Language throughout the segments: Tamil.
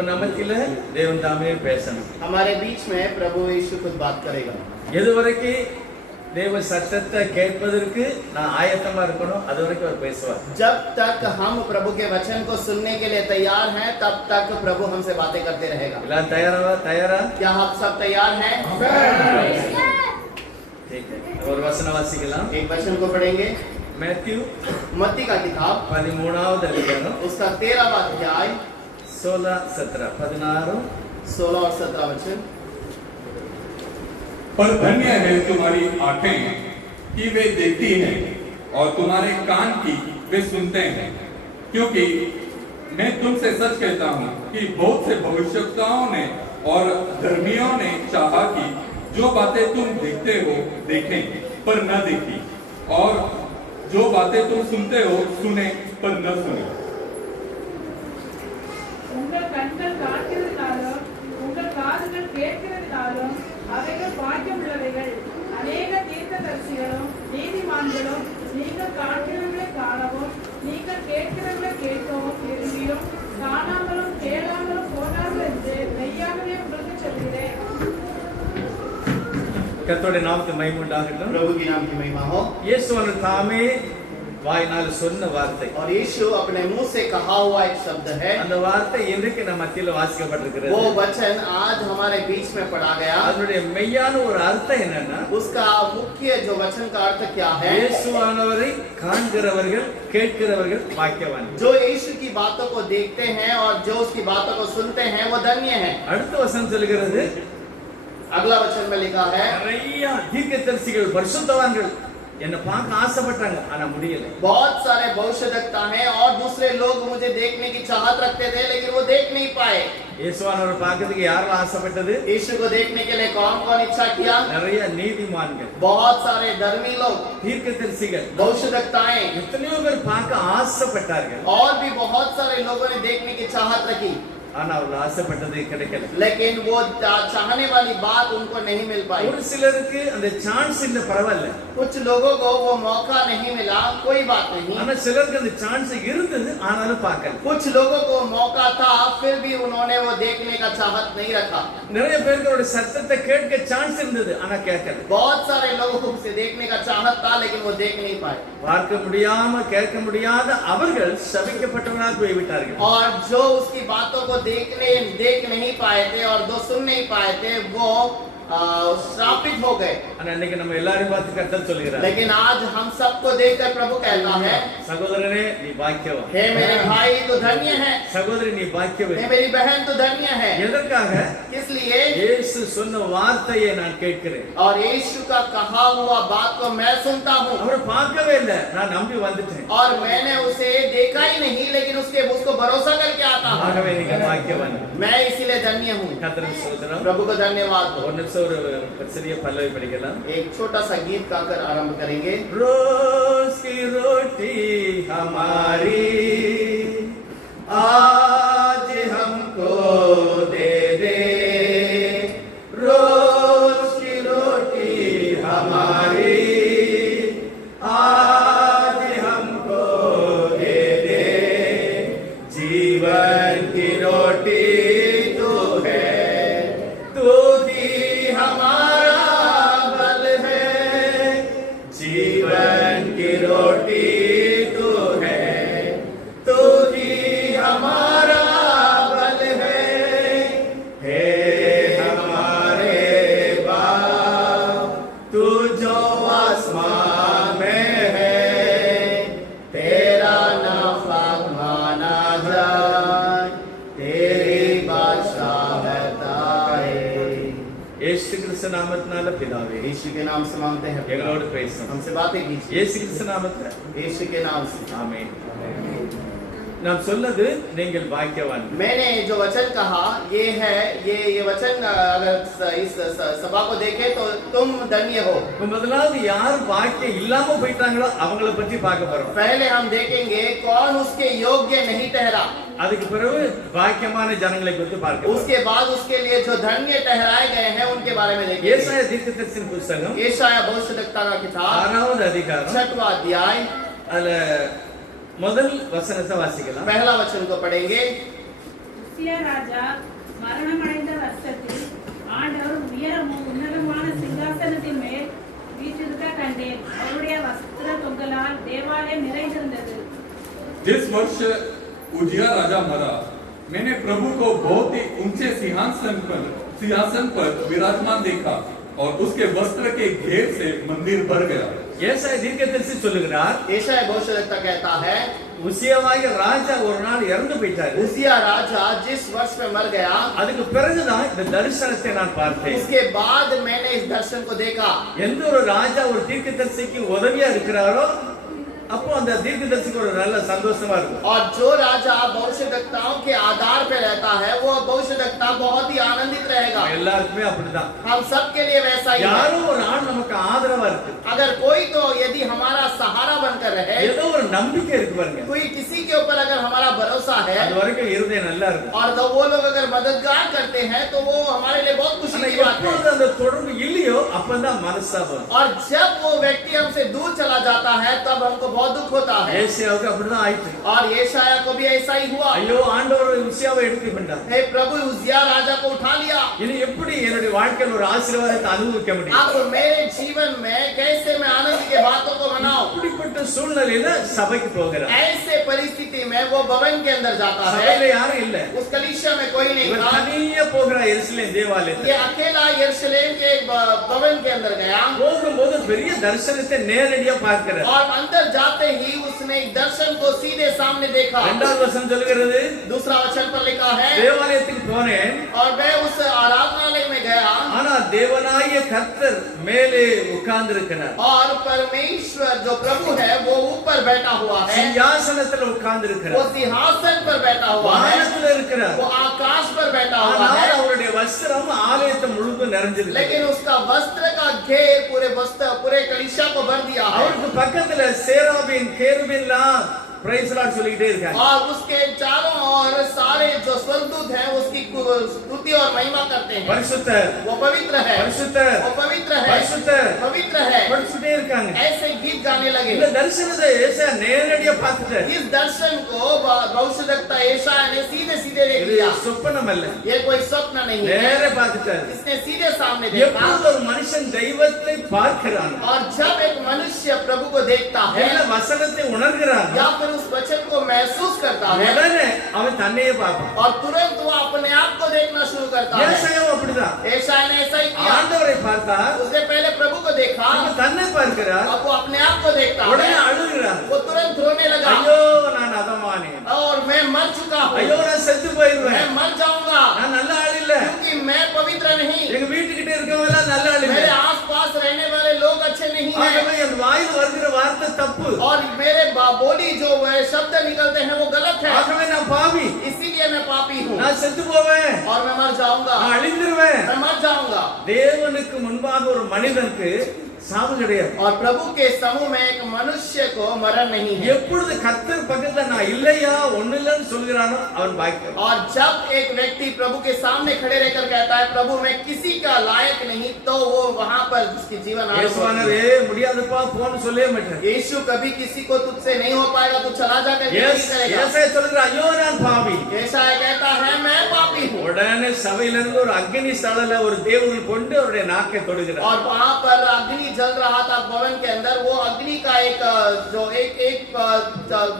இப்ப நமக்கில தேவன் தாமே பேசணும். हमारे बीच में प्रभु यीशु खुद बात करेगा. எதுவரைக்கும் தேவ சத்தத்தை கேட்பதற்கு நான் ஆயத்தமா இருக்கணும், அது வரைக்கும் அவர் பேசுவார். जब तक हम प्रभु के वचन को सुनने के लिए तैयार हैं, तब तक प्रभु हमसे बातें करते रहेगा. எல்லாம் தயாரா? क्या आप सब तैयार हैं? ठीक है. और वचन वासिக்கலாம். एक वचन को पढ़ेंगे. मैथ्यू मत्ती का किताब 13வது அதிகாரம் उसका 13वां अध्याय 16 17 16 16 और 17 वचन. पर धन्य है तुम्हारी आंखें कि वे देखती हैं और तुम्हारे कान की वे सुनते हैं, क्योंकि मैं तुमसे सच कहता हूं कि बहुत से भविष्यवक्ताओं ने और धर्मियों ने चाहा कि जो बातें तुम देखते हो देखें पर न देखी, और जो बातें तुम सुनते हो सुने पर न सुने. உங்கள் கண்கள் காண்கிறதுனாலும் உங்கள் காதுகள் கேட்கிறதுனாலும் அவைகள் பாக்கியமுள்ளவைகள். அநேக தீர்க்கதரிசிகளும் நீதிமான்களும் நீங்கள் காண்கிறவர்களை காணவும் நீங்கள் கேட்கிறவர்களை கேட்கவும் விரும்பியும் காணாமலும் கேளாமலும் போனார்கள் என்று மெய்யாகவே உங்களுக்கு சொல்கிறேன். கர்த்தருடைய நாமத்துக்கு மகிமை உண்டாகட்டும். प्रभु की नाम की महिमा हो. இயேசு தாமே வாயினால் சொன்ன வார்த்தை, और यीशु अपने मुंह से कहा हुआ एक शब्द है. அந்த வார்த்தை இன்றைக்கு நம்ம மத்தியில வாசிக்கப்பட்டிருக்கிறது. वो वचन आज हमारे बीच में पढ़ा गया. அதனுடைய மெய்யான ஒரு அர்த்தம் என்னன்னா, उसका मुख्य जो वचन का अर्थ क्या है? இயேசுவானவரை காண்கிறவர்கள் கேட்கிறவர்கள் பாக்கியவான். जो यीशु की बातों को देखते हैं और जो उसकी बातों को सुनते हैं वो धन्य हैं. அடுத்த வசனம் சொல்கிறது, अगला वचन में लिखा है, நிறைய தீர்க்கதரிசிகள் பரிசுத்தவான்கள் என்ன பார்க்க ஆசைப்பட்டாங்க, ஆனா முடியல. बहुत सारे भविष्यवक्ता हैं और दूसरे लोग मुझे देखने की चाहत रखते थे, लेकिन वो देख नहीं पाए. இயேசுவானவரை பார்க்கிறதுக்கு யாரெல்லாம் ஆசைப்பட்டது? यीशु को देखने के लिए कौन कौन इच्छा किया? நிறைய நீதிமான்கள், बहुत सारे धर्मी लोग, தீர்க்கதரிசிகள், भविष्यवक्ताएं, எத்தனையோ பேர் பார்க்க ஆசைப்பட்டார்கள். और भी बहुत सारे लोगों ने देखने की चाहत रखी, ஆனா அவர்கள் ஆசைப்பட்டது கிடைக்கல. लेकिन वो चाहने वाली बात उनको नहीं मिल पाई. ஒரு சிலருக்கு அந்த சான்ஸ் இல்ல, பரவாயில்ல. कुछ लोगों को वो मौका नहीं मिला, कोई बात नहीं. ஆனா சிலருக்கு அந்த சான்ஸ் இருந்தது, ஆனாலும் பார்க்கல. कुछ लोगों को मौका था, फिर भी उन्होंने वो देखने का चाहत नहीं रखा. நிறைய பேருக்கு அவருடைய சத்தத்தை கேட்க சான்ஸ் இருந்தது, ஆனா கேட்கல. बहुत सारे लोगों को उसे देखने का चाहत था, लेकिन वो देख नहीं पाए. பார்க்க முடியாம கேட்க முடியாத அவர்கள் சபிக்கப்பட்டவர்களாக போய்விட்டார்கள். और जो उसकी बातों को देख नहीं पाए थे और जो सुन नहीं पाए थे, वो श्रापित हो गए. ஆனா இன்னைக்கு நம்ம எல்லாரையும் பார்த்து கர்த்தர் சொல்கிறார், लेकिन आज हम सबको देखकर प्रभु कहता है, சகோதரனே நீ பாக்கியவான், हे मेरे भाई तो धन्य है, சகோதரி நீ हे பாக்கியவான். मेरी बहन तो धन्य है. எதற்காக? इसलिए இயேசு சொன்ன வார்த்தையை நான் கேட்கிறேன். और यीशु का कहा हुआ बात को मैं सुनता हूँ. அவரை பார்க்கவே இல்லை, நான் நம்பி வந்துட்டேன். और मैंने उसे देखा ही नहीं, लेकिन उसको भरोसा करके आता हूँ. ஆகவே நீங்க பாக்கியவான். मैं इसीलिए धन्य हूँ. கர்த்தருக்கு ஸ்தோத்திரம். प्रभु को धन्यवाद दो. ஒரு நிமிஷம் ஒரு சிறிய பல்லவி படிக்கலாம். एक छोटा सा गीत गाकर आरंभ करेंगे. रोज की रोटी हमारी आज हमको दे दे, रोज की रोटी हमारी आज हमको दे दे, जीवन की रोटी तू है, तू ही हमारा बल है, जीवन की रोटी तू है, तू ही हमारा बल है हमारे बाप तू जो आसमान में है, तेरा नाम माना जाए, तेरी बादशाहता है. यीशु கிறிஸ்து நாமத்தினால பிதாவே, यीशु के नाम से मांगते हैं. எங்களோடு பேசும். हमसे बातें कीजिए. இயேசு கிறிஸ்து நாமத்தில यीशु के नाम से. ஆமென். நாம் சொன்னது நீங்கள் பாக்கியவான். मैंने जो वचन कहा ये है, ये वचन अगर इस सभा को देखे तो तुम धन्य हो. முதலாவது யார் பாக்கியம் இல்லாம போயிட்டாங்களோ அவங்கள பத்தி பார்க்க போறோம். पहले हम देखेंगे कौन उसके योग्य नहीं ठहरा. அதுக்கு பிறகு பாக்கியமான ஜனங்களை குறித்து பார்க்க போறோம். उसके बाद उसके लिए जो धन्य ठहराए गए हैं उनके बारे में देखेंगे. ஏசாயா தீர்க்கதரிசியின் புத்தகம் यशायाह भविष्यवक्ता का किताब 6வது அதிகாரம் 6वां अध्याय அதுல முதல் வசனத்தை வாசிக்கலாம். पहला वचन को पढ़ेंगे. உசியா ராஜா மரணமடைந்த வருஷத்தில் ஆண்டவர் உயரமும் உன்னதமான சிங்காசனத்தின் மேல் வீற்றிருக்க கண்டேன். அவருடைய வஸ்திர தொங்கலால் தேவாலயம் நிறைந்திருந்தது. जिस वर्ष उजिया राजा मरा, मैंने प्रभु को बहुत ही ऊंचे सिंहासन पर विराजमान देखा और उसके वस्त्र के घेर से मंदिर भर गया। ஏசாயா தீர்க்கதரிசி சொல்லுகிறார், यशायाह भविष्यद्वक्ता कहता है, உசியாவாகிய ராஜா ஒரு நாள் இறந்து போயிட்டாரு. उजिया राजा जिस वर्ष में मर गया, அதுக்கு பிறகுதான் இந்த தரிசனத்தை நான் பார்த்தேன். उसके बाद मैंने इस दर्शन को देखा। எந்த ஒரு ராஜா ஒரு தீர்க்கதரிசிக்கு உதவியா இருக்கிறாரோ அப்போ அந்த தீர்க்கதரிசிக்கு ஒரு நல்ல சந்தோஷமா இருக்கும். और जो राजा भविष्यद्वक्ताओं के आधार पे रहता है, वो भविष्यद्वक्ता बहुत ही आनंदित रहेगा। எல்லாருக்குமே அப்படிதான். हम सबके लिए वैसा ही है। யாரோ ஒரு ஆள் நமக்கு ஆதரவா இருக்கு, अगर कोई तो यदि हमारा सहारा बनकर रहे, ஏதோ ஒரு நம்பிக்கை இருக்கு பாருங்க, कोई किसी के ऊपर अगर हमारा भरोसा है, அது வரைக்கும் இருதயம் நல்லா இருக்கும். और तो वो लोग अगर मददगार करते हैं तो वो हमारे लिए बहुत खुशी ஆனா की बात है। எப்பொழுது அந்த தொடர்பு இல்லையோ அப்பதான் மனஸ்தாபம். और जब वो व्यक्ति हमसे दूर चला जाता है तब हमको बहुत दुख होता है। ஏசாயாவுக்கு அப்படிதான் ஆயிடுச்சு. और यशायाह को भी ऐसा ही हुआ। ஐயோ ஆண்டவர் உசியாவை எடுத்து கொண்டார். हे प्रभु, उजिया राजा को उठा लिया। இனி எப்படி என்னுடைய வாழ்க்கையில் ஒரு ஆசீர்வாதத்தை அனுபவிக்க முடியும்? अब मेरे जीवन में कैसे मैं आनंद के बातों को मनाऊं? இப்படிப்பட்ட சூழ்நிலையில சபைக்கு போகிறார். ऐसे परिस्थिति में वो भवन के अंदर जाता சபையில है। யாரும் இல்ல, उस कलीसिया में कोई नहीं இவர் था। தனியா போகிறார் எருசலேம் தேவாலயத்துக்கு. ये अकेला यरूशलेम के भवन के अंदर गया போகும்போது பெரிய தரிசனத்தை நேரடியா பார்க்கிறார். और अंदर जाते ही उसने एक दर्शन को सीधे सामने देखा। இரண்டாவது வசனம் சொல்கிறது, दूसरा वचन पर लिखा है, தேவாலயத்துக்கு போனேன், और मैं उस आराधनालय में गया ஆனா தேவனாகிய கர்த்தர் மேலே உட்கார்ந்திருக்கிறார். और परमेश्वर जो प्रभु है वो ऊपर बैठा हुआ है। சிங்காசனத்துல वो உட்கார்ந்திருக்கிறார், सिंहासन पर बैठा हुआ है, வானத்துல இருக்கிறார். वो आकाश पर बैठा हुआ ஆனால் है। அவருடைய வஸ்திரம் ஆலயத்தை முழுவதும் நிறைஞ்சிருக்கு. लेकिन उसका वस्त्र का घेर पूरे कलीसिया को भर दिया है। அவருக்கு பக்கத்துல சேராபீன் கேருபீன்லாம் பிரைஸ் லார்ட் சொல்லிட்டே இருக்காங்க. और उसके चारों ओर सारे जो स्वर्गदूत हैं उसकी स्तुति और महिमा करते हैं। பரிசுத்தர் वो पवित्र है, பரிசுத்தர் वो पवित्र है, பரிசுத்தர் पवित्र है, படிச்சுட்டே இருக்காங்க. ऐसे गीत गाने लगे। இந்த தரிசனத்தை ஏசாயா நேரடியா பார்த்துட்டார். इस दर्शन को भविष्यद्वक्ता यशायाह ने सीधे सीधे देख இது लिया। சொப்பனம் அல்ல, ये कोई स्वप्न नहीं है, நேர பார்த்துட்டார். इसने सीधे सामने देखा। எப்பொழுது ஒரு மனுஷன் தெய்வத்தை பார்க்கிறான், और जब एक मनुष्य प्रभु को देखता है இல்ல வசனத்தை உணர்கிறான், या फिर उस वचन को महसूस करता है, உடனே அவன் தன்னையே பார்ப்பான். और तुरंत वो अपने आप को देखना शुरू करता है। ஏசாயாவும் அப்படிதான். यशायाह ने ऐसा ही किया। ஆண்டவரை பார்த்தார், उसने पहले प्रभु को देखा, இப்ப தன்னை பார்க்கிறார், अब वो अपने आप को देखता உடனே है, அழுகிறார். वो तुरंत रोने लगा, ஐயோ நான் அதமானேன், और मैं मर चुका हूँ, ஐயோ நான் செத்து मैं போயிருவேன், मर जाऊंगा, நான் நல்ல ஆள் இல்ல, क्योंकि मैं पवित्र नहीं, எங்க வீட்டுக்கிட்ட இருக்கவங்க எல்லாம் நல்ல ஆள் இல்ல, मेरे आसपास रहने वाले लोग अच्छे नहीं हैं, ஆகவே என் வாயில் வருகிற வார்த்தை தப்பு, और मेरे बोली जो शब्द निकलते हैं वो गलत है, ஆகவே நான் பாவி, इसीलिए मैं पापी हूँ, நான் செத்து போவேன், और मैं मर जाऊंगा, நான் அழிந்துருவேன். मैं मर जाऊंगा। தேவனுக்கு முன்பாக ஒரு மனிதனுக்கு சாவு கிடையாது. और प्रभु के समूह में एक मनुष्य को मरण नहीं है। எப்பொழுது கர்த்தர் பக்கத்துல நான் இல்லையா ஒண்ணு இல்லைன்னு சொல்கிறானோ அவன் பாக்கியம். और जब एक व्यक्ति प्रभु के सामने खड़े रहकर कहता है प्रभु मैं किसी का लायक नहीं, तो वो वहां पर उसकी जीवन आरंभ होती இயேசுவானவரே है। முடியாதுப்பா போன்னு சொல்லவே மாட்டார். यीशु कभी किसी को तुझसे नहीं हो पाएगा, तू चला जा करके नहीं करेगा। ஏசாயா சொல்கிறார், ஐயோ நான் பாவி. यशायाह कहता है मैं पापी हूँ, உடனே சபையிலிருந்து ஒரு அக்னி ஸ்தலத்துல ஒரு தேவன் கொண்டு அவருடைய நாக்கை தொடுகிறார். और वहां पर अग्नि जल रहा था भवन के अंदर, वो अग्नि का एक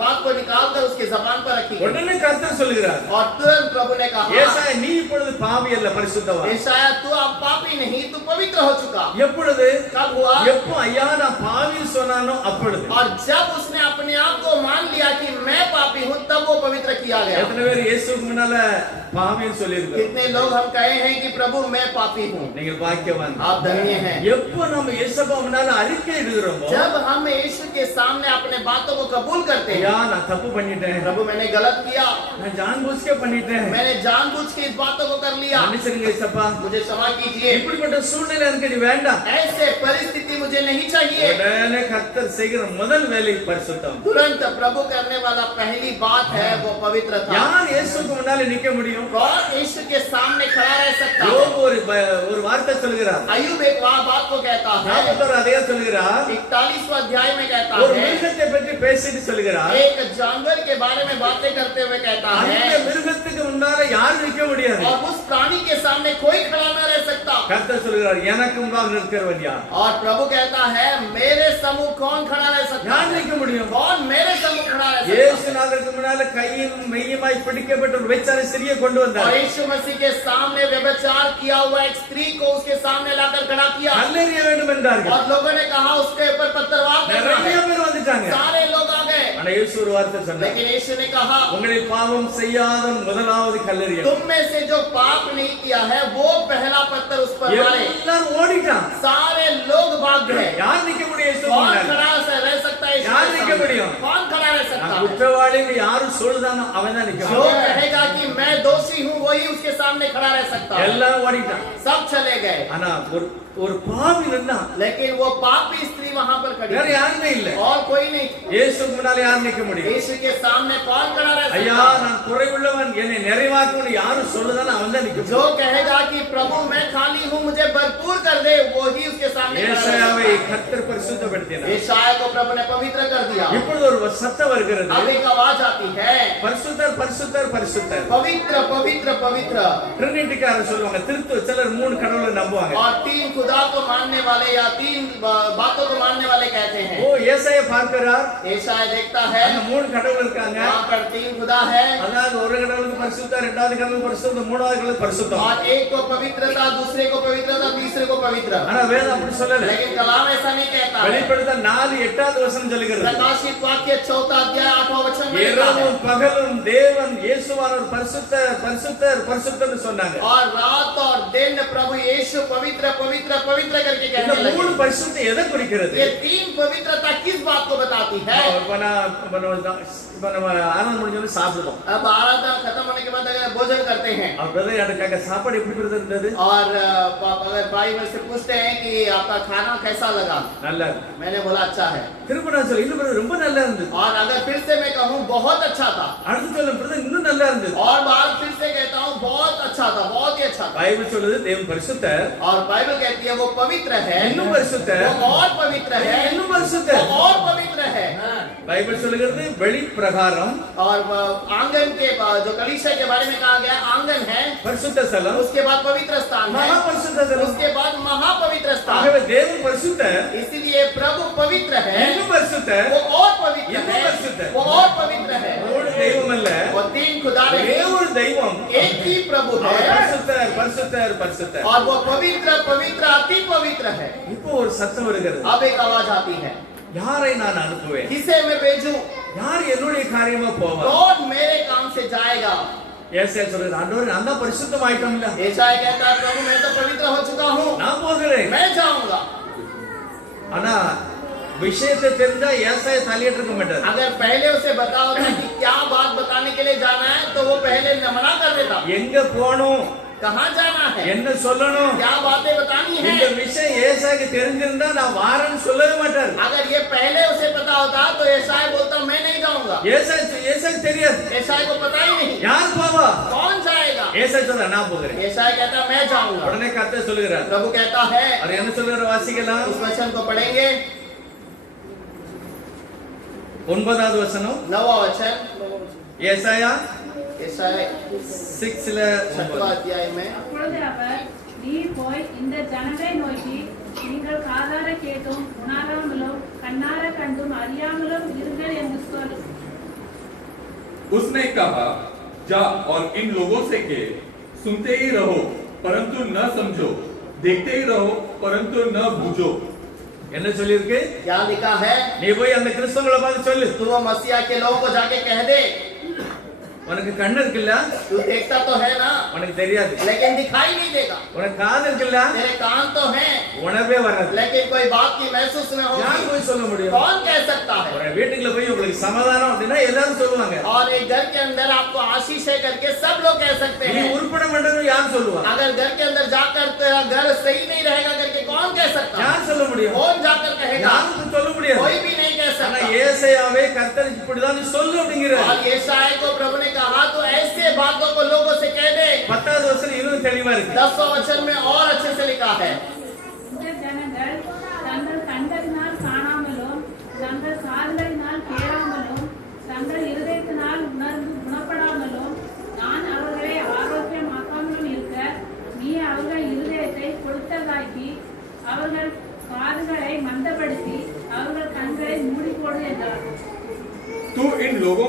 बात को निकालकर उसके जबान पर रखी गई। உடனே கர்த்தர் சொல்கிறார், और तुरंत प्रभु ने कहा ஏசாயா நீ இப்பொழுது பாவி அல்ல பரிசுத்தவான். यशायाह तू अब पापी नहीं, तू पवित्र हो चुका। எப்பொழுது कब हुआ? எப்போ ஐயா நான் பாவி சொன்னானோ அப்பொழுது. और जब उसने अपने आप को मान लिया कि मैं पापी हूँ, तब वो पवित्र किया गया। எத்தனை பேர் இயேசுவுக்கு முன்னால பாவின்னு சொல்லியிருக்கோம்? कितने लोग हम कहे हैं कि प्रभु मैं पापी हूँ। நீங்கள் பாக்கியவான். आप धन्य हैं। எப்போ நம்ம இயேசுப்பா முன்னால அறிக்கை இடுகிறோமோ, जब हम यीशु के सामने अपने बातों को कबूल करते ஐயா हैं, நான் தப்பு பண்ணிட்டேன், प्रभु मैंने गलत किया, நான் जानबूझके பண்ணிட்டேன், मैंने जानबूझ के इस बातों को कर लिया, மன்னிச்சிருங்க இயேசப்பா, मुझे क्षमा कीजिए, இப்படிப்பட்ட சூழ்நிலை எனக்கு இது வேண்டாம். ऐसे परिस्थिति मुझे नहीं चाहिए। உடனே கர்த்தர் செய்கிற முதல் வேலை பரிசுத்தம். तुरंत प्रभु करने वाला पहली बात है वो पवित्रता। யார் இயேசுவுக்கு முன்னால நிக்க முடியும்? कौन यीशु के सामने खड़ा रह सकता है? யோபு ஒரு வார்த்தை சொல்கிறார், अय्यूब एक बात को कहता है, 41 அதிகாரம் சொல்கிறார், 41वां अध्याय में कहता ஒரு है, மிருகத்தை பற்றி பேசிட்டு சொல்கிறார், एक जानवर के बारे में बातें करते हुए कहता அந்த है, மிருகத்துக்கு முன்னால யார் நிக்க முடியாது. और उस प्राणी के सामने कोई खड़ा न रह सकता। கர்த்தர் சொல்கிறார், எனக்கு முன்பாக நிற்கிறவன் யார்? और प्रभु कहता है, मेरे सम्मुख कौन खड़ा रह सकता யார் है? நிக்க முடியும்? कौन मेरे सम्मुख खड़ा रह सकता है? இயேசுநாதருக்கு முன்னால கையும் மெய்யுமாய் பிடிக்கப்பட்ட ஒரு விபச்சார ஸ்திரியை கொண்டு और வந்தார். यीशु मसीह के सामने व्यभिचार किया हुआ एक स्त्री को उसके सामने लाकर खड़ा किया கல்லெறிய வேண்டும் என்றார்கள். और लोगों ने कहा उसके ऊपर पत्थरवार करना நிறைய है। பேர் வந்துட்டாங்க. सारे लोग आ गए, ஆனா இயேசு ஒரு வார்த்தை சொன்னார், लेकिन यीशु ने कहा, உங்களில் பாவம் செய்யாத முதலாவது கல்லெறிய. तुम में से जो पाप नहीं किया है वो पहला पत्थर उस पर मारे। எல்லாரும் ஓடிட்டான். सारे लोग भाग गए। யார் நிக்க முடியும்? இயேசு कौन முன்னால. खड़ा रह सकता है? यीशु यार के नहीं सामने? क्या बढ़िया? कौन खड़ा रह सकता நான் है? குற்றவாளின்னு யாரு சொல்லுதானோ அவன் தான் நிக்க जो முடியும். कहेगा कि मैं दोषी हूँ वही उसके सामने खड़ा रह सकता है। எல்லாரும் ஓடிட்டான். सब चले गए, ஆனா ஒரு பாவி நின்னா लेकिन वो पापी स्त्री वहां पर खड़ी வேற थी। யாருமே இல்ல. और कोई नहीं। இயேசுக்கு முன்னால யார் நிக்க முடியும்? यीशु के सामने कौन खड़ा रह ஐயா सकता है? நான் குறைவுள்ளவன், என்னை நிறைவாக்குன்னு யாரு சொல்லுதானோ அவன் தான் நிக்க जो முடியும். कहेगा कि प्रभु मैं खाली हूँ मुझे भरपूर कर दे, वो ही उसके सामने खड़ा रह ஏசாயாவை सकता है। கர்த்தர் பரிசுத்தப்படுத்தினார். यशायाह को प्रभु ने पवित्र कर दिया। இப்பொழுது ஒரு சத்தம் வருகிறது, अब एक आवाज आती है, பரிசுத்தர் பரிசுத்தர் பரிசுத்தர். पवित्र पवित्र पवित्र। ட்ரினிட்டிக்காரர் சொல்லுவாங்க, திருத்துவ சிலர் 3 கடவுளை நம்புவாங்க. और 3 खुदा को मानने वाले या 3 बातों को मानने वाले कहते हैं। ஓ ஏசாயா பார்க்கிறார், यशायाह देखता है அந்த 3 கடவுள் இருக்காங்க. यहाँ पर 3 खुदा है, அதாவது ஒரு கடவுளுக்கு பரிசுத்தர், இரண்டாவது கடவுளுக்கு பரிசுத்தம், மூணாவது கடவுளுக்கு பரிசுத்தம். और एक को पवित्रता, दूसरे को पवित्रता, तीसरे को पवित्र। ஆனா வேதம் அப்படி சொல்லல. लेकिन कलाम ऐसा नहीं कहता है। வெளிப்படுத்தல் 4:8வது வசனம் சொல்லுகிறது, प्रकाशित वाक्य 4 अध्याय 8वां वचन में लिखा है, இரவும் பகலும் தேவன் இயேசுவானவர் பரிசுத்தர் பரிசுத்தர் பரிசுத்தர்னு சொன்னாங்க. और रात और दिन प्रभु यीशु पवित्र पवित्र पवित्र करके இந்த कहने लगे। 3 பரிசுத்தம் எதை குறிக்கிறது? ये 3 पवित्रता किस बात को बताती है? நம்ம ஆனந்த முடிஞ்சோன்னு சாப்பிடுவோம். अब आराधना खत्म होने के बाद अगर भोजन करते हैं அவர் பிரதர் எனக்கு சாப்பாடு எப்படி பிரதர் இருந்தது? और अगर भाई मुझसे पूछते हैं कि आपका खाना कैसा लगा, நல்லா இருக்கு. मैंने बोला अच्छा है। திரும்ப நான் சொல்ல இன்னும் பிரதர் ரொம்ப நல்லா இருந்தது. और अगर फिर से मैं कहूँ बहुत अच्छा था, அடுத்து சொல்ல பிரதர் இன்னும் நல்லா இருந்தது. और बात फिर से कहता हूँ बहुत अच्छा था, बहुत ही अच्छा था। பைபிள் சொல்லுது தேவன் பரிசுத்தர், और बाइबल कहती है वो पवित्र है, இன்னும் பரிசுத்தர், वो और पवित्र है, இன்னும் वो பரிசுத்தர். और पवित्र है। பைபிள் சொல்லுகிறது வெளி பிரகாரம் और आंगन के जो कलीसिया के बारे में कहा गया आंगन है, பரிசுத்த ஸ்தலம், उसके बाद पवित्र स्थान है, மகா பரிசுத்த ஸ்தலம். उसके बाद महापवित्र स्थान। ஆகவே தேவன் பரிசுத்தர், इसीलिए प्रभु पवित्र है, இன்னும் பரிசுத்தர். वो और पवित्र இன்னும் है, பரிசுத்தர். वो और पवित्र है। ஒரு தெய்வம் அல்ல, वो 3 खुदा ஒரே नहीं, ஒரு தெய்வம். एक ही प्रभु அவர் है, பரிசுத்தர் பரிசுத்தர் பரிசுத்தர். और वो पवित्र पवित्र अति पवित्र है। இப்போ ஒரு சத்தம் வருகிறது, अब एक आवाज आती है, யாரை நான் அனுப்புவேன்? किसे मैं भेजूं? யார் என்னுடைய காரியமா போவார்? कौन मेरे काम से जाएगा? ஏசாயா சொல்றாரு, ஆண்டவரே நான் தான் பரிசுத்தமாயிட்டோம்ல, यशायाह कहता है प्रभु मैं तो पवित्र हो चुका हूँ, நான் போகிறேன். मैं जाऊंगा। ஆனா விஷயத்தை தெரிஞ்சா ஏசாயா தலையிட்டு இருக்க மாட்டார். अगर पहले उसे बता होता कि क्या बात बताने के लिए जाना है तो वो पहले मना कर देता। எங்க போகணும், कहाँ जाना है, என்ன சொல்லணும், क्या बातें बतानी இந்த है। விஷயம் ஏசாய்க்கு தெரிஞ்சிருந்தா நான் வாரேன்னு சொல்லவே மாட்டார். अगर ये पहले उसे पता होता तो यशायाह बोलता मैं नहीं जाऊंगा। ஏசாய்க்கு தெரியாது. यशायाह को पता ही नहीं யார் போவா? कौन जाएगा। ஏசாய் சொல்ற நான் போகிறேன். यशायाह कहता मैं जाऊंगा। உடனே கர்த்தர் சொல்லுகிறார், प्रभु कहता है, அவர் என்ன சொல்லுற வாசிக்கலாம். उस वचन को पढ़ेंगे, 9வது வசனம், 9वां वचन, ஏசாயா यशायाह 6ல 6वां अध्याय में। அப்பொழுது அவர், நீ போய் இந்த ஜனங்களை நோக்கி, நீங்கள் காதார கேட்டும் உணராமலும் கண்ணார கண்டும் அறியாமலும் இருங்கள் என்று சொல். उसने कहा, जा और इन लोगों से कह, सुनते ही रहो परंतु न समझो, देखते ही रहो परंतु न बूझो। என்ன சொல்லிருக்கு? क्या लिखा है? நீ போய் அந்த கிறிஸ்தவங்களை பார்த்து சொல்லு, तू वो मसीहा के लोगों को जाके कह दे, உனக்கு கண்ணு இருக்குல்ல, तू देखता तो है ना உனக்கு தெரியாது. लेकिन दिखाई नहीं देगा, உனக்கு காது இருக்குல்ல, तेरे कान तो हैं உணர்வே வராது. लेकिन कोई बात की महसूस न யார் होगी। போய் சொல்ல முடியும்? कौन कह सकता है? ஒரு வீட்டுக்குள்ள போய் உங்களுக்கு சமாதானம் அப்படின்னா எல்லாரும் சொல்லுவாங்க. और एक घर के अंदर आपको आशीष है करके सब लोग कह सकते நீ हैं। உருப்பட மாட்டேன்னு யார் சொல்லுவா? अगर घर के अंदर जाकर तेरा घर सही नहीं रहेगा करके कौन कह सकता है? யார் சொல்ல முடியும்? कौन जाकर कहेगा? யாரும் சொல்ல முடியாது. कोई भी नहीं कह ஆனா सकता। ஏசாயாவே கர்த்தர் இப்படிதான் நீ சொல்லு அப்படிங்கிறார். और यशायाह को प्रभु ने कहा तो ऐसे बातों को लोगों से कह दे। 10வது வசனம் இன்னும் தெளிவா இருக்கு. 10वां वचन में और अच्छे से लिखा है, இந்த ஜனங்கள் தங்கள் கண்டதினால் காணாமலும் தங்கள் காதுகளினால் கேளாமலும் தங்கள் இருதயத்தினால் உணர்ந்து குணப்படாமலும் நான் அவர்களை ஆரோக்கியமாக கண்களை மந்தப்படுத்தி அவர்கள் கண்களை மூடிப்போடு என்றார். तू इन लोगों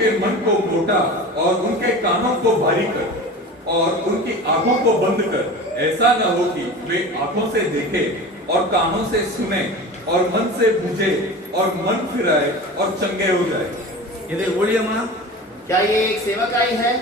के मन को मोटा और उनके कानों को भारी कर और उनकी आंखों को बंद कर, ऐसा न हो कि वे आंखों से देखे और कानों से सुने और मन से बूझे और मन फिराए और चंगे हो जाए. இது ஊழியமா? क्या ये एक सेवकाई है?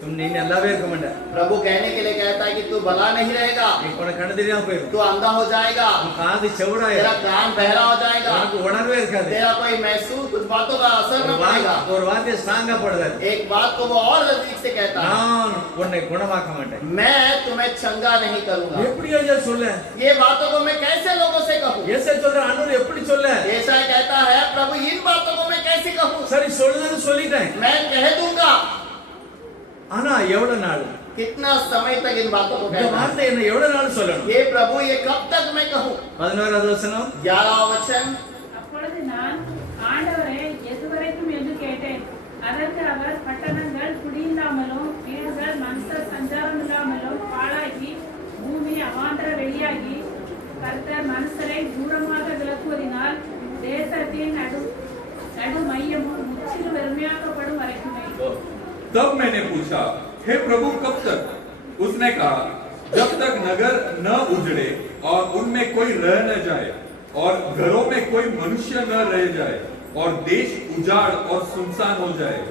तुम நீ நல்லாவே இருக்க மாட்ட. प्रभु कहने के लिए कहता है कि तू भला नहीं रहेगा, நீ கூட கண்ணு தெரியாம போயிடும். तू अंधा हो जाएगा, உன் காது செவிடாயிரும். तेरा कान बहरा हो जाएगा, உனக்கு உணர்வே இருக்காது. तेरा कोई महसूस कुछ बातों का असर न पड़ेगा. ஒரு வார்த்தையை ஸ்ட்ராங்கா போடுறாரு. एक बात को वो और नजदीक से कहता है, நான் உன்னை குணமாக்க மாட்டேன். मैं तुम्हें चंगा नहीं करूंगा. எப்படி ஐயா சொல்ல? ये बातों को मैं कैसे लोगों से कहूँ? ஏசை சொல்ற ஆண்டவர் எப்படி சொல்ல? ऐसा कहता है प्रभु, इन बातों को मैं कैसे कहूँ? சரி சொல்லுன்னு சொல்லிட்டேன். मैं कह दूंगा, ஆனா எவ்வளவு நாள்? कितना समय तक इन बातों को இந்த कहना? வார்த்தை என்ன எவ்வளவு நாள் சொல்லணும்? ये प्रभु, ये कब तक मैं कहूँ? 11வது வசனம். 11वां वचन, அப்பொழுது நான், ஆண்டவரே, எதுவரைக்கும் என்று கேட்டேன். அதற்கு அவர், பட்டணங்கள் குடியில்லாமலும் வீடுகள் மனுஷர் சஞ்சாரம் இல்லாமலும் பாழாகி பூமி அவாந்தர வெளியாகி கர்த்தர் மனுஷரை தூரமாக விலக்குவதினால் தேசத்தின் நடு மையமும் முற்றிலும் வெறுமையாக்கப்படும் வரைக்குமே. तब मैंने पूछा, हे प्रभु, कब तक? उसने कहा, जब तक नगर न उजड़े और उनमें कोई रह न जाए और घरों में कोई मनुष्य न रह जाए और देश उजाड़ और सुनसान हो जाए.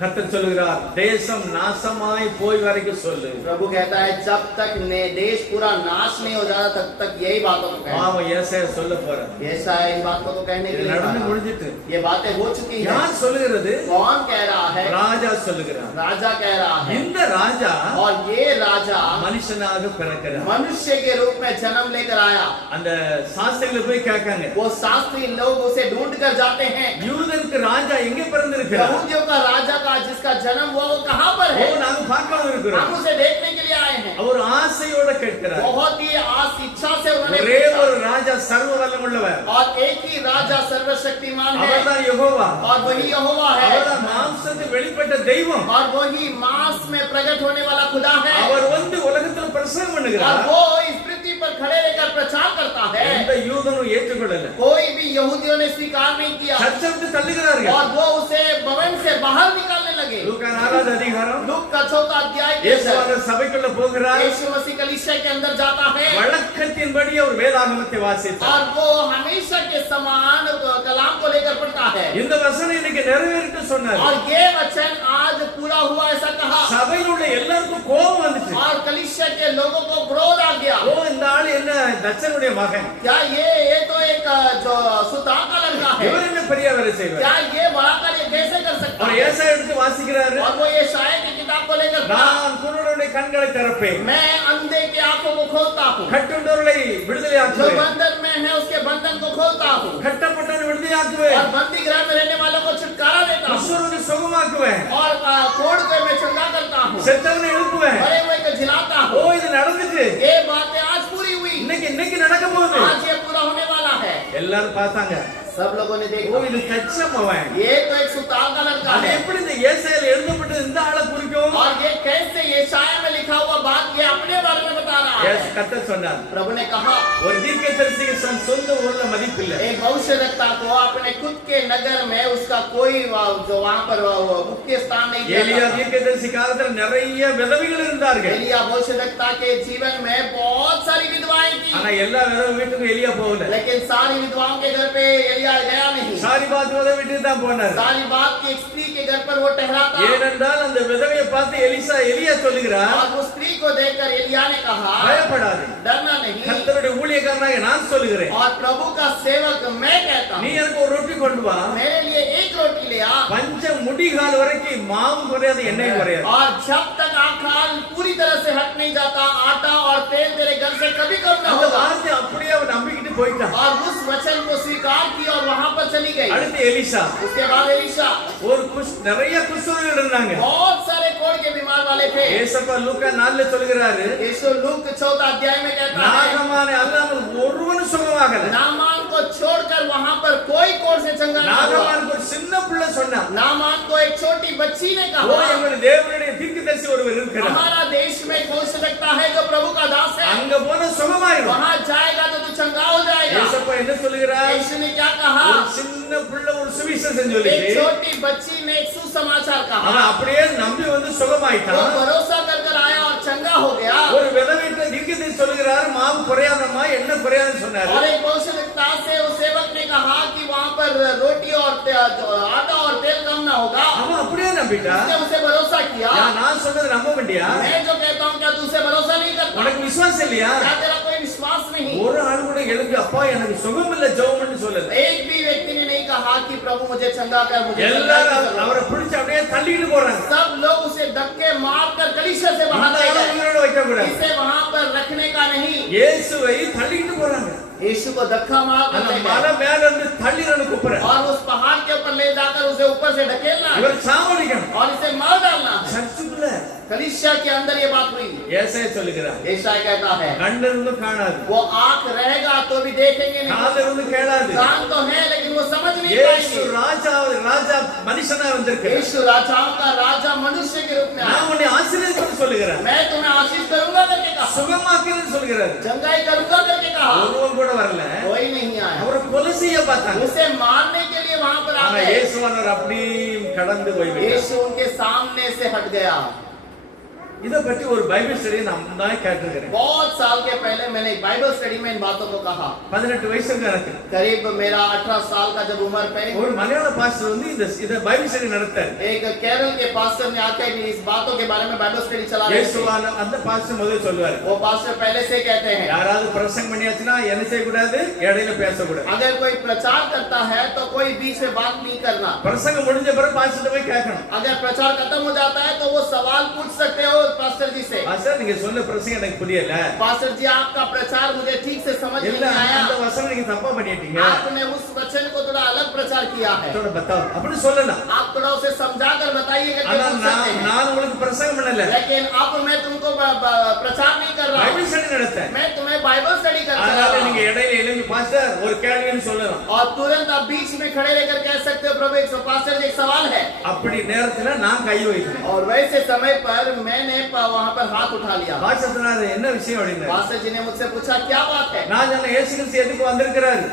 கர்த்தர் சொல்லுகிறார், தேசம் நாசமாய் போய் வரைக்கும் சொல்லு. प्रभु कहता है जब तक देश पूरा नाश नहीं हो जाता तब तक यही बातों को कहना. பாவம் ஏசாயா சொல்ல போற. ऐसा है, इन बातों को कहने के लिए நடந்து कहा. முடிஞ்சிட்டு. ये बातें हो चुकी है. யார் சொல்லுகிறது? कौन कह रहा है? ராஜா சொல்லுகிறார். राजा कह रहा है. இந்த ராஜா और ये राजा மனுஷனாக பிறக்கிறார். मनुष्य के रूप में जन्म लेकर आया. அந்த சாஸ்திரிகள் போய் கேட்காங்க, वो शास्त्री लोग उसे ढूंढ कर जाते हैं, யூதருக்கு ராஜா எங்கே பிறந்திருக்கிறார்? यहूदियों का राजा का जिसका जन्म हुआ वो कहाँ पर ஓ है? நாங்க பார்க்க हम இருக்கிறோம். उसे देखने के लिए आए हैं. அவர் ஆசையோட கேட்கிறார். बहुत ही आस इच्छा से उन्होंने ஒரே पूछा. ஒரு ராஜா சர்வ வல்லமுள்ளவர். और एक ही राजा सर्वशक्तिमान है அவர்தான் யெகோவா. और वही यहोवा है அவர்தான் மாம்சத்தில் வெளிப்பட்ட தெய்வம். और वही मांस में प्रकट होने वाला खुदा है. அவர் வந்து உலகத்துல பிரசங்கம் और பண்ணுகிறார். वो इस पृथ्वी पर खड़े रहकर प्रचार करता है. எந்த யூதனும் ஏற்றுக்கொள்ளல. कोई भी यहूदियों ने स्वीकार नहीं किया சர்ச்சை விட்டு தள்ளுகிறார்கள். और वो उसे भवन से बाहर निकालने लगे. லூக்கா 4வது அதிகாரம். लूक का 4था अध्याय के अंदर இயேசுவானவர் சபைக்குள்ள போகிறார். यीशु मसीह कलीसिया के अंदर जाता है வழக்கத்தின்படி அவர் வேதாகமத்தை வாசித்தார். और वो हमेशा के समान कलाम को लेकर पढ़ता है. இந்த வசனம் இன்னைக்கு நிறைவேறிட்டு சொன்னார். और ये वचन आज पूरा हुआ ऐसा कहा. சபையில் உள்ள எல்லாருக்கும் கோபம் வந்துச்சு. और कलीसिया के लोगों को क्रोध आ गया. ஓ இந்த ஆள் என்ன தச்சனுடைய மகன்? क्या ये तो एक जो सुतार का लड़का है. இவர் என்ன பெரிய வேலை செய்வார்? क्या ये बड़ा कार्य कैसे कर सकता அவர் है? ஏசாயா எடுத்து வாசிக்கிறாரு. और वो ये शायद की किताब को लेकर पढ़ा. நான் குருடருடைய கண்களை திறப்பேன். मैं अंधे की आंखों को खोलता हूँ. கட்டுண்டவர்களை जो விடுதலையாக்குவேன். बंधन में है उसके बंधन को खोलता हूँ. கட்டப்பட்டவனை விடுதலையாக்குவேன். और बंदी गृह में रहने वालों को छुटकारा देता हूँ. குஷ்டரோகியை சுகமாக்குவேன். और कोढ़ को मैं चंगा करता हूँ. செத்தவனை எழுப்புவேன். मरे हुए को जिलाता ஓ हूँ. இது நடந்துச்சு. ये बातें आज पूरी हुई. இன்னைக்கு நடக்க போகுது. आज ये पूरा होने वाला है. எல்லாரும் பார்த்தாங்க. सब लोगों ने ஓ देखा. இது தச்சம் அவன். ये तो एक सुतार का लड़का அது है. எப்படி இந்த ஏசாயால எழுதப்பட்டது இந்த ஆளை குறிக்கும்? और ये कैसे यशाया में लिखा हुआ बात ये अपने बारे में बता रहा है. கர்த்தர் சொன்னார், प्रभु ने कहा ஒரு தீர்க்கதரிசிக்கு சொந்த ஊர்ல மதிப்பில்லை. एक भविष्यवक्ता को अपने खुद के नगर में उसका कोई जो वहाँ पर मुख्य स्थान नहीं எலியா दिया. தீர்க்கதரிசி காலத்துல நிறைய விதவைகள் இருந்தார்கள். एलिया भविष्यवक्ता के जीवन में बहुत सारी विधवाएं थी. ஆனா எல்லா விதவை வீட்டுக்கும் எலியா போகல. लेकिन सारी विधवाओं के घर पे एलिया गया नहीं. சாரி பாத் விதவை வீட்டுக்கு தான் போனார். सारी बात की एक स्त्री के घर पर वो ठहराता. ஏனென்றால் அந்த விதவையை பார்த்து எலியா சொல்லுகிறார், और उस स्त्री को देखकर एलिया ने कहा பயப்படாதே, डरना नहीं. கர்த்தருடைய ஊழியக்காரனாக நான் சொல்லுகிறேன், और प्रभु का सेवक मैं कहता நீ हूँ எனக்கு ஒரு ரொட்டி கொண்டு வா. मेरे लिए एक रोटी ले आ. பஞ்ச முடிகால் வரைக்கும் மாவு குறையாது, எண்ணெய் குறையாது. और जब तक आखाल पूरी तरह से हट नहीं जाता आटा और तेल तेरे घर से कभी कम न அந்த होगा. வார்த்தை அப்படியே அவன் நம்பிக்கிட்டு போயிட்டான். और उस वचन को स्वीकार की और वहां पर चली गई. அடுத்து எலிசா. उसके बाद एलिशा. ஒரு நிறைய குஷ்டரோகிகள் இருந்தாங்க. बहुत सारे कोढ़ के बीमार वाले थे. ஏசப்பா லூக்கா 4ல சொல்லுகிறாரு, यीशु लूक 4 अध्याय में कहता है நாகமானை அல்லாமல் ஒருவனும் சுகமாகல. नामान को छोड़कर वहां पर कोई कोढ़ से चंगा न हुआ. நாகமானுக்கு ஒரு சின்ன பிள்ளை சொன்னான், नामान को एक छोटी बच्ची ने ஓ कहा எங்களுடைய தேவனுடைய தீர்க்கதரிசி ஒருவர் இருக்கிறார், हमारा देश में एक भविष्यवक्ता है जो प्रभु का दास है. அங்க போன சுகமாயிரும். என்ன சொல்லுகிறார்? यीशु ने क्या कहा? ஒரு சின்ன பிள்ளை ஒரு சுவிசேஷம் एक சொல்லிச்சு. छोटी बच्ची ने एक सुसमाचार कहा। அவன் அப்படியே நம்பி வந்து वो சுகமாயிட்டான். भरोसा कर कर आया और चंगा हो गया। ஒரு விதவைட்ட தீர்க்கதரிசி சொல்லுகிறார், மாவு குறையாதம்மா, என்ன குறையாதுன்னு சொன்னாரு. और एक भविष्यवक्ता से उस सेवक ने कहा कि वहाँ पर रोटी और आटा और तेल कम ना होगा। அவன் அப்படியே நம்பிட்டான். उसने उसे भरोसा किया। நான் சொல்றது நம்ப வேண்டியா? मैं जो कहता हूँ क्या तू उसे भरोसा नहीं करता? உனக்கு விசுவாசம் இல்லையா? क्या तेरा कोई विश्वास नहीं? ஒரு ஆள் கூட எழுப்பி அப்பா எனக்கு சுகம் இல்ல ஜெபம்னு சொல்லல. एक भी व्यक्ति ने नहीं कहा कि प्रभु मुझे चंगा कर, मुझे चंगा எல்லாரும் कर। அவரை பிடிச்சு அப்படியே தள்ளிட்டு போறாங்க. सब लोग उसे धक्के मारकर कलीसिया से बाहर ले गए। உயிரோட வைக்க கூடாது. इसे वहाँ पर रखने का नहीं। இயேசுவை தள்ளிட்டு போறாங்க. यीशु को धक्का मार कर அந்த ले மலை गए மேல இருந்து தள்ளிரன்னு கூப்பிடுறாங்க. और उस पहाड़ के ऊपर ले जाकर उसे ऊपर से ढकेलना है இவர் சாவடிக்கணும். और इसे मार डालना है। சர்ச்சுக்குள்ள कलीसिया के अंदर ये बात हुई। ஏசாயா சொல்லுகிறார், यशायाह कहता है கண்ணிருந்து காணாது, वो आंख रहेगा तो भी देखेंगे नहीं, காதிலிருந்து கேளாது. कान तो है लेकिन वो समझ नहीं இயேசு पाएंगे। ராஜா மனுஷனா வந்திருக்கிறார். यीशु राजाओं का राजा मनुष्य के रूप में आया। நான் உன்னை ஆசீர்வதிப்பேன்னு சொல்லுகிறார். मैं तुम्हें आशीष करूंगा करके कहा, சுகமாக்குறேன்னு சொல்லுகிறார். चंगाई करूंगा करके कहा। ஒருவன் கூட வரல. कोई नहीं आया। அவரை கொலை செய்ய பார்த்தாங்க. उसे मारने के लिए वहां पर आ ஆனா गए। இயேசுவானவர் அப்படி கடந்து போய்விட்டார். यीशु उनके सामने से हट गया। இத பற்றி ஒரு பைபிள் ஸ்டடி நான் கேட்டிருக்கிறேன். बहुत साल के पहले मैंने एक बाइबल स्टडी में इन बातों को कहा। 18 வயசு எனக்கு. करीब मेरा 18 साल का जब उम्र पे ஒரு மலையாள பாஸ்டர் வந்து இத பைபிள் ஸ்டடி நடத்தார். एक केरल के पास्टर ने आकर इस बातों के बारे में बाइबल स्टडी चला रहे थे। இயேசுவான அந்த பாஸ்டர் முதல்ல சொல்வார், वो पास्टर पहले से कहते हैं யாராவது பிரசங்கம் பண்ணியாச்சுனா என்ன செய்ய கூடாது, இடையில பேச கூடாது. अगर कोई प्रचार करता है तो कोई बीच में बात नहीं करना। பிரசங்கம் முடிஞ்ச பிறகு பாஸ்டர் போய் கேட்கணும். अगर प्रचार खत्म हो जाता है तो वो सवाल पूछ सकते हो पास्टर जी से, பாஸ்டர் நீங்க சொன்ன பிரசங்கம் எனக்கு புரியல, पास्टर जी आपका प्रचार मुझे ठीक से समझ இல்ல नहीं आया, அந்த வசனம் நீங்க தப்பா பண்ணிட்டீங்க, आपने उस वचन को थोड़ा अलग प्रचार किया है, थोड़ा बताओ அப்படி சொல்லலாம். आप थोड़ा उसे समझा कर बताइए करके ஆனா पूछ सकते हैं। நான் உங்களுக்கு பிரசங்கம் பண்ணல, लेकिन अब मैं तुमको प्रचार नहीं कर रहा பைபிள் हूं, ஸ்டடி நடத்தேன். मैं तुम्हें बाइबल स्टडी कर रहा அதனால हूं। நீங்க இடையில எழுப்பி பாஸ்டர் ஒரு கேள்வின்னு சொல்லலாம். और तुरंत आप बीच में खड़े रहकर कह सकते हो प्रभु एक पास्टर जी एक सवाल है। அப்படி நேரத்துல நான் கை வைக்கிறேன். और वैसे समय पर मैंने वहां पर हाथ उठा लिया। பாஸ்டர் சொன்னாரு என்ன விஷயம் அப்படின்னா, पास्टर जी ने मुझसे पूछा क्या बात है। நான் சொன்ன இயேசு கிறிஸ்து எதுக்கு வந்திருக்கிறாரு?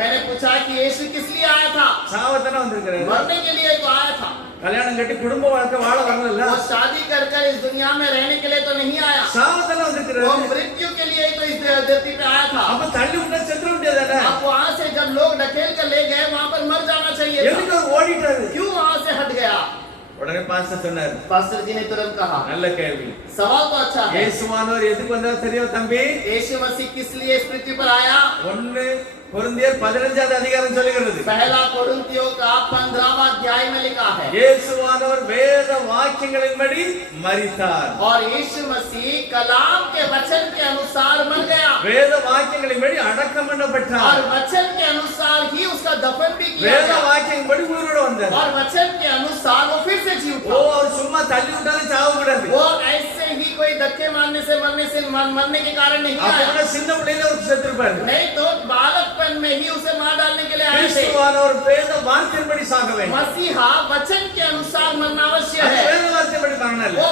मैंने पूछा कि यीशु किस लिए आया था। சாவதான வந்திருக்கிறாரு, मरने के लिए तो आया था। கல்யாணம் கட்டி குடும்ப வாழ்க்கை வாழ வரல, वो शादी कर कर इस दुनिया में रहने के लिए तो नहीं आया, சாவதான वो வந்திருக்கிறாரு. मृत्यु के लिए ही तो इस धरती पे आया था। அப்ப தள்ளி விட்டா செத்து விட்டதானே, अब वहां से जब लोग ढकेल कर ले गए वहां पर मर जाना चाहिए था। எதுக்கு அவர் ஓடிட்டாரு? क्यों वहां से हट गया। உடனே பாஸ்டர் சொன்னாரு, पास्टर जी ने तुरंत कहा நல்ல கேள்வி, सवाल तो अच्छा है। இயேசுவானவர் எதுக்கு வந்தார் தெரியும் தம்பி? यीशु मसीह किस लिए इस पृथ्वी पर आया। 1 கொரிந்தியர் 15வது அதிகாரம் சொல்லுகிறது, पहला कोरिन्थियों का 15वां अध्याय में लिखा है இயேசுவானவர் வேத வாக்கியங்களின்படி மரித்தார். और यीशु मसीह कलाम के वचन के अनुसार मर गया வேத வாக்கியங்களின்படி அடக்கம் और பண்ணப்பட்டார். वचन के अनुसार ही उसका दफन भी किया வேத गया வாக்கியங்களின்படி உயிரோட வந்தார். और वचन के अनुसार वो फिर से जी ஓ उठा। அவர் சும்மா தள்ளி விட்டாலும் சாவ கூடாது. वो ऐसे ही कोई धक्के मारने से मरने के कारण नहीं आया, அப்ப சின்ன பிள்ளையில ஒரு செத்துருப்பாரு. नहीं तो बालकपन में ही उसे मार डालने के लिए आए थे। கிறிஸ்துவானவர் வேத வாக்கியங்களின்படி சாக வேண்டும். मसीहा वचन के अनुसार मरना अवश्य அது है। வேத வாக்கியப்படி மரணம் இல்ல. वो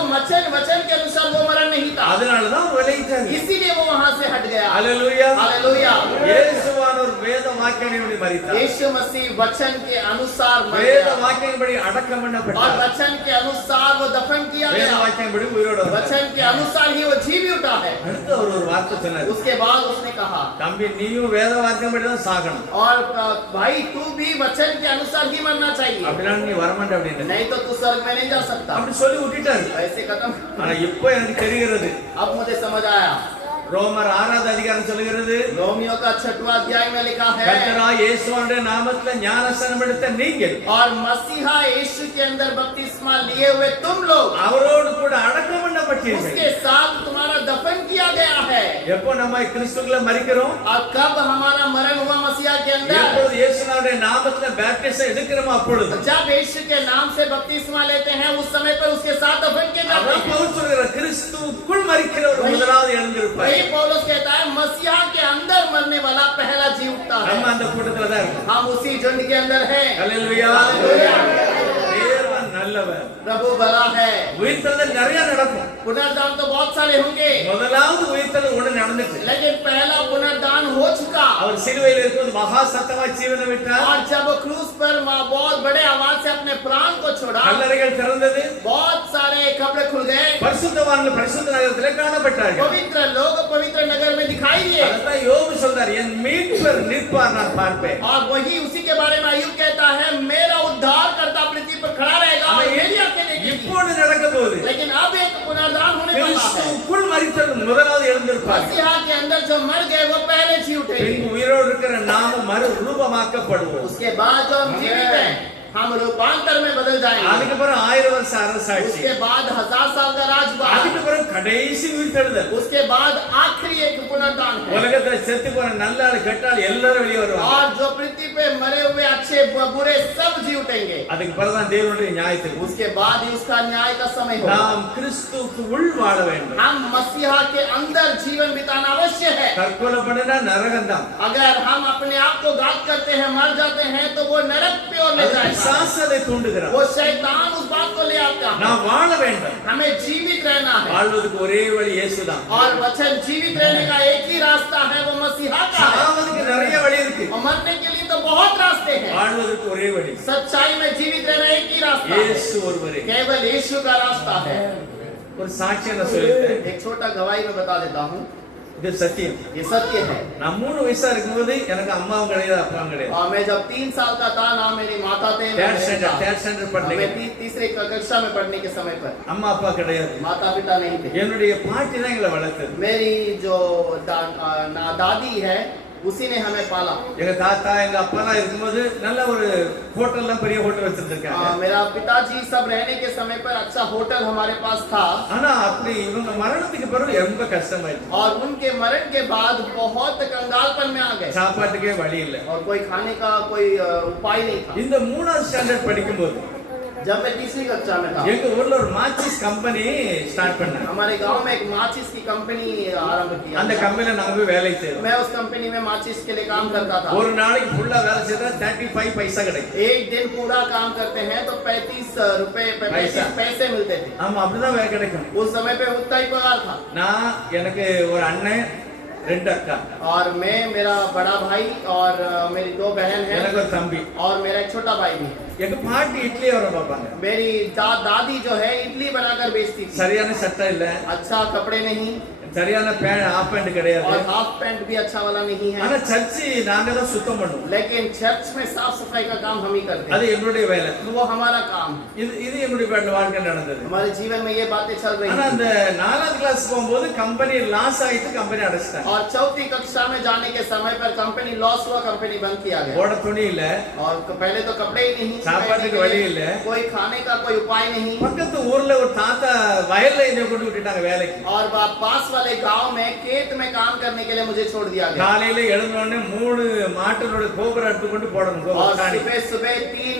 वचन के अनुसार वो मरण नहीं था, அதனால தான் அவர் விலகிட்டார். इसीलिए वो वहां से हट गया। ஹalleluya. हालेलुया। இயேசுவானவர் வேத வாக்கியங்களின்படி மரித்தார். यीशु मसीह वचन के अनुसार मर வேத गया வாக்கியங்களின்படி அடக்கம் और பண்ணப்பட்டார். वचन के अनुसार वो दफन किया வேத गया, வாக்கியங்களின்படி உயிரோட வந்தார். वचन के अनुसार ही वो जी भी उठा है। அடுத்து அவர் ஒரு வார்த்தை சொன்னார், उसके बाद उसने कहा தம்பி நீயும் வேத வாக்கியப்படி தான் சாகணும், और भाई तू भी वचन के अनुसार ही मरना चाहिए, அப்படின்னா நீ வரமாட்ட அப்படின்னு. नहीं तो तू स्वर्ग में नहीं जा सकता। அப்படி சொல்லி விட்டுட்டாரு. ऐसे खत्म। ஆனா இப்போ எனக்கு தெரிகிறது, अब मुझे समझ आया। ரோமர் 6வது அதிகாரம் சொல்லுகிறது, रोमियो का 6वां अध्याय में लिखा है கர்த்தராகிய இயேசுவின் நாமத்தில் ஞானஸ்நானம் எடுத்த நீங்கள் और मसीहा यीशु के अंदर बपतिस्मा लिए हुए तुम लोग அவரோடு கூட அடக்கம் பண்ணப்பட்டீர்கள். उसके साथ तुम्हारा दफन किया गया है। எப்போ நம்ம கிறிஸ்துக்குள்ள மரிக்கிறோம், और कब हमारा मरण हुआ मसीहा के अंदर, எப்போது இயேசுவின் நாமத்தில் பேப்டிசம் எடுக்கிறோமோ அப்பொழுது. जब यीशु के नाम से बपतिस्मा लेते हैं उस समय पर उसके साथ दफन किए जाते அதான் हैं। பவுல் சொல்கிறார், கிறிஸ்துவுக்குள் மரிக்கிறவர் முதலாவது எழுந்திருப்பார். वही पौलुस कहता है मसीहा के अंदर मरने वाला पहला जी उठता है। நம்ம அந்த கூட்டத்துல தான் இருக்கோம். हम उसी झुंड के अंदर हैं। ஹalleluya. हालेलुया। தேவன் நல்லவர். நல்லவர். प्रभु भला है। உயிர்த்தெழுதல் நிறைய நடக்கும். पुनरुद्धान तो बहुत सारे होंगे, முதலாவது உயிர்த்தெழுதல் உடனே நடந்துச்சு. लेकिन पहला पुनरुद्धान हो चुका। அவர் சிலுவையில் இருக்கும்போது மகா சத்தமாய் ஜீவனை விட்டார். और जब वो क्रूस पर बहुत बड़े आवाज से अपने प्राण को छोड़ा, கல்லறைகள் திறந்தது. बहुत सारे कब्र खुल गए, பரிசுத்தவான்கள் பரிசுத்த நகரத்திலே காணப்பட்டார்கள். पवित्र लोग पवित्र नगर में दिखाई दिए। அதான் யோபு சொல்றார், என் மீட்பர் நிற்பார் நான் பார்ப்பேன். और वही उसी के बारे में अय्यूब कहता है, मेरा उद्धार करता पृथ्वी पर खड़ा रहेगा और मेरी आंखें देखेंगी। இப்போது நடக்க போகுது. लेकिन अब एक पुनरुद्धान होने वाला है। கிறிஸ்துவுக்குள் மரித்தவர்கள் முதலாவது எழுந்திருப்பார்கள். मसीहा के अंदर जो मर गए वो पहले जी उठेंगे। பின்பு உயிரோடு இருக்கிற நாமும் மறு ரூபமாக்கப்படுவோம். उसके बाद जो हम जीवित हैं, हम रूपांतर में बदल जाएंगे। அதுக்கு பிறகு 1000 வருஷ அரசாட்சி. उसके बाद 1000 साल का राजपाट। அதுக்கு பிறகு கடைசி உயிர்த்தெழுதல். उसके बाद आखिरी एक पुनरुत्थान है। உலகத்துல செத்து போன நல்ல ஆளு கெட்ட ஆளு எல்லாரும் வெளியே வருவாங்க. और जो पृथ्वी पे मरे हुए अच्छे बुरे सब जी उठेंगे। அதுக்கு பிறகு தான் தேவனுடைய நியாயத்துக்கு. उसके बाद ही उसका न्याय का समय होगा। நாம் கிறிஸ்துவுக்கு உள் வாழ வேண்டும். हम मसीहा के अंदर जीवन बिताना अवश्य है। தற்கொலை பண்ணினா நரகம் தான். अगर हम अपने आप को घात करते हैं, मर जाते हैं, तो वो नरक पे और ले जाएगा। சாசதை தூண்டுகிறார். वो शैतान उस बात को ले आता है। நாம் வாழ வேண்டும். हमें जीवित रहना है। வாழ்வதற்கு ஒரே வழி இயேசுதான். और वचन जीवित रहने का एक ही रास्ता है, वो मसीहा का है। சாவதுக்கு நிறைய வழி இருக்கு. और मरने के लिए तो बहुत रास्ते हैं। வாழ்வதற்கு ஒரே வழி सच्चाई में जीवित रहना एक ही रास्ता है, இயேசு ஒருவரே. केवल यीशु का रास्ता है। ஒரு சாட்சியை நான் சொல்லிட்டேன். एक छोटा गवाही में बता देता हूँ, இது சத்தியம். ये सत्य है। நான் 3 வயசா இருக்கும்போது எனக்கு அம்மாவும் கிடையாது அப்பாவும் கிடையாது. और मैं जब 3 साल का था, ना मेरी माता थे, ना थर्ड मेरे पिता। स्टैंडर्ड पढ़ने मैं तीसरे कक्षा में पढ़ने के समय पर அம்மா அப்பா கிடையாது. माता पिता नहीं थे। என்னுடைய பாட்டி தான் எங்களை வளர்த்தது. मेरी जो दादी है, उसी ने हमें पाला। எங்க தாத்தா எங்க அப்பா இருக்கும்போது நல்ல ஒரு ஹோட்டல்லாம் பெரிய ஹோட்டல் வச்சிருக்காங்க. मेरा पिताजी सब रहने के समय पर अच्छा होटल हमारे पास था। ஆனா அப்படி இவங்க மரணத்துக்கு பிறகு ரொம்ப கஷ்டமாயிடுச்சு. और उनके मरण के बाद बहुत कंगालपन में आ गए சாப்பாட்டுக்கே வழி இல்ல. और कोई खाने का कोई उपाय नहीं था। இந்த 3ஆவது ஸ்டாண்டர்ட் படிக்கும்போது जब मैं तीसरी कक्षा में था, எங்க ஊர்ல ஒரு மாச்சிஸ் கம்பெனி ஸ்டார்ட் பண்ணாங்க. हमारे गांव में एक माचिस की कंपनी आरंभ किया। அந்த கம்பெனில நாங்க போய் வேலை செய்தோம். मैं उस कंपनी में माचिस के लिए काम करता था। ஒரு நாளைக்கு ஃபுல்லா வேலை செய்தா 35 பைசா கிடைக்கும். एक दिन पूरा काम करते हैं तो 35 रुपए पैसे मिलते थे। ஆமா அப்படிதான் வேலை கிடைக்கும். उस समय पे उतना ही पगार था। நான் எனக்கு ஒரு அண்ணன் 2 அக்கா और मैं, मेरा बड़ा भाई और मेरी 2 बहन है எனக்கு ஒரு தம்பி. और मेरा एक छोटा भाई भी है। எங்க பாட்டி இட்லி வர பாப்பாங்க. मेरी दादी जो है इडली बनाकर बेचती थी। சரியான சட்டை இல்ல, अच्छा कपड़े नहीं சரியான பேண்ட் ஆஃப் பேண்ட் கிடையாது. और हाफ पैंट भी अच्छा वाला नहीं है। ஆனா சர்ச்சு நாங்க தான் சுத்தம் பண்ணுவோம். लेकिन चर्च में साफ सफाई का काम हम ही करते அது हैं, என்னுடைய வேலை. तो वो हमारा काम। இது என்னுடைய வாழ்க்கை நடந்தது. हमारे जीवन में ये बातें चल रही ஆனா हैं। அந்த 4ஆவது கிளாஸ் போகும்போது கம்பெனி லாஸ் ஆயிட்டு கம்பெனி அடைச்சிட்டாங்க. और चौथी कक्षा में जाने के समय पर कंपनी लॉस हुआ, कंपनी बंद किया गया। போட துணி இல்ல, और पहले तो कपड़े ही नहीं, சாப்பாட்டுக்கு வழி இல்ல, कोई खाने का कोई उपाय नहीं। பக்கத்து ஊர்ல ஒரு தாத்தா வயல்ல என்னை கொண்டு விட்டுட்டாங்க வேலைக்கு. और पास वाले गांव में खेत में काम करने के लिए मुझे छोड़ दिया गया। காலையில எழுந்த உடனே 3 மாட்டோட கோபுரம் எடுத்து கொண்டு போடணும். और सुबह सुबह 3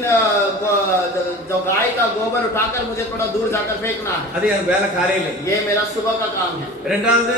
जो गाय का गोबर उठाकर मुझे थोड़ा दूर जाकर फेंकना है। அது எனக்கு வேலை காலையில. ये मेरा सुबह का काम है। ரெண்டாவது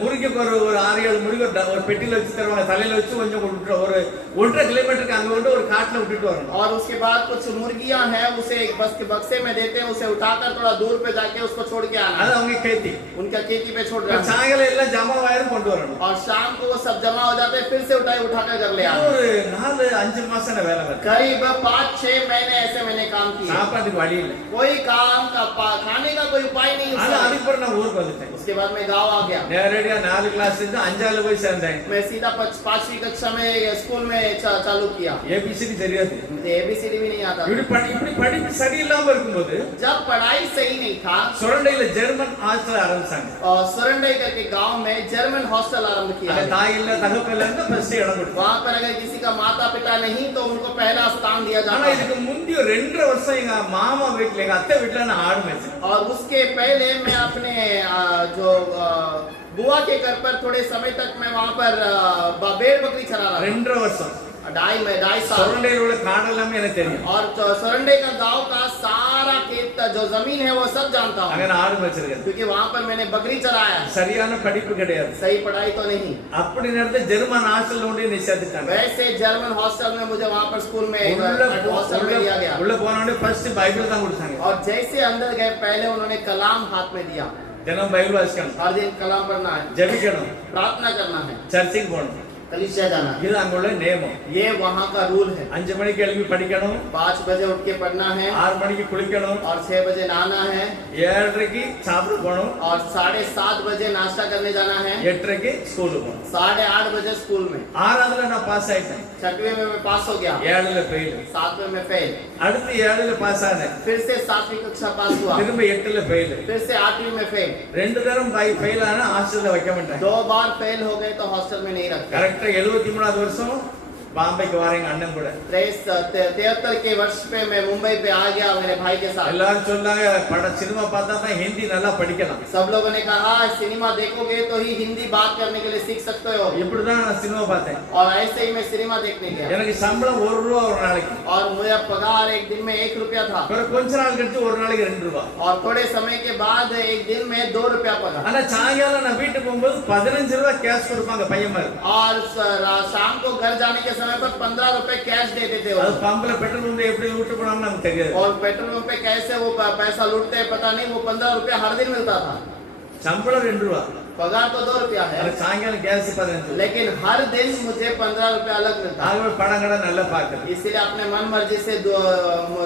முருகை ஒரு 6-7 முருகை ஒரு பெட்டியில வச்சு தருவாங்க, தலையில வச்சு கொஞ்சம் விட்டு ஒரு 1.5 கிலோமீட்டருக்கு அங்க வந்து ஒரு காட்டுல விட்டுட்டு வரணும். और उसके बाद कुछ मुर्गियां हैं, उसे एक बस के बक्से में देते हैं, उसे उठाकर थोड़ा दूर पे जाके उसको छोड़ के आना அது है। அவங்க கேத்தி. उनका खेती पे छोड़ रहे हैं। சாயங்காலம் எல்லாம் ஜமாவாயிரம் கொண்டு வரணும். और शाम को वो सब जमा हो जाते हैं, फिर से उठाकर घर ले आते हैं। ஒரு 4-5 மாசம் நான் வேலை பார்த்தேன். करीब 5-6 महीने ऐसे मैंने काम किया। சாப்பாட்டுக்கு வழி இல்லை. कोई काम का खाने का कोई उपाय नहीं। ஆனா அதுக்கு பிறகு நான் ஊருக்கு வந்துட்டேன். उसके बाद मैं गाँव आ गया। நேரடியா 4 கிளாஸ் இருந்து 5ஆவது போய் சேர்ந்தேன். मैं सीधा 5वीं कक्षा में स्कूल में चालू किया। ஏபிசிடி தெரியாது. मुझे ABCD भी नहीं आता। இப்படி படிப்பு சரியில்லாம இருக்கும்போது जब पढ़ाई सही नहीं था, சுரண்டையில ஜெர்மன் ஹாஸ்டல் ஆரம்பிச்சாங்க. और सुरंडई करके गांव में जर्मन हॉस्टल आरंभ किया। அங்க தாய் இல்ல தகப்பன் இல்ல ஃபர்ஸ்ட் இடம் கொடுத்தாங்க. वहाँ पर अगर किसी का माता पिता नहीं तो उनको पहला स्थान दिया ஆனா जाता है। இதுக்கு முந்தி ஒரு 2.5 வருஷம் எங்க மாமா வீட்ல எங்க அத்தை வீட்ல நான் ஆடு மேய்ச்சேன். और उसके पहले मैं अपने जो बुआ के घर पर थोड़े समय तक मैं वहाँ पर भेड़ बकरी चरा रहा था। 2.5 வருஷம். 2.5 साल। சுரண்டையில் உள்ள காடெல்லாமே எனக்கு தெரியும். और सोरंडे का गांव का सारा खेत जो जमीन है वो सब जानता हूँ, அங்க நான் ஆடு வச்சிருக்கேன். क्योंकि वहाँ पर मैंने बकरी चराया है। சரியான படிப்பு கிடையாது. सही पढ़ाई तो नहीं। அப்படி நேரத்துல ஜெர்மன் ஹாஸ்டல்ல கொண்டு என்னை சேர்த்துட்டாங்க. वैसे जर्मन हॉस्टल में मुझे वहाँ पर स्कूल में हॉस्टल में लिया गया। உள்ள போன உடனே ஃபர்ஸ்ட் பைபிள் தான் கொடுத்தாங்க. और जैसे अंदर गए पहले उन्होंने कलाम हाथ में दिया। தினம் பைபிள் வாசிக்கணும், हर दिन कलाम पढ़ना है, ஜெபிக்கணும், प्रार्थना करना है, சர்ச்சுக்கு போகணும். कलीसिया जाना है। இது அங்குள்ள நியமம். ये वहाँ का रूल है। 5 மணிக்கு எழுப்பி படிக்கணும், 5 बजे उठ के पढ़ना है, 6 மணிக்கு குளிக்கணும், और 6 बजे नहाना है, 7:30க்கு சாப்பிட போகணும், और 7:30 बजे नाश्ता करने जाना है, 8:30க்கு ஸ்கூலுக்கு போகணும். 8:30 बजे स्कूल में। 6ஆவதுல நான் பாஸ் ஆயிட்டேன், 6वीं में मैं पास हो गया, 7ல ஃபெயில். 7वीं में फेल, அடுத்து 7ல பாஸ் ஆனேன், फिर से 7वीं कक्षा पास हुआ, திரும்ப 8ல ஃபெயில். फिर से 8वीं में फेल। 2 தரம் ஃபெயில் ஆனா ஹாஸ்டல்ல வைக்க மாட்டாங்க. 2 बार फेल हो गए तो हॉस्टल में नहीं रखते। கரெக்ட்டா 73வது வருஷம் பாம்பேக்கு வரேங்க அண்ணன் கூட. 73 के वर्ष पे मैं मुंबई पे आ गया मेरे भाई के साथ। எல்லாரும் சொன்னாங்க சினிமா பார்த்தா தான் ஹிந்தி நல்லா படிக்கலாம். सब लोगों ने कहा सिनेमा देखोगे तो ही हिंदी बात करने के लिए सीख सकते हो। இப்படிதான் நான் சினிமா பார்த்தேன். और ऐसे ही मैं सिनेमा देखने गया, எனக்கு சம்பளம் 1 ரூபா ஒரு நாளைக்கு. और मेरा पगार एक दिन में 1 रुपया था, அப்புறம் கொஞ்ச நாள் கழிச்சு ஒரு நாளைக்கு 2 ரூபா. और थोड़े समय के बाद एक दिन में 2 रुपया पगार। ஆனா சாயங்காலம் நான் வீட்டுக்கு போகும்போது 15 ரூபா கேஷ் கொடுப்பாங்க பையன் மாதிரி. और शाम को घर जाने के समय पर 15 रुपए कैश देते थे वो। அது பம்பல பெட்ரோல் வந்து எப்படி லூட்டு போனான்னு நமக்கு தெரியாது. और पेट्रोल पंप पे कैसे वो पैसा लूटते हैं पता नहीं। वो 15 रुपया हर दिन मिलता था, சம்பளம் 2 ரூபா, पगार तो 2 रुपया है, அது சாயங்காலம் கேஸ் 15. लेकिन हर दिन मुझे 15 रुपया अलग मिलता है। ஆகவே படம் கடை நல்லா பார்க்கணும். इसीलिए अपने मन मर्जी से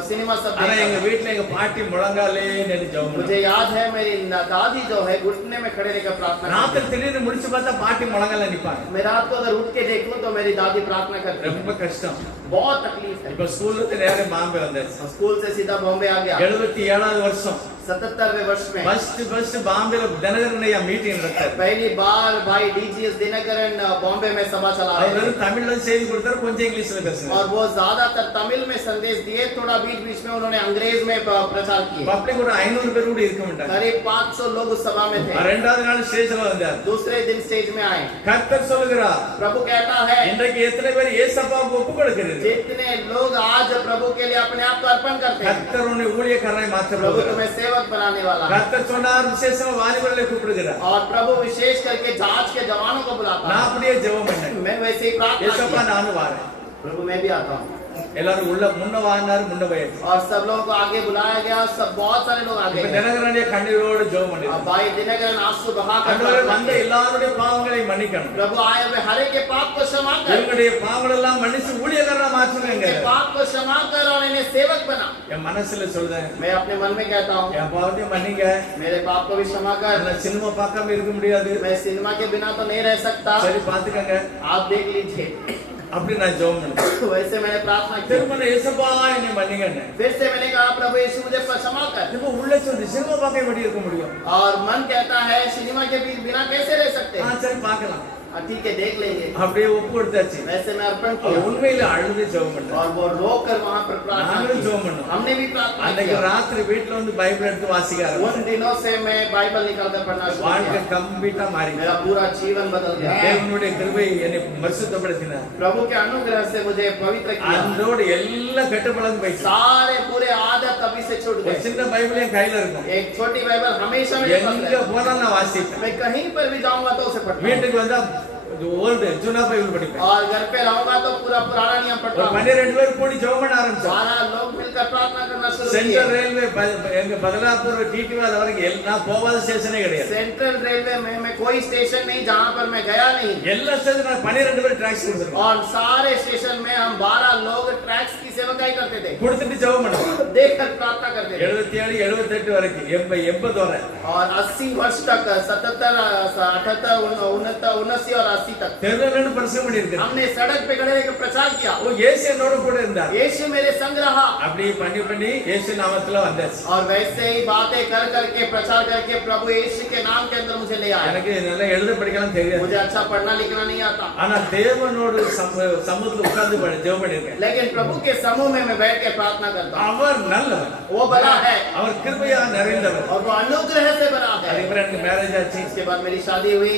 सिनेमा सब ஆனா எங்க देखा। வீட்டுல எங்க பாட்டி முழங்காலே நின்னு ஜெபம் मुझे பண்ணுவாங்க. याद है मेरी दादी जो है घुटने में खड़े रहकर प्रार्थना करती ராத்திரி திடீர்னு முடிச்சு பார்த்தா பாட்டி முழங்கால நிப்பாங்க. है। मैं रात को अगर उठ के देखूं तो मेरी दादी प्रार्थना करती है। ரொம்ப கஷ்டம். बहुत तकलीफ है। இப்ப ஸ்கூல்ல இருந்து நேரா பாம்பே வந்தாச்சு. स्कूल से सीधा बॉम्बे आ गया। 77வது வருஷம் 77वें वर्ष में ஃபர்ஸ்ட் பாம்பேல தினகரனையா மீட்டிங் நடத்தாரு. पहली बार भाई डीजीएस दिनकरन बॉम्बे में सभा चला रहे அவர் थे। தமிழ்ல செய்தி கொடுத்தாரு, கொஞ்சம் இங்கிலீஷ்ல பேசுனாரு. और वो ज्यादातर तमिल में संदेश दिए, थोड़ा बीच बीच में उन्होंने अंग्रेज में प्रचार किए। பப்ளிக் ஒரு 500 பேர் கூட இருக்க மாட்டாங்க. करीब 500 लोग उस सभा में थे। ரெண்டாவது நாள் ஸ்டேஜ்ல வந்தார். दूसरे दिन स्टेज में आए। கர்த்தர் சொல்லுகிறார், प्रभु कहता है இன்றைக்கு எத்தனை பேர் இயேசுவுக்கு ஒப்பு கொடுக்கிறீர்கள்? जितने लोग आज प्रभु के लिए अपने आप को अर्पण करते हैं, கர்த்தர் உன்னை ஊழியக்காரனாய் மாற்ற प्रभु போகிறார். तुम्हें सेवक बनाने वाला है। கர்த்தர் சொன்னார், விசேஷமா வாலிபர்களை கூப்பிடுகிறார். और प्रभु विशेष करके जहाज के जवानों को बुलाता நான் है। அப்படியே ஜெபம் பண்ணேன், मैं वैसे ही प्रार्थना இயேசுப்பா की, நானும் வரேன். प्रभु मैं भी आता हूँ। எல்லாரும் உள்ள முன்ன வாங்கினாரு, முன்ன போயாச்சு. और सब लोगों को आगे बुलाया गया, सब बहुत सारे लोग आगे இப்ப गए। தினகரனுடைய கண்ணீரோடு ஜெபம் और பண்ணினார். भाई दिनकरन आंसू बहाकर ஆண்டவரே, प्रार्थना வந்த की। எல்லாருடைய பாவங்களை மன்னிக்கணும். प्रभु आए हुए हरे के पाप को क्षमा कर, இவங்களுடைய பாவங்கள் எல்லாம் மன்னிச்சு ஊழியக்காரனா மாற்றுங்க. इनके पाप को क्षमा कर और इन्हें सेवक बना। என் மனசுல சொல்றேன், मैं अपने मन में कहता हूँ என் பாவத்தையும் மன்னிங்க. मेरे पाप को भी क्षमा कर। நான் சினிமா பார்க்காம இருக்க முடியாது. मैं सिनेमा के बिना तो नहीं रह सकता, சரி பாத்துக்கங்க. आप देख लीजिए। அப்படி நான் ஜெபம் பண்ணேன். वैसे मैंने प्रार्थना की। திரும்ப இயேசுப்பா என்னை மன்னிங்கன்னு. फिर से मैंने कहा प्रभु यीशु मुझे क्षमा कर। இப்போ உள்ள சொல்லி சினிமா பார்க்க எப்படி இருக்க முடியும்? और मन कहता है सिनेमा के बिना कैसे रह सकते हैं। சரி பார்க்கலாம். ठीक है देख लेंगे। அப்படியே ஒப்பு கொடுத்தாச்சு. वैसे मैं अर्पण அவர் किया உண்மையில அழுது ஜெபம் பண்ணார். और वो रोकर वहां पर प्रार्थना நாங்களும் की। ஜெபம் பண்ணோம். हमने भी प्रार्थना அன்னைக்கு किया। ராத்திரி வீட்ல வந்து பைபிள் எடுத்து வாசிக்க उन ஆரம்பிச்சேன். दिनों से मैं बाइबल निकालकर पढ़ना शुरू வாழ்க்கை किया। கம்ப்ளீட்டா மாறி. मेरा पूरा जीवन बदल गया। தேவனுடைய கிருபை என்னை பரிசுத்தப்படுத்தினார். प्रभु के अनुग्रह से मुझे पवित्र किया। அன்றோடு எல்லா கெட்டபழக்கம் போயிடுச்சு. सारे पूरे आदत तभी से छूट ஒரு गए। சின்ன பைபிள் என் கையில இருக்கும். एक छोटी बाइबल हमेशा मेरे पास எங்க है। போனாலும் நான் வாசிப்பேன். मैं कहीं पर भी जाऊंगा तो उसे पढ़ता हूं। வீட்டுக்கு வந்தா ஓல்டு ஜூனா பைபிள் படிப்பேன். और घर पे रहूंगा तो पूरा पुराना नियम पढ़ता ஒரு हूं। 12 பேர் கூடி ஜெபம் பண்ண ஆரம்பிச்சோம். 12 लोग मिलकर प्रार्थना करना शुरू சென்ட்ரல் किए। ரயில்வே எங்க பதலாப்பூர் டிடிவால வரைக்கும் நான் போகாத ஸ்டேஷனே கிடையாது. सेंट्रल रेलवे में कोई स्टेशन नहीं जहां पर मैं गया नहीं। எல்லா ஸ்டேஷன் நான் 12 பேர் ட்ராக்ஸ் கொடுத்துருக்கோம். और सारे स्टेशन में हम 12 लोग ट्रैक्स की सेवकाई करते थे, கொடுத்துட்டு ஜெபம் பண்ணுவோம். देखकर प्रार्थना करते थे। 77 78 வரைக்கும் 80 வரை. और 80 वर्ष तक 77 78 79 और 80 तक தெருவுல பிரசங்கம் பண்ணிருக்கேன். हमने सड़क पे खड़े रहकर प्रचार किया। ஓ இயேசு என்னோட கூட இருந்தார். यीशु मेरे संग रहा। அப்படி பண்ணி இயேசு நாமத்துல வந்தாச்சு. और वैसे ही बातें कर करके प्रचार करके प्रभु यीशु के नाम के अंदर मुझे ले आया। எனக்கு நல்லா எழுத படிக்கலாம் தெரியாது. मुझे अच्छा पढ़ना लिखना नहीं आता, ஆனா தேவனோடு சமூகத்துல உட்கார்ந்து ஜெபம் பண்ணிருக்கேன். लेकिन प्रभु के समूह में मैं बैठ के प्रार्थना करता हूँ। அவர் நல்லவர், वो बड़ा है அவர் கிருபையா நிறைந்தவர். और वो अनुग्रह से बड़ा है। அதுக்கப்புறம் எனக்கு மேரேஜ் ஆச்சு. इसके बाद मेरी शादी हुई।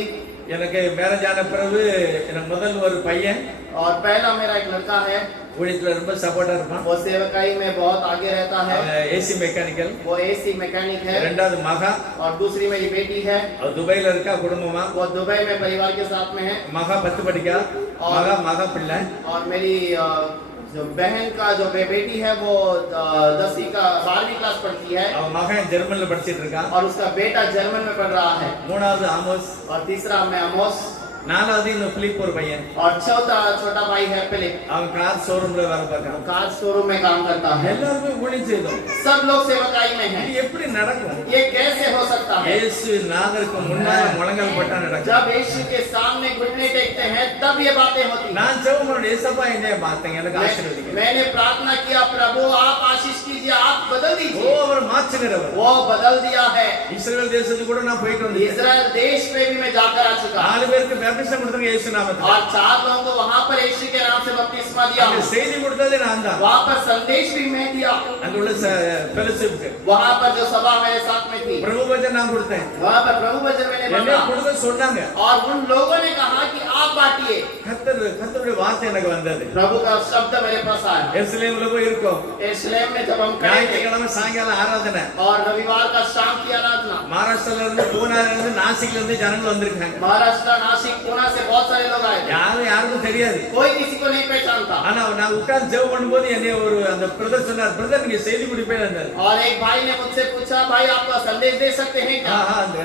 எனக்கு மேரேஜ் ஆன பிறகு எனக்கு முதல் ஒரு பையன் और पहला मेरा एक लड़का है, ஊழியத்துல ரொம்ப சப்போர்ட்டா இருப்பான். वो सेवकाई में बहुत आगे रहता है, ஏசி மெக்கானிக்கல். वो एसी मैकेनिक है। ரெண்டாவது மகா, और दूसरी मेरी बेटी है, அவ துபாயில இருக்கா குடும்பமா. वो दुबई में परिवार के साथ में है। மகா 10 படிக்கா. மகா பிள்ளை. और मेरी जो बहन का जो बेटी है वो 10वीं का 12वीं क्लास पढ़ती है, அவ மகன் ஜெர்மன்ல படிச்சிட்டு இருக்கான். और उसका बेटा जर्मन में पढ़ रहा है। மூணாவது ஆமோஸ். और तीसरा मैं अमोस, நாலாவது இந்த பிலிப் ஒரு பையன். और चौथा छोटा भाई है फिलिप, அவன் கார் ஷோரூம்ல வேலை பார்க்கறான். कार शोरूम में काम करता है। எல்லாருமே ஊழியம் செய்தோம். सब लोग सेवकाई में हैं। இது எப்படி நடக்கும்? ये कैसे हो सकता है? இயேசு நாதருக்கு முன்னால முழங்கால் போட்டா நடக்கும். जब यीशु के सामने घुटने टेकते हैं तब ये बातें होती हैं। நான் ஜெபம் பண்ணேன், ஏசப்பா என்னைய மாத்துங்க, எனக்கு ஆசீர்வதிங்க. मैंने प्रार्थना किया, प्रभु आप आशीष कीजिए, आप बदल ஓ दीजिए। அவர் மாற்றுகிறவர். वो बदल दिया है। இஸ்ரவேல் தேசத்துக்கு கூட நான் போயிட்டு வந்தேன். इजराइल देश में भी मैं जाकर आ चुका। 4 பேருக்கு பேப்டிசம் கொடுத்தது இயேசு நாமத்துல. और 4 लोगों को वहां पर यीशु के नाम से बपतिस्मा दिया। அந்த செய்தி கொடுத்தது நான் தான். वहां पर संदेश भी मैं दिया। அங்க உள்ள ஃபெலோஷிப்க்கு वहां पर जो सभा मेरे साथ में थी, பிரபு வச்சன் நான் கொடுத்தேன். वहां पर प्रभु वचन मैंने என்னைய बांटा। கொடுக்க சொன்னாங்க. और उन लोगों ने कहा कि आप बांटिए। கர்த்தருடைய வார்த்தை எனக்கு வந்தது. प्रभु का शब्द मेरे पास आया। எருசலேம்ல போய் இருக்கோம். यरूशलेम में जब हम खड़े थे ஞாயிற்றுக்கிழமை சாயங்காலம் ஆராதனை. और रविवार का शाम की आराधना, மகாராஷ்டிரல இருந்து பூனால இருந்து நாசிக்ல இருந்து ஜனங்கள் வந்திருக்காங்க. महाराष्ट्र, नासिक, पुणे से बहुत सारे लोग आए थे। யாருக்கும் தெரியாது. कोई किसी को नहीं पहचानता। ஆனா நான் உட்கார்ந்து ஜெபம் பண்ணும்போது என்னைய ஒரு அந்த பிரதர் சொன்னார், பிரதர் நீங்க செய்தி கொடுப்பேன் என்றார். और एक भाई ने मुझसे पूछा, भाई आप संदेश दे सकते हैं क्या?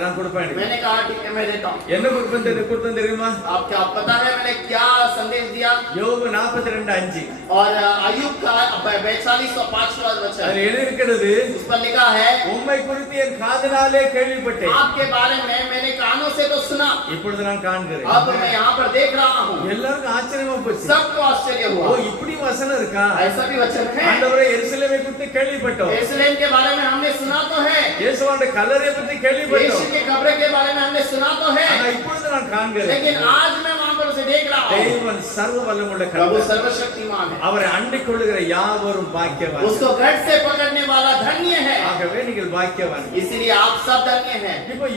நான் கொடுப்பேன். मैंने कहा ठीक है मैं देता हूँ। என்ன கொடுப்பேன் தெரியுமா? आपको पता है मैंने क्या संदेश दिया? யோபு 42:5. और अय्यूब का 42 और 5वां वचन, அதுல எழுதியிருக்கிறது, उस पर लिखा है, உம்மை குறித்து என் காதினாலே கேள்விப்பட்டேன், आपके बारे में मैंने कानों से तो सुना, இப்பொழுது நான் காண்கிறேன். अब मैं यहाँ पर देख रहा हूँ। எல்லாருக்கும் ஆச்சரியமா போச்சு. सबको आश्चर्य ஓ हुआ, இப்படி வசனம் இருக்கா? ऐसा भी वचन है। ஆண்டவரே எருசலேமை குறித்து கேள்விப்பட்டோம். यरूशलेम के बारे में हमने सुना तो है, இயேசுவோட கல்லறையை பற்றி यीशु கேள்விப்பட்டோம். के कब्र के बारे में हमने सुना तो है, ஆனா இப்பொழுது நான் காண்கிறேன். लेकिन आज मैं वहां पर उसे देख रहा हूँ। தேவன் சர்வ வல்லமுள்ள प्रभु கர்த்தர். सर्वशक्तिमान है, அவரை அண்டிக் கொள்ளுகிற யாவரும் பாக்கியவான். उसको गढ़ से पकड़ने वाला धन्य है, ஆகவே நீங்கள் பாக்கியவான். इसलिए आप सब धन्य हैं। இப்போ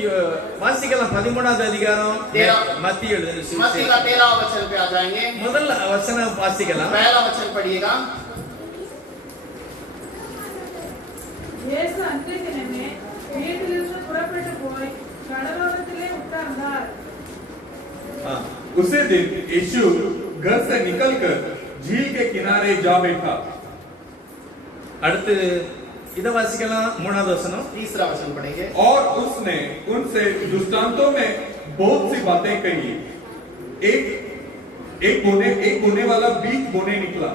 வாசிக்கலாம் 13வது அதிகாரம் மத்திய எழுதின मत्ती சுவிசேஷம். का 13वां वचन पे आ जाएंगे। முதல் வசனம் வாசிக்கலாம். पहला वचन पढ़िएगा। இயேசு அன்றைய தினமே வீட்டிலிருந்து புறப்பட்டு போய் கடலோரத்திலே உட்கார்ந்தார். उसी दिन यीशु घर से निकलकर झील के किनारे जा बैठा। அடுத்து இத வாசிக்கலாம். 3வது வசனம். तीसरा वचन पढ़ेंगे। और उसने उनसे दृष्टांतों में बहुत सी बातें कही। एक बोने वाला बीज बोने निकला।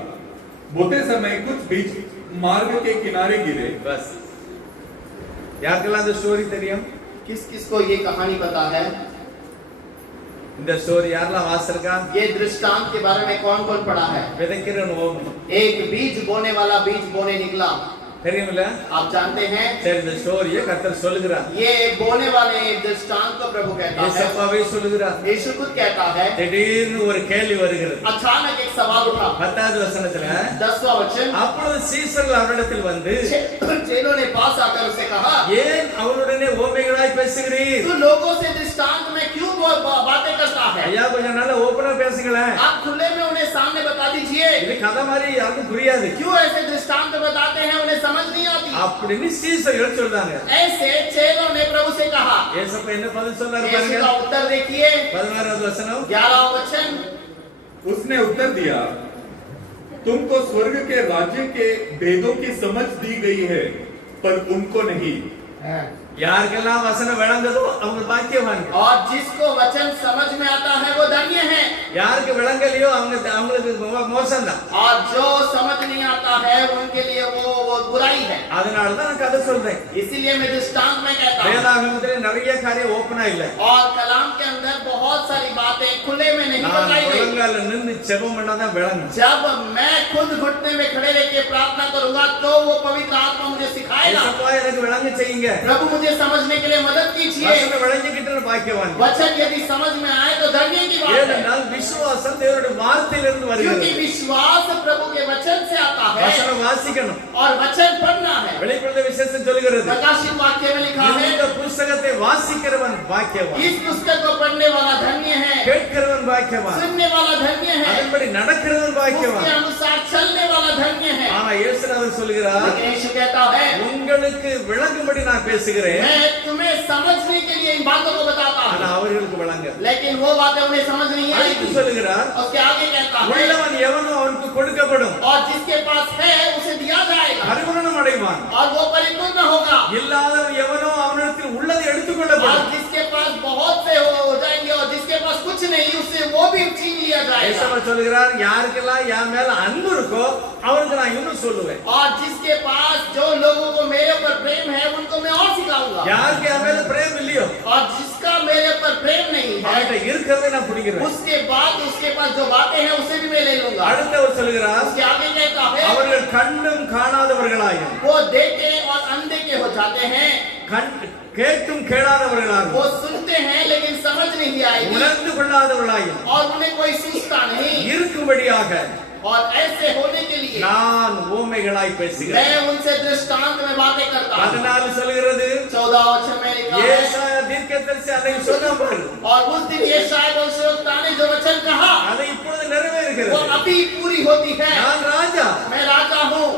बोते समय कुछ बीज मार्ग के किनारे गिरे। பஸ் யாருக்கெல்லாம் இந்த ஸ்டோரி தெரியும்? किस किस को ये कहानी पता है? இந்த ஸ்டோரி யாரெல்லாம் வாசிச்சிருக்கா? ये दृष्टांत के बारे में कौन कौन पढ़ा है? விதைக்கிறவன் ஓமை. एक बीज बोने वाला बीज बोने निकला, தெரியுமில்ல? आप जानते हैं। சரி, இந்த ஸ்டோரியை கர்த்தர் சொல்லுகிறார். ये बोने वाले दृष्टांत को प्रभु कहता है, இயேசுவே சொல்லுகிறார். यीशु खुद कहता है। திடீர்னு ஒரு கேள்வி வருகிறது. अचानक एक सवाल उठा। 10வது வசனத்துல 10वां वचन, அப்பொழுது சீசர்கள் அவரிடத்தில் வந்து, चेलों ने पास आकर उसे कहा, ஏன் அவருடனே ஓமைகளாய் பேசுகிறீர்? तू लोगों से दृष्टांत में क्यों बातें करता है? ஐயா கொஞ்சம் நல்லா ஓபனா பேசுங்களேன். आप खुले में उन्हें सामने बता दीजिए। இது கதை மாதிரி யாருக்கும் புரியாது. क्यों ऐसे दृष्टांत बताते हैं, उन्हें समझ नहीं आती। அப்படின்னு சீசர்கள் சொல்றாங்க. ऐसे चेलों ने प्रभु से कहा। இயேசுப்பா என்ன பதில் சொல்றாரு यीशु பாருங்க. का उत्तर देखिए। 16வது வசனம். 11वां वचन, उसने उत्तर दिया, तुमको स्वर्ग के राज्य के भेदों की समझ दी गई है, पर उनको नहीं। யாருக்கெல்லாம் வசனம் விளங்குதோ அவங்க பாக்கியவான்கள். और जिसको वचन समझ में आता है वो धन्य है। யாருக்கு விளங்கலையோ அவங்களுக்கு மோசம் தான். और जो समझ नहीं आता है उनके लिए वो बुराई है। அதனால தான் நான் கதை சொல்றேன். इसीलिए मैं दृष्टांत में कहता हूँ। வேதாகமத்திலே நிறைய காரியம் ஓபனா இல்ல. और कलाम के अंदर बहुत सारी बातें खुले में नहीं நான் बताई गई। முழங்கால நின்னு ஜெபம் பண்ணாதான் விளங்கும். जब मैं खुद घुटने में खड़े रह के प्रार्थना करूंगा तो वो पवित्र आत्मा मुझे सिखाएगा। இயேசுப்பா எனக்கு விளங்க செய்யுங்க. प्रभु मुझे समझने के लिए मदद कीजिए। வசனம் விளங்கிக்கிட்டு பாக்கியவான். वचन यदि समझ में आए तो धन्य की बात है। ஏனென்றால் விசுவாசம் தேவனுடைய வார்த்தையிலிருந்து क्योंकि வருகிறது. विश्वास प्रभु के वचन से आता है வசனம் வாசிக்கணும். और वचन पढ़ना है। வெளிப்படுத்த விசேஷம் சொல்கிறது. प्रकाशित वाक्य में लिखा है, இந்த புத்தகத்தை வாசிக்கிறவன் பாக்கியவான், इस पुस्तक को पढ़ने वाला धन्य है, கேட்கிறவன் பாக்கியவான், सुनने वाला धन्य है, அதன்படி நடக்கிறவன் उसके பாக்கியவான். अनुसार चलने वाला धन्य है। ஆனா இயேசுநாதர் சொல்கிறார், लेकिन यीशु कहता है, உங்களுக்கு விளங்கும்படி நான் பேசுகிறேன், मैं तुम्हें समझने के लिए इन बातों को बताता ஆனா हूँ, அவர்களுக்கு விளங்க. लेकिन वो बातें उन्हें समझ नहीं அடுத்து आएगी। சொல்கிறார், उसके आगे कहता है, உள்ளவன் எவனோ அவனுக்கு கொடுக்கப்படும், और जिसके पास है उसे दिया जाएगा பரிபூரணம் அடைவான். और वो परिपूर्ण होगा, இல்லாதவன் எவனோ அவனிடத்தில் உள்ளதை और எடுத்துக்கொள்ளப்படும். जिसके पास बहुत से हो जाएंगे और जिसके पास कुछ नहीं उससे वो भी छीन लिया जाएगा। இயேசுவர் சொல்கிறார், யாருக்கெல்லாம் என் மேல அன்பு இருக்கோ அவனுக்கு நான் இன்னும் சொல்லுவேன். और जिसके पास जो लोगों को मेरे ऊपर प्रेम है उनको मैं और सिखाऊंगा, யாருக்கு என் மேல பிரேம் இல்லையோ और जिसका मेरे ऊपर प्रेम नहीं है அவன்கிட்ட இருக்கிறதை நான் பிடிக்கிறேன். उसके बाद उसके पास जो बातें हैं उसे भी मैं ले लूंगा। அடுத்தவர் சொல்கிறார், उसके आगे कहता है, அவர்கள் கண்டும் காணாதவர்களாயும், वो देखे और अनदेखे हो जाते हैं, கேட்டும் கேளாதவர்களாயும், वो सुनते हैं लेकिन समझ नहीं आएगी உணர்ந்து கொள்ளாதவர்களாயும் और उन्हें कोई सूझता नहीं। இருக்கும்படியாக और ऐसे होने के लिए நான் ஊமைகளாய் பேசுகிறேன். मैं उनसे दृष्टांत में बातें करता हूँ। அதனால சொல்கிறது, 14 वचन में लिखा है, ஏசாயா தீர்க்கதரிசி அதை சொன்னார், और उस दिन ये शायद भविष्यवक्ता ने जो वचन कहा அதை இப்பொழுது वो நிறைவேறுகிறது. अभी पूरी होती है। நான் ராஜா. मैं राजा हूँ,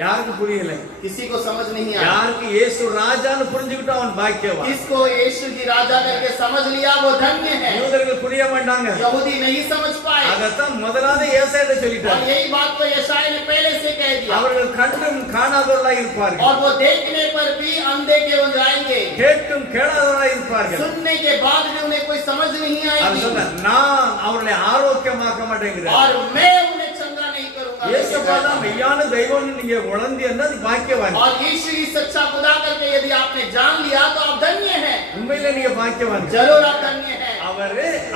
யாருக்கு புரியல? किसी को समझ नहीं आया। யாருக்கு இயேசு ராஜான்னு புரிஞ்சுக்கிட்டா அவன் பாக்கியவான். किसको यीशु की राजा करके समझ लिया वो धन्य है। யூதர்கள் புரிய மாட்டாங்க. यहूदी नहीं समझ पाए, அதத்தான் முதலாவது ஏசாயா और சொல்லிட்டார், यही बात तो यशायाह ने पहले से कह दिया। அவர்கள் கண்டும் காணாதவர்களாய் இருப்பார்கள், और वो देखने पर भी अनदेखे हो जाएंगे, கேட்டும் கேளாதவர்களாய் இருப்பார்கள். सुनने के बाद भी उन्हें कोई समझ नहीं அது आएगी, சொன்னார், நான் அவர்களை ஆரோக்கியமாக்க மாட்டேங்கிறேன். और मैं उन्हें चंगा नहीं करूंगा। இயேசுவா தான் மெய்யான தெய்வம்னு நீங்க உணர்ந்தீங்கன்னா அது பாக்கியவான். और यीशु ही सच्चा खुदा करके यदि आपने जान लिया तो आप धन्य हैं, உண்மையில நீங்க பாக்கியவான். जरूर आप धन्य हैं।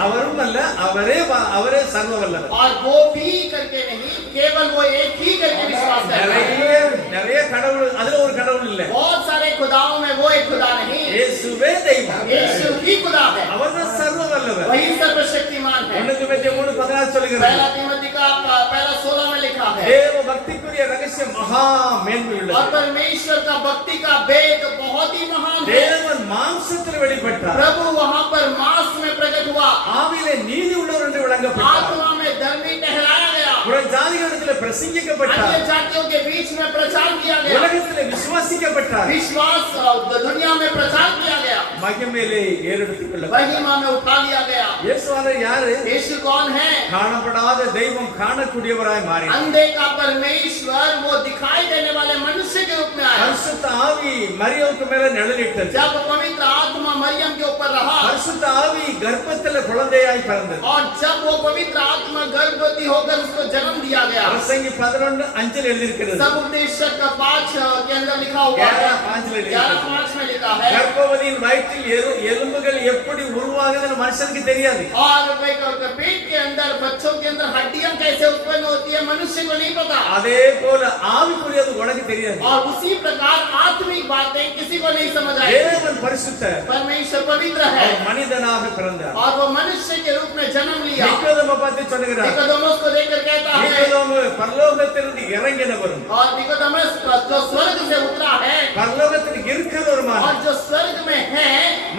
அவரும் அல்ல, அவரே சர்வ வல்லவர். और वो भी करके नहीं, केवल वो एक ही करके विश्वास करता है। நிறைய கடவுள், அதுல ஒரு கடவுள் இல்ல. बहुत सारे खुदाओं में वो एक खुदा नहीं, இயேசுவே தெய்வம். यीशु ही खुदा है, அவர்தான் சர்வ வல்லவர். वही सर्वशक्तिमान है। 1 தீமோத்தேயு 3:16 சொல்கிறது, पहला तीमुथियुस का पहला 16 में लिखा है, தேவ பக்திக்குரிய ரகசியம் மகா மேன்மை और உள்ளது. परमेश्वर का भक्ति का भेद बहुत ही महान है। தேவன் மாம்சத்தில் வெளிப்பட்டார், प्रभु वहां पर मांस में प्रकट हुआ, ஆவியிலே நீதி உள்ளவர் என்று விளங்கப்பட்டார், आत्मा में धर्मी ठहराया गया, புற ஜாதிகளிடத்தில் பிரசங்கிக்கப்பட்டார், अन्य जातियों के बीच में प्रचार किया गया, உலகத்திலே விசுவாசிக்கப்பட்டார், विश्वास दुनिया में प्रचार किया गया, மகிமையிலே ஏறெடுத்துக் கொள்ளப்பட்டார். महिमा में उठा लिया गया। இயேசுவானவர் யாரு? यीशु कौन है? காணப்படாத தெய்வம் காணக்கூடியவராய் மாறினார். अंधे का परमेश्वर वो दिखाई देने वाले मनुष्य के रूप में आया। பரிசுத்த ஆவி மரியாவுக்கு மேல நிழலிட்டது. जब पवित्र आत्मा मरियम के ऊपर रहा, பரிசுத்த ஆவி கர்ப்பத்தில் குழந்தையாய் பிறந்தது. और जब वो पवित्र आत्मा गर्भवती होकर उसको जन्म दिया गया, பிரசங்கி 11:5 எழுதியிருக்கிறது. सब उपदेशक का 5 के अंदर लिखा हुआ है, 11:5 में लिखा है, கர்ப்பவதியின் வயிற்றில் எலும்புகள் எப்படி உருவாகுதுன்னு மனுஷனுக்கு தெரியாது. और पेट के अंदर बच्चों के अंदर हड्डियां कैसे उत्पन्न होती है मनुष्य को नहीं पता, அதே போல ஆவிக்குரியது உனக்கு தெரியாது. और उसी प्रकार आत्मिक बातें किसी को नहीं समझ आएगी। தேவன் பரிசுத்தர், परमेश्वर पवित्र है, அவர் மனிதனாக பிறந்தார். और वो मनुष्य के रूप में जन्म लिया। நிக்கோதேமை பார்த்து சொல்லுகிறார், निकोदेमुस को देखकर कहता है, நிக்கோதேமு பரலோகத்திலிருந்து இறங்கினவரும் और निकोदेमुस जो स्वर्ग से उतरा है பரலோகத்தில் இருக்கிறவருமான और जो स्वर्ग में है,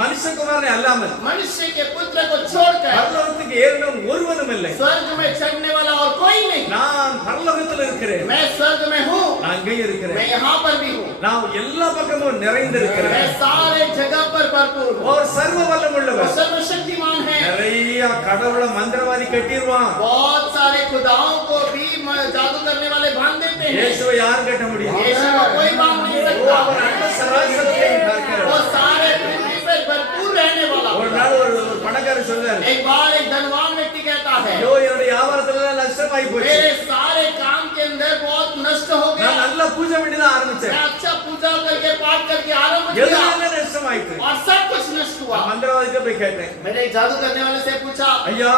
மனுஷகுமாரனை அல்லாமல் मनुष्य के पुत्र को छोड़कर பரலோகத்துக்கு ஏறினவன் ஒருவனும் இல்லை. स्वर्ग में चढ़ने वाला और कोई नहीं। நான் பரலோகத்தில் இருக்கிறேன், मैं स्वर्ग में हूँ, நான் அங்கே இருக்கிறேன், मैं यहाँ पर भी हूँ, நான் எல்லா பக்கமும் நிறைந்திருக்கிறேன். मैं सारे जगह पर भरपूर हूँ। அவர் சர்வ வல்லம் वो உள்ளவர். सर्वशक्तिमान है। நிறைய கடவுளை மந்திரவாதி கட்டிடுவான். बहुत सारे खुदाओं को भी जादू करने वाले बांध देते हैं। இயேசுவை யார் கட்ட முடியும்? यीशु को कोई बांध नहीं அவர் सकता। அண்ட சராசரத்தையும் பார்க்கிறவர். वो सारे पृथ्वी पर भरपूर रहने वाला। ஒரு நாள் ஒரு பணக்காரர் சொல்றாரு, एक बार एक धनवान व्यक्ति कहता है, ஐயோ என்னுடைய வியாபாரத்துல நஷ்டமாயி போச்சு, मेरे सारे काम के अंदर बहुत नष्ट हो நான் गया। நல்லா பூஜை பண்ணி தான் ஆரம்பிச்சேன், मैं अच्छा पूजा करके पाठ करके आरंभ किया எதுல நஷ்டமாயிட்டு. और सब कुछ नष्ट हुआ। மந்திரவாதிட்ட போய் கேட்டேன், मैंने एक जादू करने वाले से पूछा, ஐயா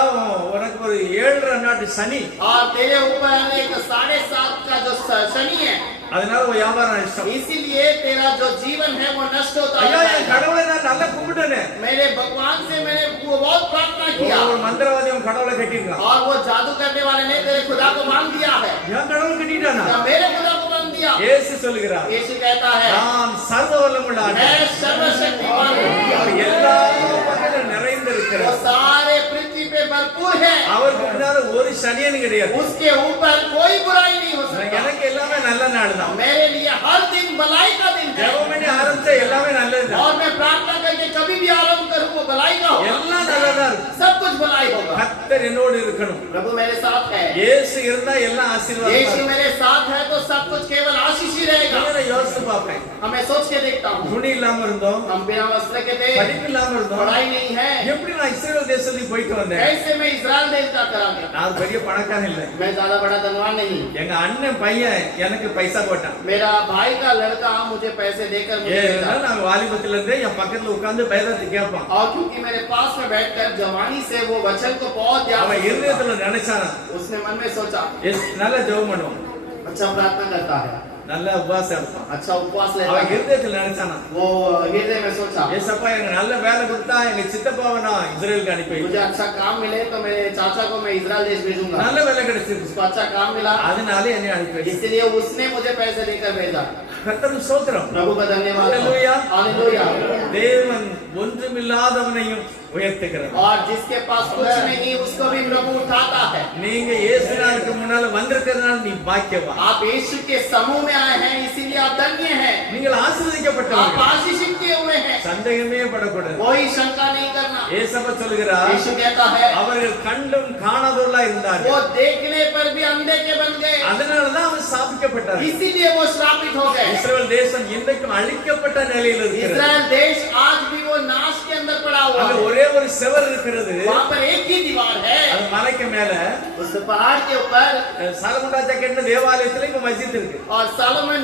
உனக்கு ஒரு 7.5 நாட்டு சனி, और तेरे ऊपर एक 7.5 का जो शनि है, அதனால உன் வியாபாரம் நஷ்டம். इसीलिए तेरा जो जीवन है वो नष्ट होता ஐயா என் है। கடவுளை நான் நல்லா கும்பிட்டேனே. मेरे भगवान से मैंने वो बहुत प्रार्थना किया, ஒரு மந்திரவாதி உன் கடவுளை கட்டிருக்கான். और वो जादू करने वाले ने तेरे खुदा को बांध दिया है, என் கடவுள் கட்டிட்டானா? या मेरे खुदा को बांध दिया। இயேசு சொல்லுகிறார், यीशु कहता है, நான் சர்வ வல்லமுள்ள ஆண்டவர். मैं सर्वशक्तिमान हूँ। அவர் எல்லா है, அவருக்கு முன்னால ஒரு சனியனும் கிடையாது. उसके ऊपर कोई बुराई नहीं हो सकता। எனக்கு எல்லாமே நல்ல நாள் தான். मेरे लिए हर दिन भलाई का दिन है, ஜெபம் பண்ணி ஆரம்பிச்சா எல்லாமே நல்லது தான். और मैं प्रार्थना करके कभी भी आरंभ करूं वो भलाई का होगा, எல்லாம் நல்லதா இருக்கும். सब कुछ भलाई होगा। கர்த்தர் என்னோடு இருக்கணும். प्रभु मेरे साथ है, இயேசு இருந்தா எல்லாம் ஆசீர்வாதம் यीशु தான். मेरे साथ है तो सब कुछ केवल आशीष ही रहेगा। நான் யோசிச்சு பார்ப்பேன். हमें सोच के देखता हूँ, துணி இல்லாம இருந்தோம், हम बिना वस्त्र के थे, படிப்பு இல்லாம இருந்தோம். पढ़ाई नहीं है, எப்படி நான் இஸ்ரேல் தேசத்துக்கு போயிட்டு வந்தேன்? कैसे मैं इजराइल देश का करांगा? நான் பெரிய பணக்காரன் இல்ல. मैं ज्यादा बड़ा धनवान नहीं, எங்க அண்ணன் பையன் எனக்கு பைசா போட்டான். मेरा भाई का लड़का मुझे पैसे देकर मुझे ஏன்னா देता। நான் வாலிபத்துல இருந்தே என் பக்கத்துல உட்கார்ந்து வேதத்தை கேட்பான். और क्योंकि मेरे पास में बैठकर जवानी से वो वचन को बहुत ध्यान அவன் से सुनता। இருதயத்துல நினைச்சானா, उसने मन में सोचा, நல்ல ஜெபம் பண்ணுவான், अच्छा प्रार्थना करता है, நல்ல உபவாசம் இருப்பான். अच्छा उपवास लेता அவன் है। இருதயத்துல நினைச்சானா, वो हृदय में सोचा, ஏசப்பா எனக்கு நல்ல வேலை கொடுத்தா எங்க சித்தப்பாவை நான் இஸ்ரேலுக்கு அனுப்பி मुझे अच्छा काम मिले तो मेरे चाचा को मैं इजराइल देश भेजूंगा। நல்ல வேலை கிடைச்சிருக்கு. उसको अच्छा काम मिला, அதனால என்னை அனுப்பி வச்சார். इसलिए उसने मुझे पैसे देकर भेजा। கர்த்தருக்கு ஸ்தோத்திரம். प्रभु का धन्यवाद हो। हालेलुया। हालेलुया। தேவன் ஒன்றுமில்லாதவனையும் உயர்த்துகிறார். और जिसके पास कुछ नहीं उसको भी प्रभु उठाता है। நீங்க இயேசுநாளுக்கு முன்னால வந்திருக்கிறதுனால நீ பாக்கியவான். आप यीशु के समूह में आए हैं इसीलिए आप धन्य हैं। நீங்கள் आप ஆசீர்வதிக்கப்பட்டவர்கள். आशीषित किए हुए हैं, சந்தேகமே படக்கூடாது. कोई शंका नहीं करना। ஏசப்பா சொல்கிறார், यीशु कहता है அவர்கள் கண்டும் காணாதவர்களா वो இருந்தார்கள். देखने पर भी अंधे के बन गए, அதனாலதான் அவன் சாபிக்கப்பட்டார். इसीलिए वो श्रापित हो गए। இஸ்ரவேல் தேசம் இன்றைக்கும் அழிக்கப்பட்ட நிலையில் இருக்கிறது. इजराइल देश आज भी वो नाश के अंदर पड़ा हुआ அங்க है। ஒரே ஒரு செவர் இருக்கிறது. वहाँ पर एक ही दीवार है, அது மலைக்கு மேல उस पहाड़ के ऊपर। சாலமன் ராஜா கட்டின தேவாலயத்துல இப்ப மஸ்ஜித் இருக்கு. और सालोमन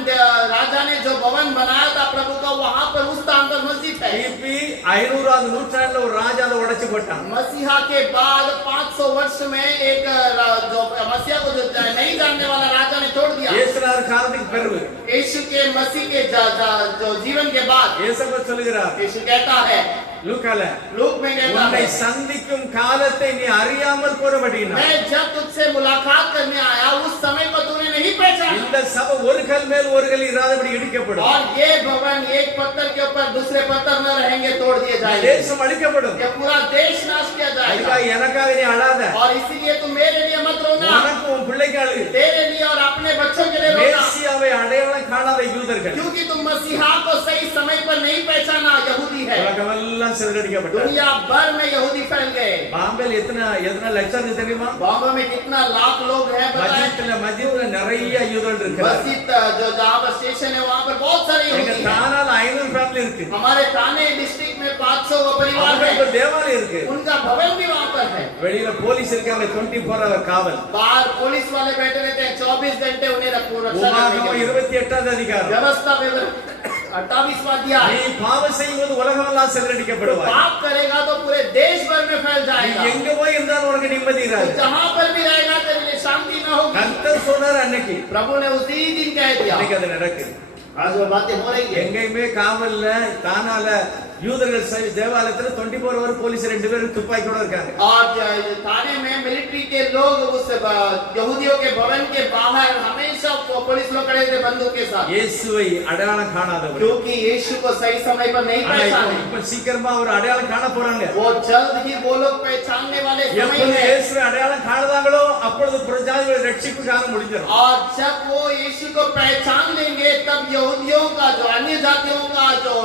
राजा ने जो भवन बनाया था प्रभु का, वहाँ पर उस स्थान पर मस्जिद है। கிபி 500வது நூற்றாண்டுல ஒரு ராஜா அதை உடைச்சு போட்டான். मसीहा के बाद 500 वर्ष में एक जो मसीहा को जो नहीं जानने वाला राजा ने तोड़ दिया। இயேசுநாதர் காலத்துக்கு பிறகு यीशु के मसीह के जो जीवन के बाद இயேசப்பா சொல்லுகிறார் यीशु कहता है, லூக்கால, लूक में कहता உன்னை है, சந்திக்கும் காலத்தை நீ அறியாமல் போறபடினா मैं जब तुझसे मुलाकात करने आया उस समय को तूने नहीं पहचाना। இந்த சபை ஒரு கல் மேல் ஒரு கல் இராதபடி இடிக்கப்படும். और ये भवन एक पत्थर के ऊपर दूसरे पत्थर न रहेंगे, तोड़ दिए जाएंगे। தேசம் அழிக்கப்படும். ये पूरा देश नाश किया जाएगा। அதுக்காக எனக்காக நீ அழாத. और इसीलिए तुम मेरे लिए मत रोना, உனக்கு உன் பிள்ளைக்கு அழு. तेरे लिए और अपने बच्चों के लिए रोना, மேசியாவை அடையாளம் காணாத யூதர்கள் क्योंकि तुम मसीहा को सही समय पर नहीं पहचाना। यहूदी है, உலகமெல்லாம் சிதறடிக்கப்பட்டார். दुनिया भर में यहूदी फैल गए। பாம்பேல எத்தனை லட்சம் இருக்கு தெரியுமா? बॉम्बे में कितना लाख लोग हैं बताएं। மஸ்ஜித்ல நிறைய யூதர்கள் இருக்கிறார். मस्जिद जो जहाँ पर स्टेशन है वहाँ पर बहुत सारे எங்க यहूदी हैं। தானால 500 ஃபேமிலி இருக்கு. हमारे थाने डिस्ट्रिक्ट में 500 परिवार அவங்களுக்கு ஒரு है, தேவாலயம் இருக்கு. उनका भवन भी वहाँ पर है। வெளியில போலீஸ் இருக்காங்க 24 hour காவல். बाहर पुलिस वाले बैठे रहते हैं, 24 घंटे उन्हें रक्षा करने உபாகமம் के लिए। 28வது அதிகாரம். व्यवस्था 28वां दिया நீ है। பாவம் செய்யும்போது உலகமெல்லாம் சிதறடிக்கப்படுவாய். पाप करेगा तो पूरे देश भर में फैल நீ जाएगा। எங்க போய் இருந்தாலும் உனக்கு நிம்மதி तो இராது. जहाँ पर भी रहेगा तेरे लिए शांति न होगी। கர்த்தர் சொன்னார் அன்னைக்கு. प्रभु ने उसी दिन कह दिया। இன்னைக்கு அது நடக்குது. आज वो बातें हो रही है। எங்கேயுமே காவல்ல தானால யூதர்கள் தேவாலயத்துல 24 hour போலீஸ் 2 பேரும் துப்பாக்கியோட இருக்காங்க. और थाने में मिलिट्री के लोग उस यहूदियों के भवन के बाहर हमेशा पुलिस लोग खड़े थे बंदूक के साथ, இயேசுவை அடையாளம் காணாதவர். क्योंकि यीशु को सही समय पर नहीं ஆனா पहचाने। இப்ப சீக்கிரமா ஒரு அடையாளம் காண போறாங்க. वो जल्द ही वो लोग पहचानने वाले समय எப்பொழுது है। இயேசுவை அடையாளம் காணுதாங்களோ அப்பொழுது பிரஜாதிகள் ரட்சிப்பு காலம் முடிஞ்சிடும். और जब वो यीशु को पहचान लेंगे तब यहूदियों का जो अन्य जातियों का जो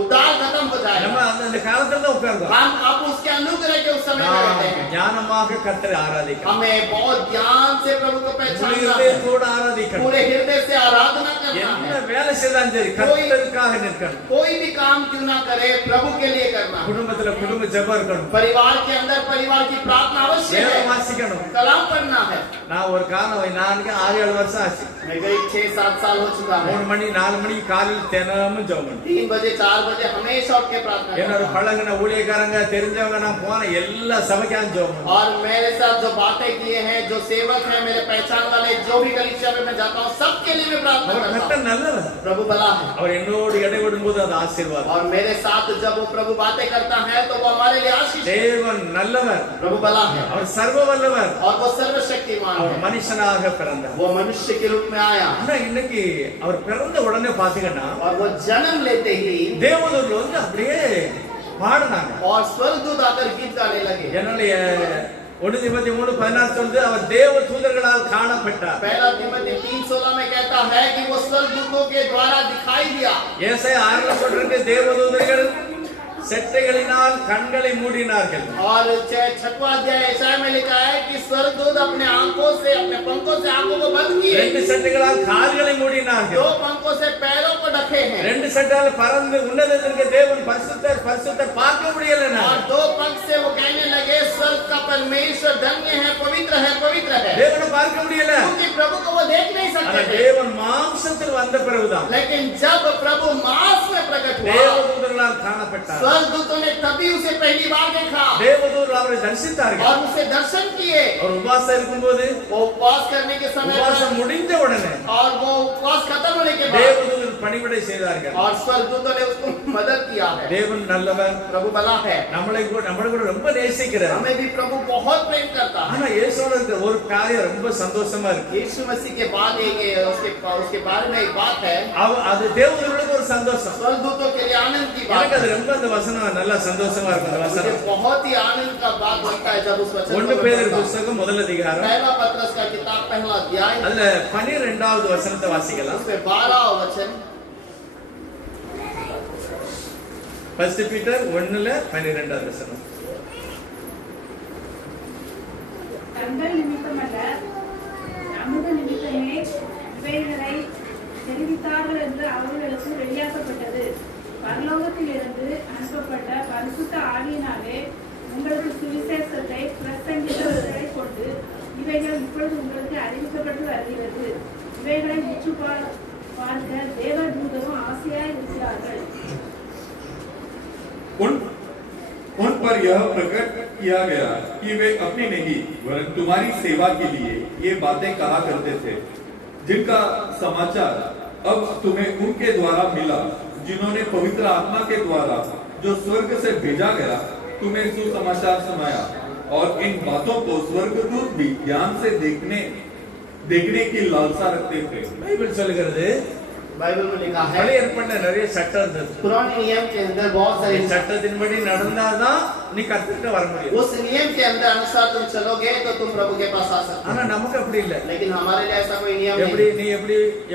उद्धार खत्म हो நம்ம जाएगा। அந்த காலத்துல தான் உட்கார்ந்தோம். हम अब उसके अनुग्रह के उस समय में रहते हैं। ஞானமாக கர்த்தரை ஆராதிக்கணும். हमें बहुत ध्यान से प्रभु को पहचानना है, இதயத்தோடு ஆராதிக்கணும். पूरे हृदय से आराधना करना என்ன है। வேலை செய்தாலும் சரி கர்த்தருக்காக நிற்கணும். कोई भी काम क्यों ना करे प्रभु के लिए करना है। குடும்பத்துல குடும்ப ஜெபம் இருக்கணும். परिवार के अंदर परिवार की प्रार्थना अवश्य வேதம் है, வாசிக்கணும். कलाम पढ़ना है। நான் ஒரு காலம் நான் 6-7 வருஷம் ஆச்சு. मैं करीब 6-7 साल हो चुका है। 3 மணி 4 மணிக்கு காலையில் தினமும் ஜெபம் பண்ணுவேன். 3 बजे 4 बजे हमेशा उठ के प्रार्थना என்னோட करता हूं। பழகின ஊழியக்காரங்க தெரிஞ்சவங்க நான் போன எல்லா சபைக்காரும் ஜெபம் பண்ணுவேன். और मेरे साथ जो बातें किए हैं, जो सेवक हैं, मेरे पहचान वाले, जो भी कलीसिया में मैं जाता हूँ, सबके लिए मैं प्रार्थना அவர் करता கர்த்தர் हूँ। நல்லவர். प्रभु भला है। அவர் என்னோடு இடைவிடும் போது அது ஆசீர்வாதம். और मेरे साथ जब वो प्रभु बातें करता है तो वो हमारे लिए आशीष है। தேவன் நல்லவர். प्रभु भला है அவர் சர்வ வல்லவர். और वो सर्वशक्तिमान அவர் है। மனுஷனாக பிறந்தார். वो मनुष्य के रूप में आया ஆனா இன்னைக்கு அவர் பிறந்த உடனே பாத்தீங்கன்னா और वो जन्म लेते ही தேவதூதர்கள் அப்படியே பாடுனாங்க. और स्वर्गदूत आकर गीत गाने लगे। என்னுடைய 1 திமோத்தி 3:16 சொல்லுது அவர் தேவ தூதர்களால் காணப்பட்டார். पहला तिमोथी 3:16 में कहता है कि वो स्वर्गदूतों के द्वारा दिखाई दिया। ஏசாயா 6ல சொல்லிருக்கு தேவதூதர்கள் செட்டைகளினால் கண்களை மூடினார்கள். और 6वां अध्याय यशायाह में लिखा है कि स्वर्गदूत अपने आंखों से अपने पंखों से आंखों को बंद किए, 2 செட்டைகளால் கால்களை மூடினார்கள். 2 पंखों से पैरों को ढके हैं, 2 செட்டையால் பறந்து உன்னதத்திற்கு தேவன் பரிசுத்தர் பரிசுத்தர் பார்க்க முடியலனா. और 2 पंख से वो कहने लगे स्वर्ग का परमेश्वर धन्य है, पवित्र है, पवित्र है। தேவனை பார்க்க முடியல. क्योंकि प्रभु को वो देख नहीं ஆனா सकते थे। தேவன் மாம்சத்தில் வந்த பிறகுதான் लेकिन जब प्रभु मांस में प्रकट हुआ, தேவதூதர்களால் காணப்பட்டார். स्वर्गदूतों ने तभी उसे पहली बार देखा தேவதூதர்கள் அவரை தரிசித்தார்கள். और उसे दर्शन किए। அவர் உபவாசம் இருக்கும்போது वो उपवास करने के समय உபவாசம் पर முடிந்த உடனே और वो उपवास खत्म होने के बाद தேவதூதர்கள் பணிவிடை செய்தார்கள். और स्वर्गदूतों ने उसको मदद किया है। தேவன் நல்லவர். प्रभु भला है, நம்மளை கூட ரொம்ப நேசிக்கிறார். हमें भी प्रभु बहुत प्रेम करता है। ஆனா இயேசுவோட இருக்கிற ஒரு காரியம் ரொம்ப சந்தோஷமா இருக்கு. यीशु मसीह के बाद उसके बारे में एक बात है, அது தேவதூதர்களுக்கு ஒரு சந்தோஷம். स्वर्गदूतों के लिए आनंद की बात எனக்கு है। அது ரொம்ப அந்த வசனம் நல்லா சந்தோஷமா இருக்கு. அந்த मुझे வசனம் बहुत ही आनंद का बात लगता है जब उस वचन 1 को பேதுரு पढ़ता हूं। புத்தகம் முதல் அதிகாரம் पहला पत्रस का किताब पहला अध्याय, அதுல 12வது வசனத்தை வாசிக்கலாம். उसमें 12 वचन, 1 பீட்டர் 1ல 12வது வசனம். தங்கள் நிமித்தமல்ல நமது நிமித்தமே இவைகளை தெரிவித்தார்கள் என்று அவர்களுக்கு வெளியாக்கப்பட்டது. பரலோகத்திலிருந்து அனுப்பப்பட்ட பரிசுத்த ஆவியினாலே உங்களுக்கு சுவிசேஷத்தை பிரசங்கித்தவர்களை கொண்டு இவைகள் இப்பொழுது உங்களுக்கு அறிவிக்கப்பட்டு வருகிறது. இவைகளை உற்று பார்க்க தேவதூதரும் ஆசையாய் இருக்கிறார்கள். उन पर यह प्रकट किया गया कि वे अपनी नहीं वरन तुम्हारी सेवा के लिए ये बातें कहा करते थे, जिनका समाचार अब तुम्हें उनके द्वारा मिला, जिन्होंने पवित्र आत्मा के द्वारा जो स्वर्ग से भेजा गया तुम्हें सुसमाचार सुनाया। और इन बातों को स्वर्गदूत भी ध्यान से देखने की लालसा रखते थे। பைபிள் சொல்கிறது बाइबल में लिखा है பழைய ஏற்பாட்டுல நிறைய சட்டம் இருந்தது. पुराने नियम के अंदर बहुत सारे இந்த சட்டத்தின்படி நடந்தாதான் நீ கர்த்தர்கிட்ட வர முடியும். उस नियम के अंदर अनुसार तुम चलोगे तो तुम प्रभु के पास आ सकते ஆனா நமக்கு அப்படி இல்ல. हो। लेकिन हमारे लिए ऐसा कोई नियम எப்படி नहीं। நீ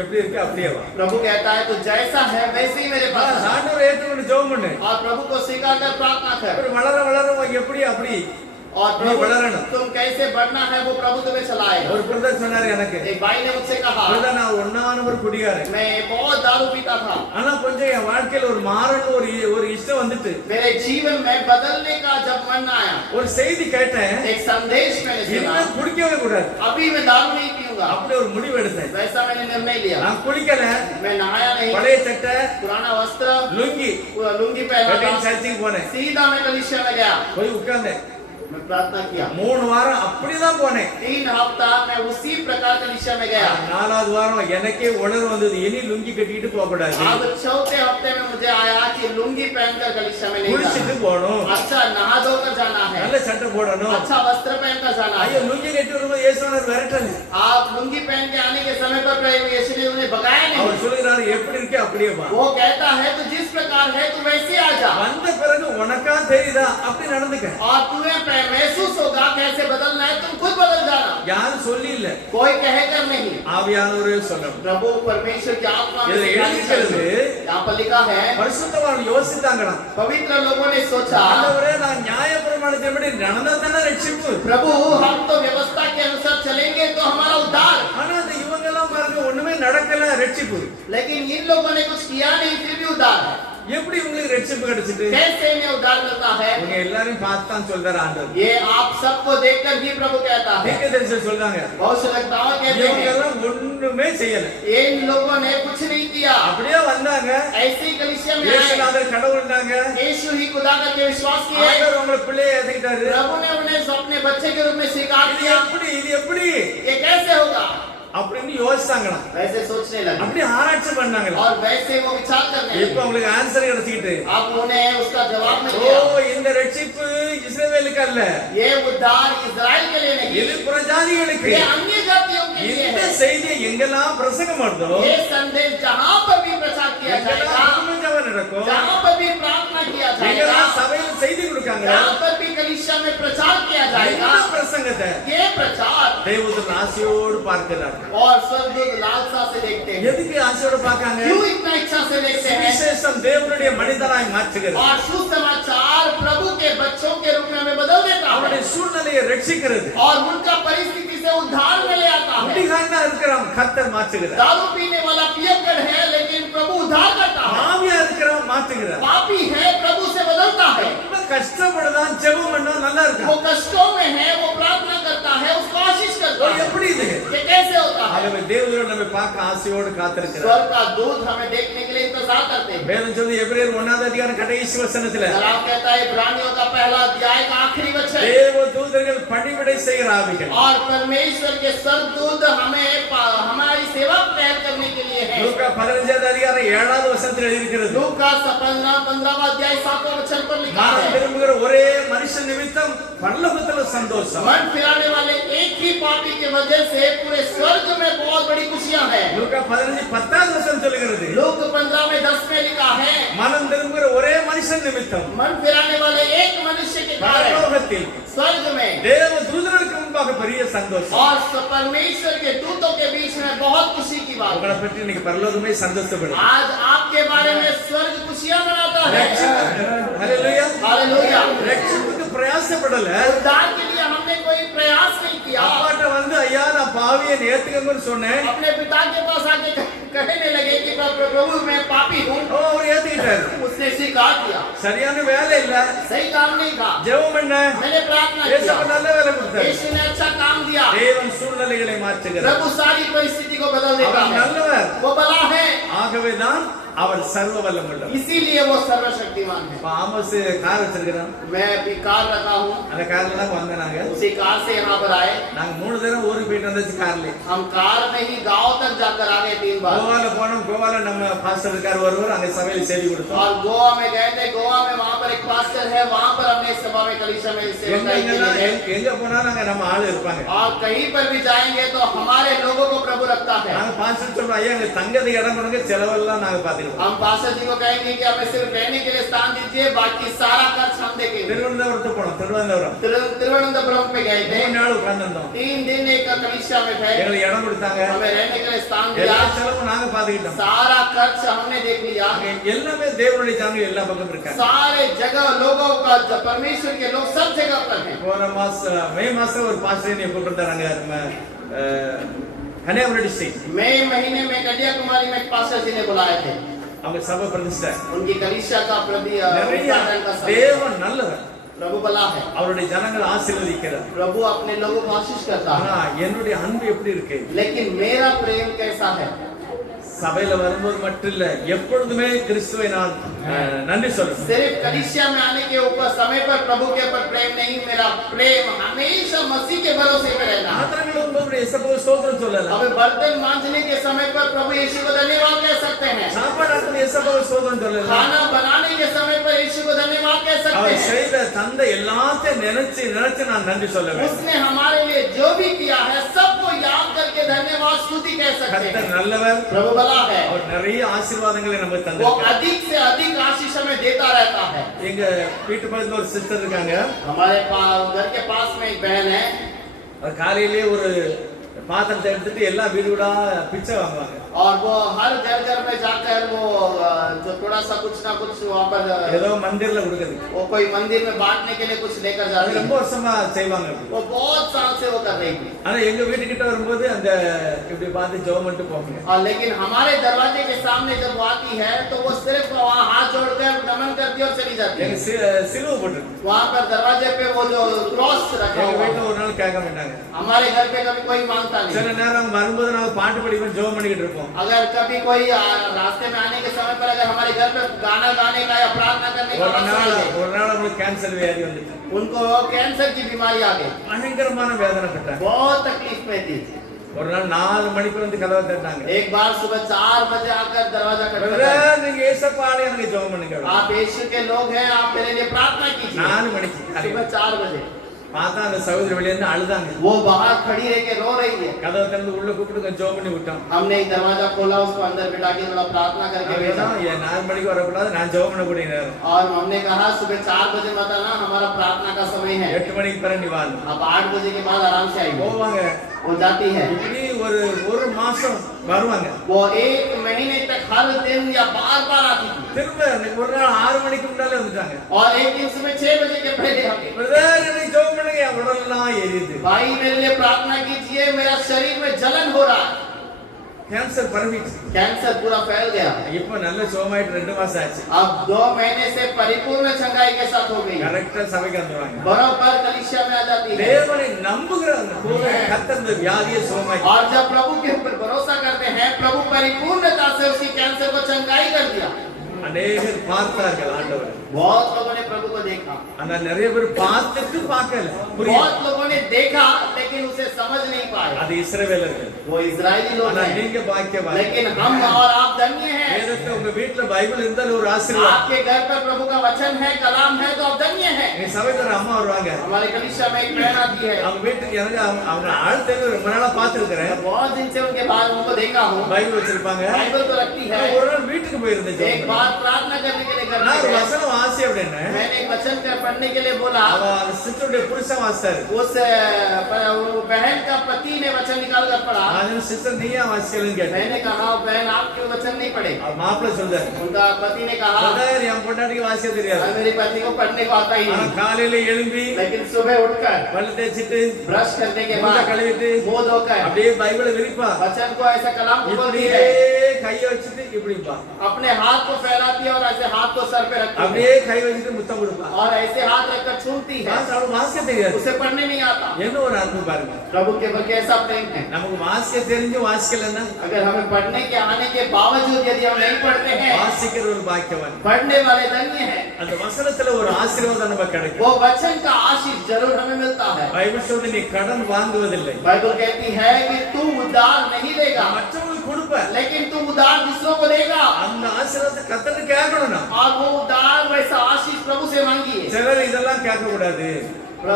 எப்படி இருக்க அப்படியே வா. प्रभु कहता है तो जैसा है वैसे ही मेरे पास आ। ஆண்டவரை ஏற்றுக்கொண்டு ஜெபம் பண்ணு. और प्रभु को स्वीकार कर प्रार्थना कर। ஒரு வளர எப்படி அப்படி और நீ प्रभु வளரணும். तुम कैसे बढ़ना है वो प्रभु तुम्हें चलाएगा। ஒரு பிரதர் சொன்னாரு எனக்கு, एक भाई ने मुझसे कहा பிரதர் நான் ஒண்ணானவர் குடிகாரன். मैं बहुत दारू पीता था, ஆனா கொஞ்சம் என் வாழ்க்கையில ஒரு மாறணும் ஒரு இஷ்டம் வந்துட்டு मेरे जीवन में बदलने का जब मन आया, ஒரு செய்தி கேட்டேன். एक संदेश मैंने सुना, இன்னும் குடிக்கவே கூடாது अभी मैं दारू नहीं पीऊंगा। அப்படி ஒரு முடிவு எடுத்தேன். वैसा मैंने निर्णय लिया। நான் குளிக்கல. मैं नहाया नहीं, பழைய சட்டை पुराना वस्त्र லுங்கி पूरा लुंगी पहना கட்டிங் था, சர்ச்சுக்கு போனேன். सीधा मैं कलीसिया में गया, போய் உட்கார்ந்தேன். मैं प्रार्थना किया। 3 வாரம் அப்படிதான் போனேன். 3 हफ्ता मैं उसी प्रकार कलीसिया में गया। 4வது வாரம் எனக்கே உணர்வு வந்தது, இனி லுங்கி கட்டிட்டு போக கூடாது. अब चौथे हफ्ते में मुझे आया कि लुंगी पहनकर कलीसिया में नहीं குளிச்சிட்டு जाना, போகணும். अच्छा नहा धोकर जाना है, நல்ல சட்டை போடணும். अच्छा वस्त्र पहनकर जाना ஐயோ है। லுங்கி கட்டி வரும்போது இயேசுவானவர் விரட்டல. आप लुंगी पहन के आने के समय पर प्रभु यीशु ने उन्हें भगाया அவர் नहीं। சொல்லுகிறாரு எப்படி இருக்கே அப்படியே வா. वो कहता है तो जिस प्रकार है तू वैसे आ जा, வந்த பிறகு உனக்கா தெரியுதா அப்படி நடந்துக்க. और तुम्हें महसूस होगा कैसे बदलना है, तुम खुद बदल जाना, யாரும் சொல்லி இல்ல, कोई कहकर नहीं। ஆவியானவரே சொல்லணும். प्रभु परमेश्वर की आत्मा में இதுல सिखानी எழுதிக்கிறது, चाहिए। यहाँ पर लिखा है பரிசுத்தவான்கள் யோசித்தாங்களாம், पवित्र लोगों ने सोचा ஆண்டவரே நான் நியாயப்பிரமாணத்தின்படி நடந்தா தானே ரட்சிப்பு. प्रभु हम तो व्यवस्था के अनुसार चलेंगे तो हमारा उद्धार, ஆனா அந்த இவங்க எல்லாம் பாருங்க ஒண்ணுமே நடக்கல ரட்சிப்பு. लेकिन इन लोगों ने कुछ किया नहीं फिर भी उद्धार है। எப்படி உங்களுக்கு ரட்சிப்பு கிடைச்சிட்டு? कैसे इन्हें उद्धार मिलता है? இவங்க எல்லாரையும் பார்த்து தான் சொல்றாரு ஆண்டவர். ये आप सबको देखकर भी प्रभु कहता है। தீர்க்கதரிசி சொல்றாங்க, बहुत से वक्ताओं कहते இவங்க हैं எல்லாம் ஒண்ணுமே செய்யல, इन लोगों ने कुछ नहीं किया, அப்படியே வந்தாங்க. ऐसे ही कलीसिया में आए, இயேசுநாதர் கடவுள்தாங்க. यीशु ही खुदा करके विश्वास किए, ஆண்டவர் உங்களை பிள்ளையை ஏத்துக்கிட்டாரு. प्रभु ने उन्हें अपने बच्चे के रूप में स्वीकार இது किया। எப்படி ये कैसे होगा அப்படின்னு யோசிச்சாங்களாம். वैसे सोचने लगे அப்படி ஆராய்ச்சி பண்ணாங்களாம். और वैसे वो विचार करने இப்ப लगे। உங்களுக்கு ஆன்சர் கிடைச்சிட்டு, अब उन्हें उसका जवाब मिल ஓ गया, இந்த ரட்சிப்பு இஸ்ரவேலுக்கு அல்ல, ये उद्धार इजराइल के लिए नहीं, இது புறஜாதிகளுக்கு. ये अन्य जातियों के लिए இந்த है। செய்தியை எங்கெல்லாம் பிரசங்கம் பண்ணுதோ, ये संदेश जहाँ पर भी प्रचार किया எங்கெல்லாம் जाएगा, குடும்பம் ஜெபம் நடக்கும், जहाँ पर भी प्रार्थना किया जाएगा, எங்கெல்லாம் சபையில் செய்தி கொடுக்காங்க, जहाँ पर भी कलीसिया में प्रचार किया जाएगा, இந்த பிரசங்கத்தை ये प्रचार தேவதூதன் ஆசையோடு பார்க்கிறார்கள். और स्वर्गदूत लालसा से देखते हैं। எதுக்கு ஆசையோடு பார்க்காங்க? क्यों इतना इच्छा से देखते हैं? விசேஷம் தேவனுடைய மனிதனாய் மாற்றுகிறது. और सुसमाचार प्रभु के बच्चों के रूप में हमें बदल देता அவருடைய है சூழ்நிலையை ரட்சிக்கிறது. और उनका परिस्थिति से उद्धार में ले आता है। குடிகாரனா இருக்கிறவன் கர்த்தர் மாற்றுகிறார். दारू पीने वाला पियक्कड़ है, लेकिन प्रभु उद्धार करता है। பாவியா இருக்கிறவன் மாற்றுகிறார். पापी है, प्रभु से बदलता है। ரொம்ப கஷ்டப்படுதான் ஜெபம் பண்ணா நல்லா वो இருக்கும். कष्टों में है, वो प्रार्थना करता है, उसको आशीष करता है। எப்படி இது? ये कैसे होता है? ஆகவே தேவதூதன் நம்மை பார்க்க ஆசையோடு காத்திருக்கிறார். स्वर्ग का दूत हमें देखने के लिए इंतजार करते हैं। வேதம் சொல்லுது எபிரேயர் 1 அதிகாரம் கடைசி வசனத்துல कलाम कहता है इब्रानियों का पहला अध्याय का आखिरी वचन, தேவதூதர்கள் பணிவிடை செய்கிற ஆவிகள். और परमेश्वर के स्वर्गदूत हमारी सेवा तैयार करने के लिए है। லூக்கா 15 அதிகாரம் 7 வசனத்தில் எழுதியிருக்கிறது. लूका 15वां अध्याय 7वां वचन पर लिखा நான் है, விரும்புகிற ஒரே மனுஷன் நிமித்தம் பரலோகத்துல சந்தோஷம். मन फिराने वाले एक ही पापी के वजह से पूरे स्वर्ग में बहुत बड़ी खुशियां हैं। லூக்கா 15 வசனம் சொல்லுகிறது, लूक 15 में 10 में लिखा है, மனம் திரும்புகிற ஒரே மனுஷன் நிமித்தம் मन फिराने वाले एक मनुष्य के कारण பரலோகத்தில் स्वर्ग में தேவ தூதர்களுக்கு முன்பாக பெரிய சந்தோஷம். और परमेश्वर के दूतों के बीच में बहुत खुशी की बात है। உங்களை பற்றி இன்னைக்கு பரலோகமே சந்தோஷப்படுது. आज आपके बारे में स्वर्ग खुशियां मनाता है। ஹalleluya. हालेलुया। ரட்சிப்புக்கு பிரயாசப்படல. उद्धार के लिए हमने कोई प्रयास नहीं किया। அப்பாட்ட வந்து ஐயா நான் பாவியை ஏத்துக்கங்கன்னு சொன்னேன். अपने पिता के पास आके कहने लगे कि प्रभु मैं पापी हूँ, அவர் ஏத்துக்கிட்டாரு. उसने स्वीकार किया। சரியான வேலை இல்ல. सही काम नहीं था, ஜெபம் பண்ண मैंने प्रार्थना ஏசப்பா किया, நல்ல வேலை கொடுத்தாரு. यीशु ने अच्छा काम दिया। தேவன் சூழ்நிலைகளை மாற்றுகிறார். प्रभु सारी परिस्थिति को बदल देता அவர் है, நல்லவர். वो भला है, ஆகவேதான் அவர் சர்வ வல்லமுள்ளவர். इसीलिए वो सर्वशक्तिमान है। இப்ப ஆமோஸ் கார் வச்சிருக்கிறோம். मैं अभी कार रखा हूँ, அந்த கார்ல தான் வந்தோம் நாங்க. उसी कार से यहाँ पर आए। நாங்க 3 தடவை ஊருக்கு போயிட்டு வந்தாச்சு கார்ல. हम कार में ही गांव तक जाकर आ गए 3 बार। கோவால போனோம். கோவால நம்ம பாஸ்டர் இருக்கார் ஒருவர், அங்க சபையில செய்தி கொடுத்தோம். और गोवा में गए थे, गोवा में वहाँ पर एक पास्टर है, वहाँ पर हमने सभा में कलीसिया में सेवकाई की है। எங்க போனாலும் அங்க நம்ம ஆளு இருப்பாங்க. और कहीं पर भी जाएंगे तो हमारे लोगों को प्रभु रखता है। நாங்க பாஸ்டர் சொல்றோம் ஐயா அங்க தங்கறதுக்கு இடம் கொடுங்க, செலவெல்லாம் நாங்க பாத்துக்கிறோம். हम पास्टर जी को कहेंगे कि हमें सिर्फ रहने के लिए स्थान दीजिए, बाकी सारा खर्च हम देंगे। திருவனந்தபுரத்துக்கு போனோம். திருவனந்தபுரம் तिरुवनंतपुरम पे गए थे, 3 நாள் உட்கார்ந்திருந்தோம். 3 दिन एक कलीसिया में थे, எங்களுக்கு இடம் கொடுத்தாங்க. हमें रहने के लिए स्थान எல்லா दिया, செலவும் நாங்க பாத்துக்கிட்டோம். सारा खर्च हमने देख लिया। அங்க எல்லாமே தேவனுடைய ஜனங்க எல்லா பக்கம் இருக்காங்க. सारे जगह लोगों का, परमेश्वर के लोग सब जगह पर हैं। போன மாசம் மே மாசம் ஒரு பாஸ்டர் என்னை கூப்பிட்டாங்க நம்ம கன்னியாகுமரி டிஸ்ட்ரிக்ட். मई महीने में कन्याकुमारी में एक पास्टर जी ने बुलाए थे, அவங்க சபை பிரதிஷ்டை. उनकी कलीसिया का நிறைய उद्घाटन का समय। தேவன் நல்லவர். प्रभु भला है, அவருடைய ஜனங்களை ஆசீர்வதிக்கிறார். प्रभु अपने लोगों को आशीष करता ஆனா है। என்னுடைய அன்பு எப்படி இருக்கு? लेकिन मेरा प्रेम कैसा है? சபையில வரும்போது மட்டும் இல்ல, எப்பொழுதுமே கிறிஸ்துவை நான் நன்றி சொல்றேன். सिर्फ कलीसिया में आने के ऊपर समय पर प्रभु के ऊपर प्रेम नहीं, मेरा प्रेम हमेशा मसीह के भरोसे में रहना है। பாத்திரங்கள் உங்களுடைய இயேசுவுக்கு ஸ்தோத்திரம் சொல்லலாம். हमें बर्तन मांजने के समय पर प्रभु यीशु को धन्यवाद कह सकते हैं, சாப்பாடு ஆக்குற இயேசுவுக்கு ஸ்தோத்திரம் சொல்லலாம். खाना बनाने के समय पर यीशु को धन्यवाद कह सकते அவர் हैं। செய்த தந்தை எல்லாத்தையும் நினைச்சு நான் நன்றி சொல்ல வேண்டும். उसने हमारे लिए जो भी किया है सबको याद करके धन्यवाद स्तुति कह सकते கர்த்தர் हैं। நல்லவர். प्रभु भला है, அவர் நிறைய ஆசீர்வாதங்களை நமக்கு वो தந்திருக்கிறார். अधिक से अधिक आशीष हमें देता रहता है। எங்க வீட்டு பக்கத்துல ஒரு சிஸ்டர் இருக்காங்க. हमारे घर के पास में एक बहन है, அவர் காலையிலே ஒரு பாத்திரத்தை எடுத்துட்டு எல்லா வீடு வீடா பிச்சை வாங்குவாங்க. और वो हर घर में जाकर वो जो थोड़ा सा कुछ ना कुछ वहाँ पर ஏதோ மந்திர்ல கொடுக்குது. वो कोई मंदिर में बांटने के लिए कुछ लेकर அது जाते ரொம்ப हैं। வருஷமா செய்வாங்க. वो बहुत साल से वो कर रही थी, ஆனா எங்க வீட்டுக்கிட்ட வரும்போது அந்த இப்படி பார்த்து ஜெபம் பண்ணிட்டு போவாங்க. और लेकिन हमारे दरवाजे के सामने जब वो आती है तो वो सिर्फ वहाँ हाथ जोड़कर नमन करती है और चली जाती எங்க है। சிலுவை போட்டுருக்கு. वहाँ पर दरवाजे पे वो जो क्रॉस रखा எங்க हुआ வீட்டுல है, ஒரு நாள் கேட்க மாட்டாங்க. हमारे घर पे कभी कोई मांगता சில नहीं। நேரம் அவங்க வரும்போது நாங்க பாட்டு படிப்போம், ஜெபம் பண்ணிக்கிட்டு இருப்போம். अगर कभी कोई रास्ते में आने के समय पर अगर हमारे घर पे गाना गाने का या प्रार्थना करने का ஒரு நாள் अवसर मिले, ஒரு நாள் அவங்களுக்கு கேன்சர் வியாதி வந்துச்சு. उनको कैंसर की बीमारी आ गई, பயங்கரமான வேதனை பட்டாங்க. बहुत तकलीफ में थी। ஒரு நாள் 4 மணிக்கு வந்து கதவை தட்டினாங்க. एक बार सुबह 4 बजे आकर दरवाजा खटखटाया, பிரதர், நீங்க ஏசப்பாலே எனக்கு ஜெபம் பண்ணுங்க. आप यीशु के लोग हैं, आप मेरे लिए प्रार्थना कीजिए। 4 மணிக்கு सुबह 4 बजे பார்த்தா அந்த சகோதரி வெளியே இருந்து அழுதாங்க. वो बाहर खड़ी रह के रो रही है। கதவை திறந்து உள்ள கூப்பிட்டு கொஞ்சம் ஜெபம் பண்ணி விட்டோம். हमने एक दरवाजा खोला, उसको अंदर बिठा के थोड़ा प्रार्थना करके भेजा। ஏன் 4 மணிக்கு வரக்கூடாது, நான் ஜெபம் பண்ணக்கூடிய நேரம். और हमने कहा सुबह 4 बजे मत आना, हमारा प्रार्थना का समय है। 8 மணிக்கு பிறகு நீ வா. अब 8 बजे के बाद आराम से आइए। போவாங்க. वो जाती है। இப்படி ஒரு மாசம் வருவாங்க. वो 1 महीने तक हर दिन या बार-बार आती थी। திரும்ப ஒரு நாள் 6 மணிக்கு முன்னாலே வந்துட்டாங்க. और एक दिन सुबह 6 बजे के पहले आके, பிரதர் எனக்கு ஜெபம் பண்ணுங்க, என் உடலெல்லாம் எரியுது. भाई मेरे लिए प्रार्थना कीजिए, मेरा शरीर में जलन हो रहा है। கேன்சர் பரவிச்சு. कैंसर पूरा फैल गया। இப்போ நல்ல சுகமாயிட்டு 2 மாசம் ஆச்சு. अब 2 महीने से परिपूर्ण चंगाई के साथ हो गई। கரெக்ட்டா சபைக்கு வந்துருவாங்க. बराबर कलीसिया में आ जाती है। தேவனை நம்புகிறவங்க கூட கர்த்தர் இந்த வியாதியை சுகமாக்கி. और जब प्रभु के ऊपर भरोसा करते हैं, प्रभु परिपूर्णता से उसकी कैंसर को चंगाई कर दिया। अनेகர் பார்த்தார்கள் ஆண்டவரை. बहुत लोगों ने प्रभु को देखा। ஆனா நிறைய பேர் பார்த்துட்டு பார்க்கல. बहुत लोगों ने देखा लेकिन उसे समझ नहीं पाए। அது இஸ்ரவேலர்கள். वो इजरायली लोग ஆனா हैं। நீங்க பாக்கியவான். लेकिन हम और आप धन्य हैं। வேதத்துல உங்க வீட்ல பைபிள் இருந்தால் ஒரு ஆசீர்வாதம். आपके घर पर प्रभु का वचन है, कलाम है, तो आप धन्य हैं। நீ சபைக்கு ஒரு அம்மா வருவாங்க. हमारे कलीसिया में एक बहन आती है। அவங்க வீட்டுக்கு எனக்கு அவங்க ஆள் தெரியும், ரொம்ப நாளா பார்த்திருக்கிறேன். बहुत दिन से उनके बाद उनको देखा हूँ। பைபிள் வச்சிருப்பாங்க. बाइबल तो रखती है। ஒரு நாள் வீட்டுக்கு போயிருந்தேன். एक बार प्रार्थना करने के लिए घर நான் में ஒரு गए। வசனம் வாசி அப்படின்னா मैंने एक वचन कर पढ़ने के लिए बोला। அவ சிஸ்டருடைய புருஷன் வாசித்தாரு. उस वो बहन का पति ने वचन निकाल कर पढ़ा। நான் சிஸ்டர் நீயா வாசிக்கலன்னு கேட்டேன். मैंने कहा बहन आप क्यों वचन नहीं पढ़े? மாப்பிள்ளை சொல்றாரு, उनका पति ने कहा பிரதர் என் பொண்டாட்டிக்கு வாசிக்க தெரியாது. मेरे पति को पढ़ने को आता ही ஆனா नहीं। காலையில எழும்பி लेकिन सुबह उठकर பல்லு தேய்ச்சிட்டு ब्रश करने के மூஞ்ச बाद கழுவிட்டு मुंह धोकर அப்படியே பைபிளை விரிப்பா. वचन को ऐसा कलाम को बोलती இப்படியே है। கையை வச்சுட்டு இப்படிப்பா. अपने हाथ को फैलाती है और ऐसे हाथ को सर पे रखती है அப்படியே கை வச்சுட்டு முத்தம் கொடுப்பா. और ऐसे हाथ रखकर छूती है। அவளுக்கு வாசிக்க தெரியாது. उसे पढ़ने नहीं आता। என்ன ஒரு அன்பு பாருங்க. प्रभु के प्रति कैसा प्रेम है। நமக்கு வாசிக்க தெரிஞ்சு வாசிக்கலன்னா अगर हमें पढ़ने के आने के बावजूद यदि हम नहीं पढ़ते हैं, வாசிக்கிற ஒரு பாக்கியவான். पढ़ने वाले धन्य हैं। அந்த வசனத்துல ஒரு ஆசீர்வாதம் நமக்கு கிடைக்கும். वो वचन का आशीष जरूर हमें मिलता है। பைபிள் சொல்லுது நீ கடன் வாங்குவதில்லை, बाइबल कहती है कि तू उधार नहीं लेगा, மற்றவங்களுக்கு கொடுப்ப. लेकिन तू उधार दूसरों को देगा। அந்த ஆசீர்வாதத்தை கர்த்தர் கேட்கணும்னா और वो उधार वैसा आशीष प्रभु से मांगिए। சிலர் இதெல்லாம் கேட்க கூடாது.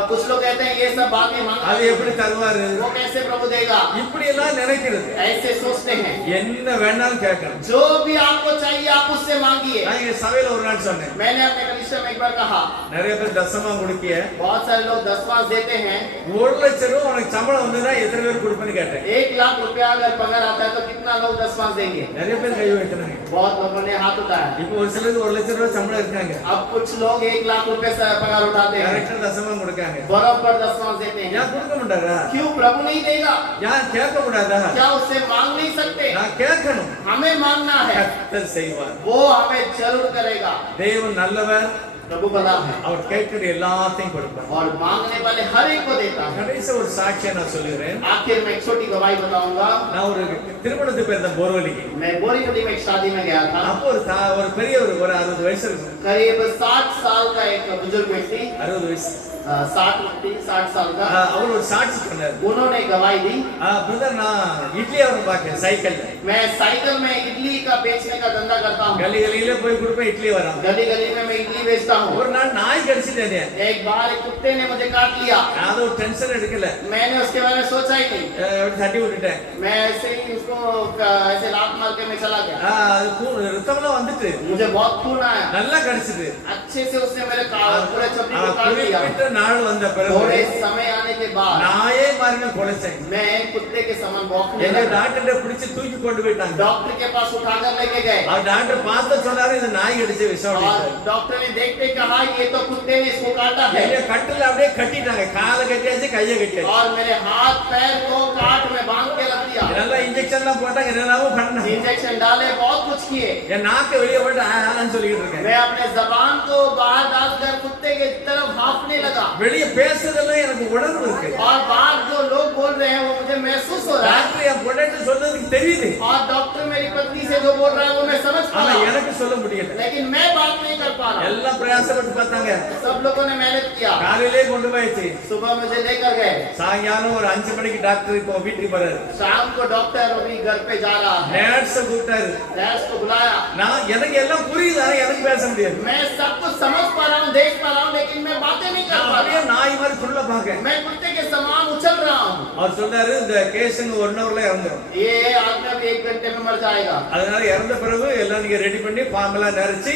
कुछ लोग कहते हैं ये सब बातें मांगना அது எப்படி தருவாரு, वो कैसे प्रभु देगा, இப்படி எல்லாம் நினைக்கிறது. ऐसे सोचते हैं। என்ன வேணாலும் கேட்கணும். जो भी आपको चाहिए आप उससे मांगिए। நான் எங்க சபையில ஒரு நாள் சொன்னேன், मैंने अपने कलीसिया में एक बार कहा, நிறைய பேர் தசமா கொடுக்கிய बहुत सारे लोग दसवां देते हैं। 1 லட்சம் ரூபாய் உனக்கு சம்பளம் வந்ததுன்னா எத்தனை பேர் கொடுப்பேன்னு கேட்டேன். 1 लाख रुपया अगर पगार आता है तो कितना लोग दसवां देंगे? நிறைய பேர் கை வைக்கிறாங்க. बहुत लोगों ने हाथ उठाया। இப்போ ஒரு சிலருக்கு 1 லட்சம் ரூபாய் சம்பளம் இருக்காங்க, अब कुछ लोग 1 लाख रुपए से पगार उठाते हैं, கரெக்டா தசமா கொடுக்காங்க. बराबर दसवां देते हैं। ஏன் கொடுக்க மாட்டாரா? क्यों प्रभु नहीं देगा? ஏன் கேட்க கூடாதா? क्या उससे मांग नहीं सकते? நான் கேட்கணும். हमें मांगना है, கர்த்தர் செய்வார். वो हमें जरूर करेगा। தேவன் நல்லவர், प्रभु भला है அவர் கேட்கிற எல்லாத்தையும் கொடுப்பார். और मांगने वाले हर एक को देता है। கடைசி ஒரு சாட்சியை நான் சொல்லுகிறேன். आखिर में एक छोटी गवाही बताऊंगा। நான் ஒரு திருமணத்துக்கு போயிருந்தேன் போர்வலிக்கு. मैं बोरीवली में एक शादी में गया था। அப்போ ஒரு பெரிய ஒரு 60 வயசு இருக்கும். करीब 60 साल का एक बुजुर्ग व्यक्ति, 60 वयசு 60 साल का, அவர் ஒரு சாட்சி சொன்னார். उन्होंने गवाही दी। பிரதர் நான் இட்லி அவர் பார்க்கேன் சைக்கிள்ல. मैं साइकिल में इडली का बेचने का धंधा करता हूँ। गली गलीல போய் கொடுப்பேன் இட்லி வரான். गली गली में मैं इडली बेचता हूँ। ஒரு நாள் நாய் கடிச்சிட்டேனே. एक बार एक कुत्ते ने मुझे काट लिया। அது ஒரு டென்ஷன் எடுக்கல, मैंने उसके बारे में सोचा ही नहीं। தட்டி விட்டுட்டேன். मैं ऐसे ही उसको ऐसे लात मार के मैं चला गया। ரத்தம்லாம் வந்துட்டு मुझे बहुत खून आया, நல்லா கடிச்சிட்டு. अच्छे से उसने मेरे पूरे चमड़ी को काट लिया। குறிப்பிட்ட நாள் வந்த பிறகு थोड़े समय आने के बाद நாயே மாதிரி நான் கொலைச்சேன். मैं कुत्ते के समान भौंकने எங்க लगा। டாக்டர்ட்ட பிடிச்சு தூக்கி கொண்டு போயிட்டாங்க. डॉक्टर के पास उठाकर लेके गए அவர் டாக்டர் பார்த்து சொன்னாரு இது நாய் கடிச்ச விஷம் और அப்படின்னு. डॉक्टर ने देखते कहा ये तो कुत्ते ने इसको काटा है। எங்க கட்டுல அப்படியே கட்டிட்டாங்க, காலை கட்டியாச்சு கையை கட்டியாச்சு. और मेरे हाथ पैर को काट में बांध के रख दिया। நல்லா இன்ஜெக்ஷன்லாம் போட்டாங்க, என்னென்னமோ பண்ணாங்க. इंजेक्शन डाले, बहुत कुछ किए। என் நாக்கு வெளியே போட்டு ஆன்னு சொல்லிட்டு இருக்கேன். मैं अपने जबान को बाहर डालकर कुत्ते के तरफ हाँफने लगा வெளியே பேசுறதெல்லாம் எனக்கு உணர்வு இருக்கு. और बाहर जो लोग बोल रहे हैं वो मुझे महसूस हो रहा है। டாக்டர் என் பொண்டாட்டி சொல்றதுக்கு தெரியுது, और डॉक्टर मेरी पत्नी से जो बोल रहा है वो मैं समझ पा ஆனா रहा हूं, எனக்கு சொல்ல முடியல. लेकिन मैं बात नहीं कर पा रहा। எல்லாம் பிரயாசப்பட்டு பார்த்தாங்க. सब लोगों ने मेहनत किया। காலையிலே கொண்டு போயிடுச்சு. सुबह मुझे लेकर गए, சாயங்காலம் ஒரு 5 மணிக்கு டாக்டர் இப்போ வீட்டுக்கு போறாரு. शाम को डॉक्टर अभी घर पे जा रहा है। நர்ஸ் கூப்பிட்டாரு. नर्स को बुलाया। நான் எனக்கு எல்லாம் புரியுது, ஆனா எனக்கு பேச முடியாது. मैं सब कुछ समझ पा रहा हूँ, देख पा रहा हूँ, लेकिन मैं बातें नहीं कर நான் पा அப்படியே रहा। நாய் நாய் மாதிரி துள்ள பாக்க मैं कुत्ते के समान उछल रहा हूँ। அவர் சொன்னாரு இந்த கேஸுங்க 1 ஹவர்ல இறந்துரும். ये आदमी अब 1 घंटे में मर जाएगा। அதனால இறந்த பிறகு எல்லாம் நீங்க ரெடி பண்ணி ஃபார்ம் எல்லாம் நிறைச்சி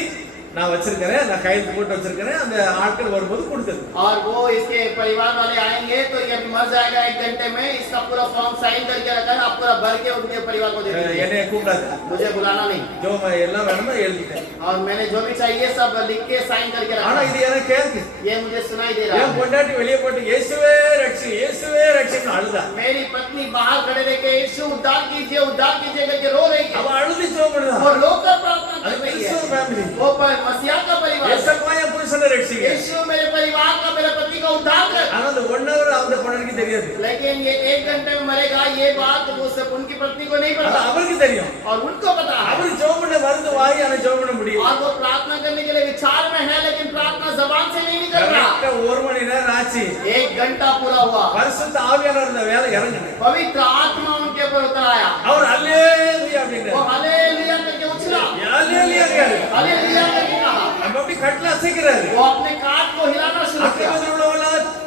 நான் வச்சிருக்கிறேன், நான் கையெழுத்து போட்டு வச்சிருக்கிறேன், அந்த ஆட்கள் வரும்போது கொடுத்தது. और वो इसके परिवार वाले आएंगे तो ये मर जाएगा 1 घंटे में, इसका पूरा फॉर्म साइन करके रखा है, आप पूरा भर के उनके परिवार को दे दीजिए। என்னைய கூப்பிடாது, मुझे बुलाना नहीं। ஜோ எல்லாம் வேணுமோ எழுதிட்டேன். और मैंने जो भी चाहिए सब लिख के साइन करके ஆனா रखा இது है। எனக்கு கேக்கு. ये मुझे सुनाई दे रहा என் है। பொண்டாட்டி வெளியே போட்டு இயேசுவே ரட்சி இயேசுவே ரட்சின்னு அழுதா. मेरी पत्नी बाहर खड़े रह के यीशु उद्धार कीजिए करके रो रही அவ है। அழுது ஜோமடுதா. वो रोकर प्रार्थना அது कर रही கிறிஸ்துவ है। ஃபேமிலி. वो मसीहा का परिवार है। ஏசப்பாய புருஷனை ரட்சிங்க. यीशु मेरे परिवार का, मेरे पति का उद्धार कर। ஆனா அந்த 1 ஹவர் அந்த பொண்டாட்டிக்கு தெரியாது. लेकिन ये 1 घंटे में मरेगा, ये बात वो सब उनकी पत्नी को नहीं அது पता, அவருக்கு தெரியும். और उनको पता है। அவர் ஜோமன வருது வாய் ஆனா ஜோமன முடியும். और वो प्रार्थना करने के लिए विचार में है, लेकिन प्रार्थना जबान से नहीं निकल रहा। கரெக்ட்டா 1 மணி நேரம் ஆச்சு. 1 घंटा पूरा हुआ। பரிசுத்த ஆவியானவர் இந்த வேலை இறங்குன. पवित्र आत्मा उनके ऊपर उतर आया। அவர் அல்லேலூயா वो அப்படிங்கறார். हालेलुया करके उछला, அல்லேலூயா கேரு. हालेलुया करके कहा। அப்ப அப்படி கட்டல அசைக்கிறாரு. वो अपने काट को हिलाना शुरू किया, அக்கபக்கத்துல உள்ளவங்க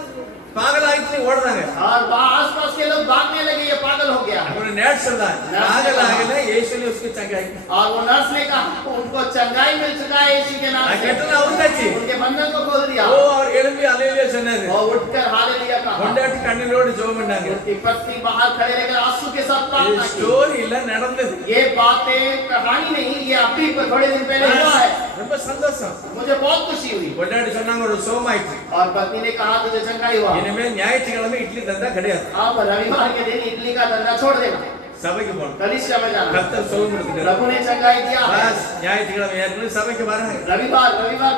பாகலாயிட்டு ஓடுறாங்க. और आस-पास के लोग भागने लगे, ये पागल हो गया। அவர் நேட் சொல்றார். பாகலாகல இயேசுவே उसकी चंगाई. और वो नर्स ने कहा उनको चंगाई मिल चुका है यीशु के नाम आ से। கட்டல அவுந்தாச்சு. उनके बंधन को खोल दिया। ஓ அவர் எழும்பி அல்லேலூயா சொன்னாரு. वो उठकर हालेलुया कहा। கொண்டாட்டி கண்ணீரோடு ஜெபம் பண்ணாங்க. उसकी पत्नी बाहर खड़े रहकर आंसू के साथ இது प्रार्थना की। ஸ்டோரி இல்ல நடந்தது. ये बातें कहानी नहीं, ये अभी पर थोड़े दिन पहले हुआ है। ரொம்ப சந்தோஷம். मुझे बहुत खुशी हुई। கொண்டாட்டி சொன்னாங்க ஒரு சோமாயிட்டு. और पत्नी ने कहा तुझे चंगाई हुआ, இனிமே ஞாயிற்றுக்கிழமை இட்லி தந்தா கிடையாது. अब रविवार के दिन इडली का धंधा छोड़ देना, சபைக்கு போகணும். कलीसिया में जाना। கர்த்தர் சுகம் கொடுத்துட்டார். प्रभु ने चंगाई दिया है। बस ஞாயிற்றுக்கிழமை ஏற்கனவே சபைக்கு வராங்க. रविवार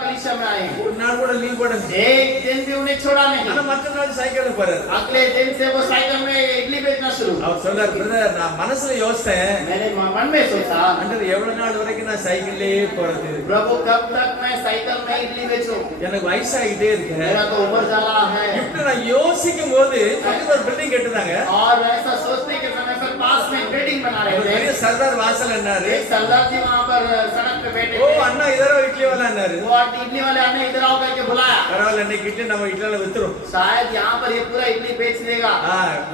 कलीसिया में आए। ஒரு நாள் கூட லீவ் போடுங்க. एक दिन भी उन्हें छोड़ा ஆனா नहीं। மற்ற நாள் சைக்கிள்ல போறாரு. अगले दिन से वो साइकिल में इडली बेचना शुरू। அவர் சொல்றாரு, பிரதர் நான் மனசுல யோசித்தேன், मैंने मन में सोचा ஆண்டவர் எவ்வளவு நாள் வரைக்கும் நான் சைக்கிள்லயே போறது. प्रभु कब तक मैं साइकिल में इडली बेचूं, எனக்கு வயசாகிட்டே இருக்கு. मेरा तो उम्र जाला है। இப்படி நான் யோசிக்கும் போது பக்கத்துல ஒரு பில்டிங் கட்டுறாங்க. और ऐसा सोचने के समय पर पास में बिल्डिंग बना ஒரு रहे பெரிய थे। சர்தார் வாசல் என்னாரு. एक सरदार जी वहाँ पर सड़क पे बैठे ஓ थे। அண்ணா இதரோ இட்லி वाला என்னாரு. वो इडली वाले आने इधर आओ करके बुलाया। பரவாயில்ல இன்னைக்கு இட்லி நம்ம இட்லில வித்துறோம். शायद यहाँ पर ये पूरा इडली बेच देगा,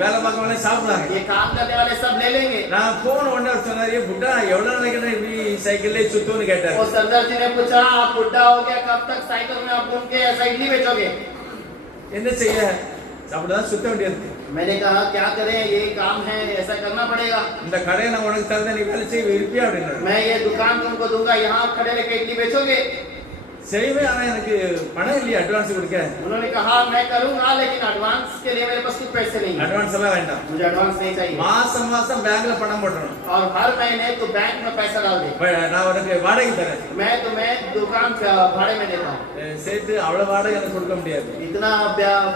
வேலை பார்க்கவங்களே சாப்பிடுறாங்க. ये काम करने वाले सब ले लेंगे। நான் போன உடனே அவர் சொன்னாரு, "ஏ புட்டா எவ்வளவு நாளைக்கு நான் இப்படி சைக்கிள்லயே சுத்துன்னு கேட்டாரு. वो सरदार जी ने पूछा आप बुढ़ा हो गया, कब तक साइकिल में आप घूम के ऐसा इडली बेचोगे? என்ன செய்ய அப்படிதான் சுத்த வேண்டியிருக்கு. मैंने कहा क्या करें, ये काम है, ऐसा करना पड़ेगा। இந்த கடையை நான் உனக்கு தரேன், நீ வேலை செய்ய இருப்பியா அப்படின்னாரு. मैं ये दुकान तुमको दूंगा, यहाँ आप खड़े रहकर इडली बेचोगे? செய்வேன், ஆனா எனக்கு பணம் இல்லையா அட்வான்ஸ் கொடுக்க. उन्होंने कहा मैं करूंगा, लेकिन एडवांस के लिए मेरे पास कुछ पैसे नहीं है, அட்வான்ஸ் எல்லாம் வேண்டாம். मुझे एडवांस नहीं चाहिए। மாசம் மாசம் பேங்க்ல பணம் போட்டுறணும். और हर महीने तो बैंक में पैसा डाल दे, நான் உனக்கு வாடகை தரேன். मैं तुम्हें दुकान भाड़े में देता हूँ। சேர்த்து அவ்வளவு வாடகை எனக்கு கொடுக்க முடியாது. इतना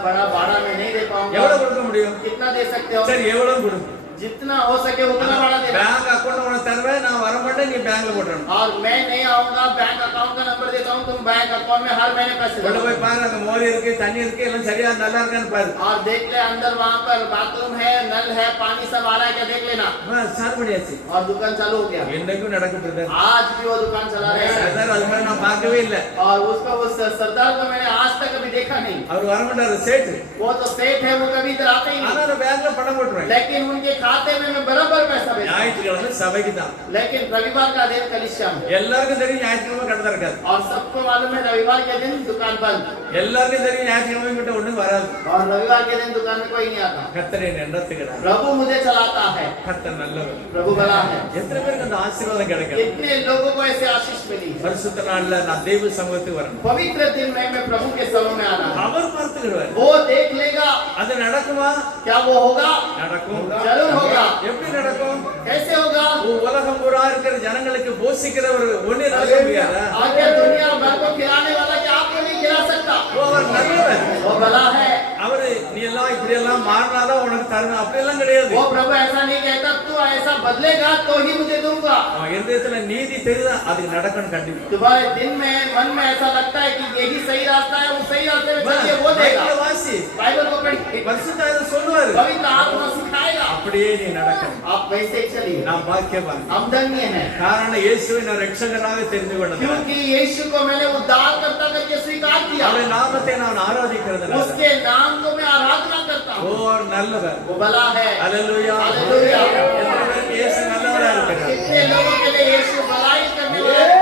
बड़ा भाड़ा मैं नहीं दे पाऊंगा। எவ்வளவு கொடுக்க முடியும்? कितना दे सकते हो? சரி எவ்வளவு கொடு. जितना हो सके उतना भाड़ा देना। பேங்க் அக்கௌண்ட் உனக்கு தருவேன், நான் வர மாட்டேன், நீ பேங்க்ல போட்டுறணும். और मैं नहीं आऊंगा, बैंक अकाउंट का नंबर देता हूँ, तुम बैंक अकाउंट में हर महीने पैसे உள்ள डालो। போய் பாரு, அங்க மோரி இருக்கு, தண்ணி இருக்கு, எல்லாம் சரியா நல்லா இருக்கான்னு பாரு. और देख ले अंदर वहाँ पर बाथरूम है, नल है, पानी सब आ रहा है क्या देख लेना। ஸ்டார்ட் பண்ணியாச்சு. और दुकान चालू हो गया। என்னைக்கும் நடக்கும் பிரதர். आज भी वो दुकान चला रहे हैं। பிரதர் அது மாதிரி நான் பார்க்கவே இல்லை. और उसका वो सरदार को मैंने आज तक कभी देखा नहीं। அவர் வர மாட்டாரு சேட்டு. वो तो सेठ है, वो कभी इधर आते ही ஆனா नहीं। நான் பேங்க்ல பணம் போட்டுருவேன். लेकिन उनके खाते में मैं बराबर पैसा भेजता हूँ। ஞாயிற்றுக்கிழமை சபைக்கு தான். लेकिन रविवार का दिन कलीसिया में। எல்லாருக்கும் தெரியும் ஞாயிற்றுக்கிழமை கடை திறக்காது. और सबको मालूम है रविवार के दिन दुकान बंद। எல்லாருக்கும் தெரியும் ஞாயிற்றுக்கிழமை கிட்ட ஒண்ணும் வராது. और रविवार के दिन दुकान में कोई नहीं आता। கர்த்தர் என்னை நடத்துகிறார். प्रभु मुझे चलाता है, கர்த்தர் நல்லவர். प्रभु भला है। எத்தனை பேருக்கு அந்த ஆசீர்வாதம் கிடைக்கும்? कितने लोगों को ऐसे आशीष मिली। பரிசுத்த நாள்ல நான் தேவ சமூகத்துக்கு வரணும். पवित्र दिन में मैं प्रभु के समूह में आना है। அவர் பார்த்துக்கிறார். वो देख लेगा। அது நடக்குமா? क्या वो होगा? நடக்கும். जरूर होगा। எப்படி நடக்கும்? कैसे होगा? உலகம் பூரா இருக்கிற ஜனங்களுக்கு போஷிக்கிறவர் ஒண்ணே நடக்க முடியாதா? आगे दुनिया भर को खिलाने वाला क्या आपको नहीं खिला सकता? அவர் நல்லவர். वो भला है। அவரு நீ எல்லாம் இப்படி எல்லாம் மாறினாதான் உனக்கு தரணும் அப்படி எல்லாம் கிடையாது. वो प्रभु ऐसा नहीं कहता तू ऐसा बदलेगा तो ही मुझे दूंगा। அவன் இருதயத்துல நீதி தெரியுதா அதுக்கு நடக்கணும் கண்டிப்பா. तुम्हारे दिन में मन में ऐसा लगता है कि यही सही रास्ता है, वो सही रास्ते में चलिए, वो देगा। பைபிளை வாசி. बाइबल को पढ़िए, பரிசுத்தாவியானவர் சொல்லுவாரு. पवित्र आत्मा सिखाएगा। அப்படியே நீ நடக்கணும். आप वैसे ही चलिए। நான் பாக்கியவான். हम धन्य हैं, காரணம் இயேசுவை நான் ரட்சகராக தெரிந்து கொண்டேன். क्योंकि यीशु को मैंने उद्धार करता करके स्वीकार किया। அவரை நாமத்தை நான் ஆராதிக்கிறதுனால उसके नाम को मैं आराधना करता हूँ, ஓர் நல்லவர். वो भला है। அல்லேலூயா. हालेलुया। எத்தனை பேருக்கு இயேசு நல்லவரா இருக்கிறார்? कितने लोगों के लिए यीशु भलाई करने वाला है?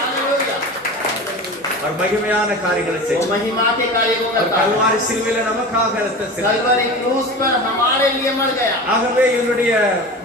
हालेलुया। அவர் மகிமையான காரியங்களை वो செய்தார். महिमा के कार्यों को அவர் करता है। கல்வாரி சிலுவையில நமக்காக ரத்தம் சிந்தினார். कलवरी क्रूस पर हमारे लिए मर गया। ஆகவே என்னுடைய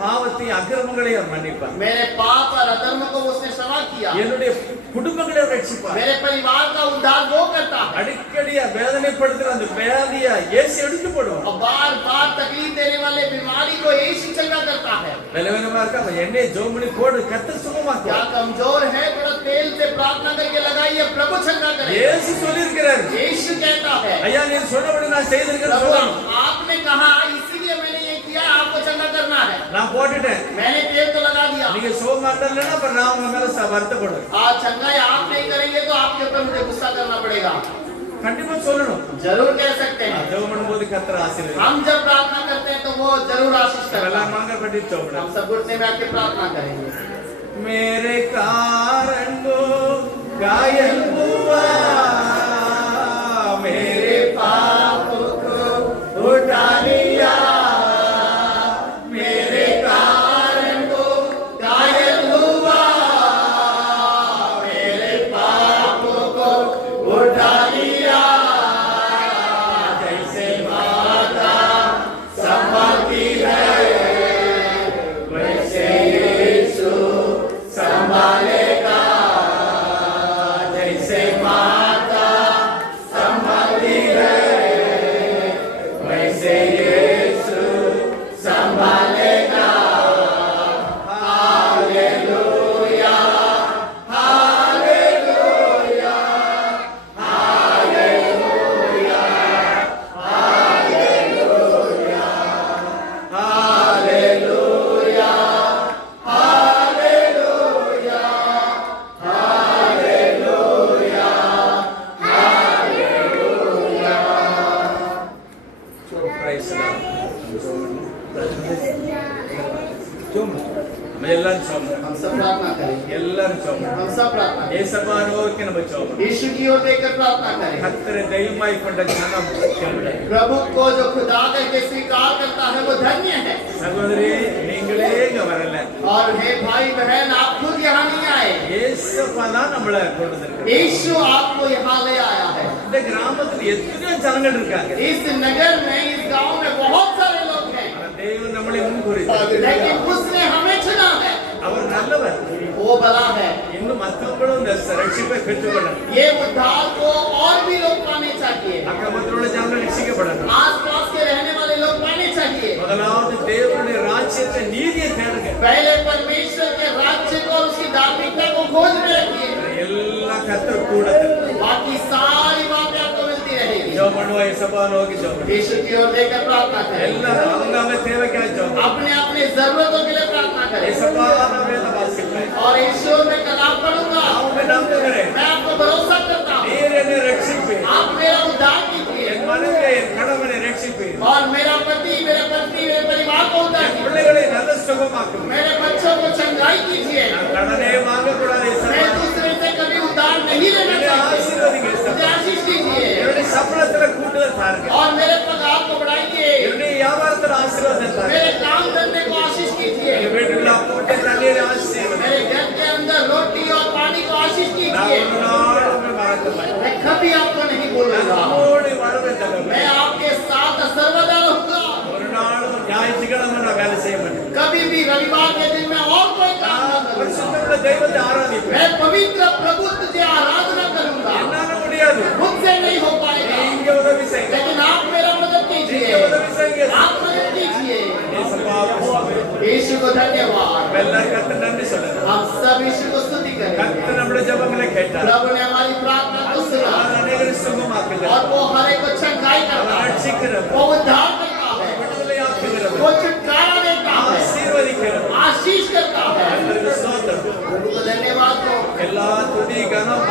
பாவத்தை அக்கிரமங்களை அவர் மன்னிப்பார். मेरे पाप और अधर्म को उसने क्षमा किया। என்னுடைய குடும்பங்களை அவர் ரட்சிப்பார். मेरे परिवार का उद्धार वो करता है। அடிக்கடி வேதனைப்படுத்துற அந்த வியாதியை இயேசு எடுத்து போடுவார். और बार बार तकलीफ देने वाले बीमारी को यीशु चंगा करता है। பலவீனமா இருக்கா அவன் எண்ணெய் ஜோமணி போடு கர்த்தர் क्या சுகமாக்குவார். कमजोर है थोड़ा तेल से प्रार्थना करके लगाइए, प्रभु चंगा करेगा। இயேசு சொல்லியிருக்கிறார். यीशु कहता है, ஐயா நீ சொன்னபடி நான் செய்திருக்கிறேன் प्रभु சொல்லணும். आपने कहा इसीलिए मैंने ये किया, आपको चंगा करना है। நான் போட்டுட்டேன். मैंने तेल तो लगा दिया। நீங்க சுகமாட்டலன்னா அப்புறம் நான் உங்க மேல வருத்தப்படுவேன். आज चंगाई आप नहीं करेंगे तो आपके ऊपर मुझे गुस्सा करना पड़ेगा। கண்டிப்பா சொல்லணும். जरूर कह सकते हैं। ஜெபம் பண்ணும்போது கர்த்தர் ஆசீர்வதிப்பார். हम जब प्रार्थना करते हैं तो वो जरूर आशीष करता எல்லாம் है। மாங்க பட்டி ஜெபம் हम सब घुटने में आके प्रार्थना करेंगे। मेरे कारण को घायल हुआ, मेरे पाप को उठा लिया, मेरे कारण को घायल हुआ, मेरे पाप को उठा लिया, जैसे माता संभालती है वैसे यीशु संभालेगा, जैसे माता संभालती है वैसे यीशु संभालेगा। Hallelujah, hallelujah, hallelujah, hallelujah, hallelujah, hallelujah, hallelujah, hallelujah. Praise the Lord. நம்ம எல்லாரும் சொல்றோம். हम सब प्रार्थना करेंगे। எல்லாரும் சொல்றோம். हम सब प्रार्थना करेंगे। ஏசப்பா நோக்கி நம்ம சொல்றோம். यीशु की ओर देखकर प्रार्थना करें। கர்த்தரை தெய்வமாய் கொண்ட ஜனம் பாக்கியவான்கள். प्रभु को जो खुदा करके स्वीकार करता है वो धन्य है। சகோதரி நீங்களே இங்க வரல. और हे भाई बहन, आप खुद यहाँ नहीं आए, ஏசப்பா தான் நம்மள கொண்டு வந்திருக்கார். यीशु आपको यहाँ ले आया है। இந்த கிராமத்துல எத்தனையோ ஜனங்கள் இருக்காங்க. इस नगर में, इस गांव में बहुत सारे लोग हैं, ஆனா தேவன் நம்மளை முன்குறித்தார். लेकिन उसने हमें चुना है। அவர் நல்லவர். वो भला है। இன்னும் மற்றவங்களும் இந்த ரட்சிப்பை பெற்றுக்கொள்ளணும். ये उद्धार को और भी लोग पाने चाहिए। அக்கமத்தில் உள்ள ஜனங்கள் ரட்சிக்கப்படணும். आस पास के रहने वाले लोग पाने चाहिए। முதலாவது தேவனுடைய ராஜ்யத்தை நீதியை தேடுங்க. पहले परमेश्वर के राज्य को और उसकी धार्मिकता को खोज में रखिए, எல்லாம் கர்த்தர் கூட தருவார். बाकी सारी बातें आपको मिलती रहेगी। ஜெபம் பண்ணுவோம். ஏசப்பா நோக்கி ஜெபம் பண்ணுவோம். यीशु की ओर देखकर प्रार्थना करें। எல்லாரும் அவங்க தேவைக்காக ஜெபம் பண்ணுவோம். अपने अपने जरूरतों के लिए प्रार्थना करें। ஏசப்பா நான் வேத வாசிக்கிறேன். और ईश्वर में कलाम पढ़ूंगा, நான் நம்புகிறேன். मैं आपको भरोसा करता हूँ, நீர் என்னை ரட்சிப்பீர். आप मेरा उद्धार कीजिए என் மனைவி என் கணவனை ரட்சிப்பீர். और मेरा पति, मेरे पत्नी, मेरे परिवार को उद्धार என் कीजिए, பிள்ளைகளை நல்ல சுகமாக்கும். मेरे बच्चों को चंगाई कीजिए। நான் கடனே வாங்கக்கூடாது मैं ஏசப்பா. दूसरे से कभी उद्धार नहीं लेना என்னை चाहती, ஆசீர்வதிங்க मुझे ஏசப்பா. आशीष दीजिए என்னுடைய சம்பளத்துல கூட்டுதல் தாருங்க. और मेरे पगार को बढ़ाइए, என்னுடைய வியாபாரத்துல ஆசீர்வாதம் தாருங்க. मेरे काम धंधे को आशीष कीजिए, என் வீட்டுல அப்பூட்டை தண்ணீரை ஆசீர்வதிங்க. मेरे घर के अंदर रोटी और पानी को आशीष நான் कीजिए। ஒரு நாளும் மறக்க மாட்டேன். मैं कभी आपको नहीं நான் भूलूंगा, நம்மோடு வரவே தருவேன். मैं आपके साथ सर्वदा रहूंगा। ஒரு நாளும் ஞாயிற்றுக்கிழமை நான் வேலை செய்ய மாட்டேன். कभी भी रविवार के दिन में और कोई काम நான் न करूंगा, பரிசுத்தமுள்ள தெய்வத்தை ஆராதிப்பேன். मैं पवित्र प्रभु तुझे आराधना करूंगा। என்னால முடியாது. मुझसे नहीं हो पाएगा, நீங்க उदவி செய்யுங்க. लेकिन आप मेरा मदद நீங்க कीजिए, உதவி செய்யுங்க. आप मदद कीजिए। ஏசப்பா, यीशु को धन्यवाद। எல்லாரும் கர்த்தர் நன்றி சொல்லுங்க. हम सब यीशु को स्तुति करें। கர்த்தர் நம்முடைய ஜெபங்களை கேட்டார். प्रभु ने हमारी प्रार्थना को सुना அவர் அநேகரை சுகமாக்குகிறார். और वो हर एक को चंगाई करता அவர் है, ரட்சிக்கிறவர். वो उद्धार करता है, விடுதலையாக்குகிறவர். वो छुटकारा देता है, ஆசீர்வதிக்கிறவர். आशीष करता है। கர்த்தருக்கு ஸ்தோத்திரம். प्रभु को धन्यवाद दो। எல்லா துதி கனம்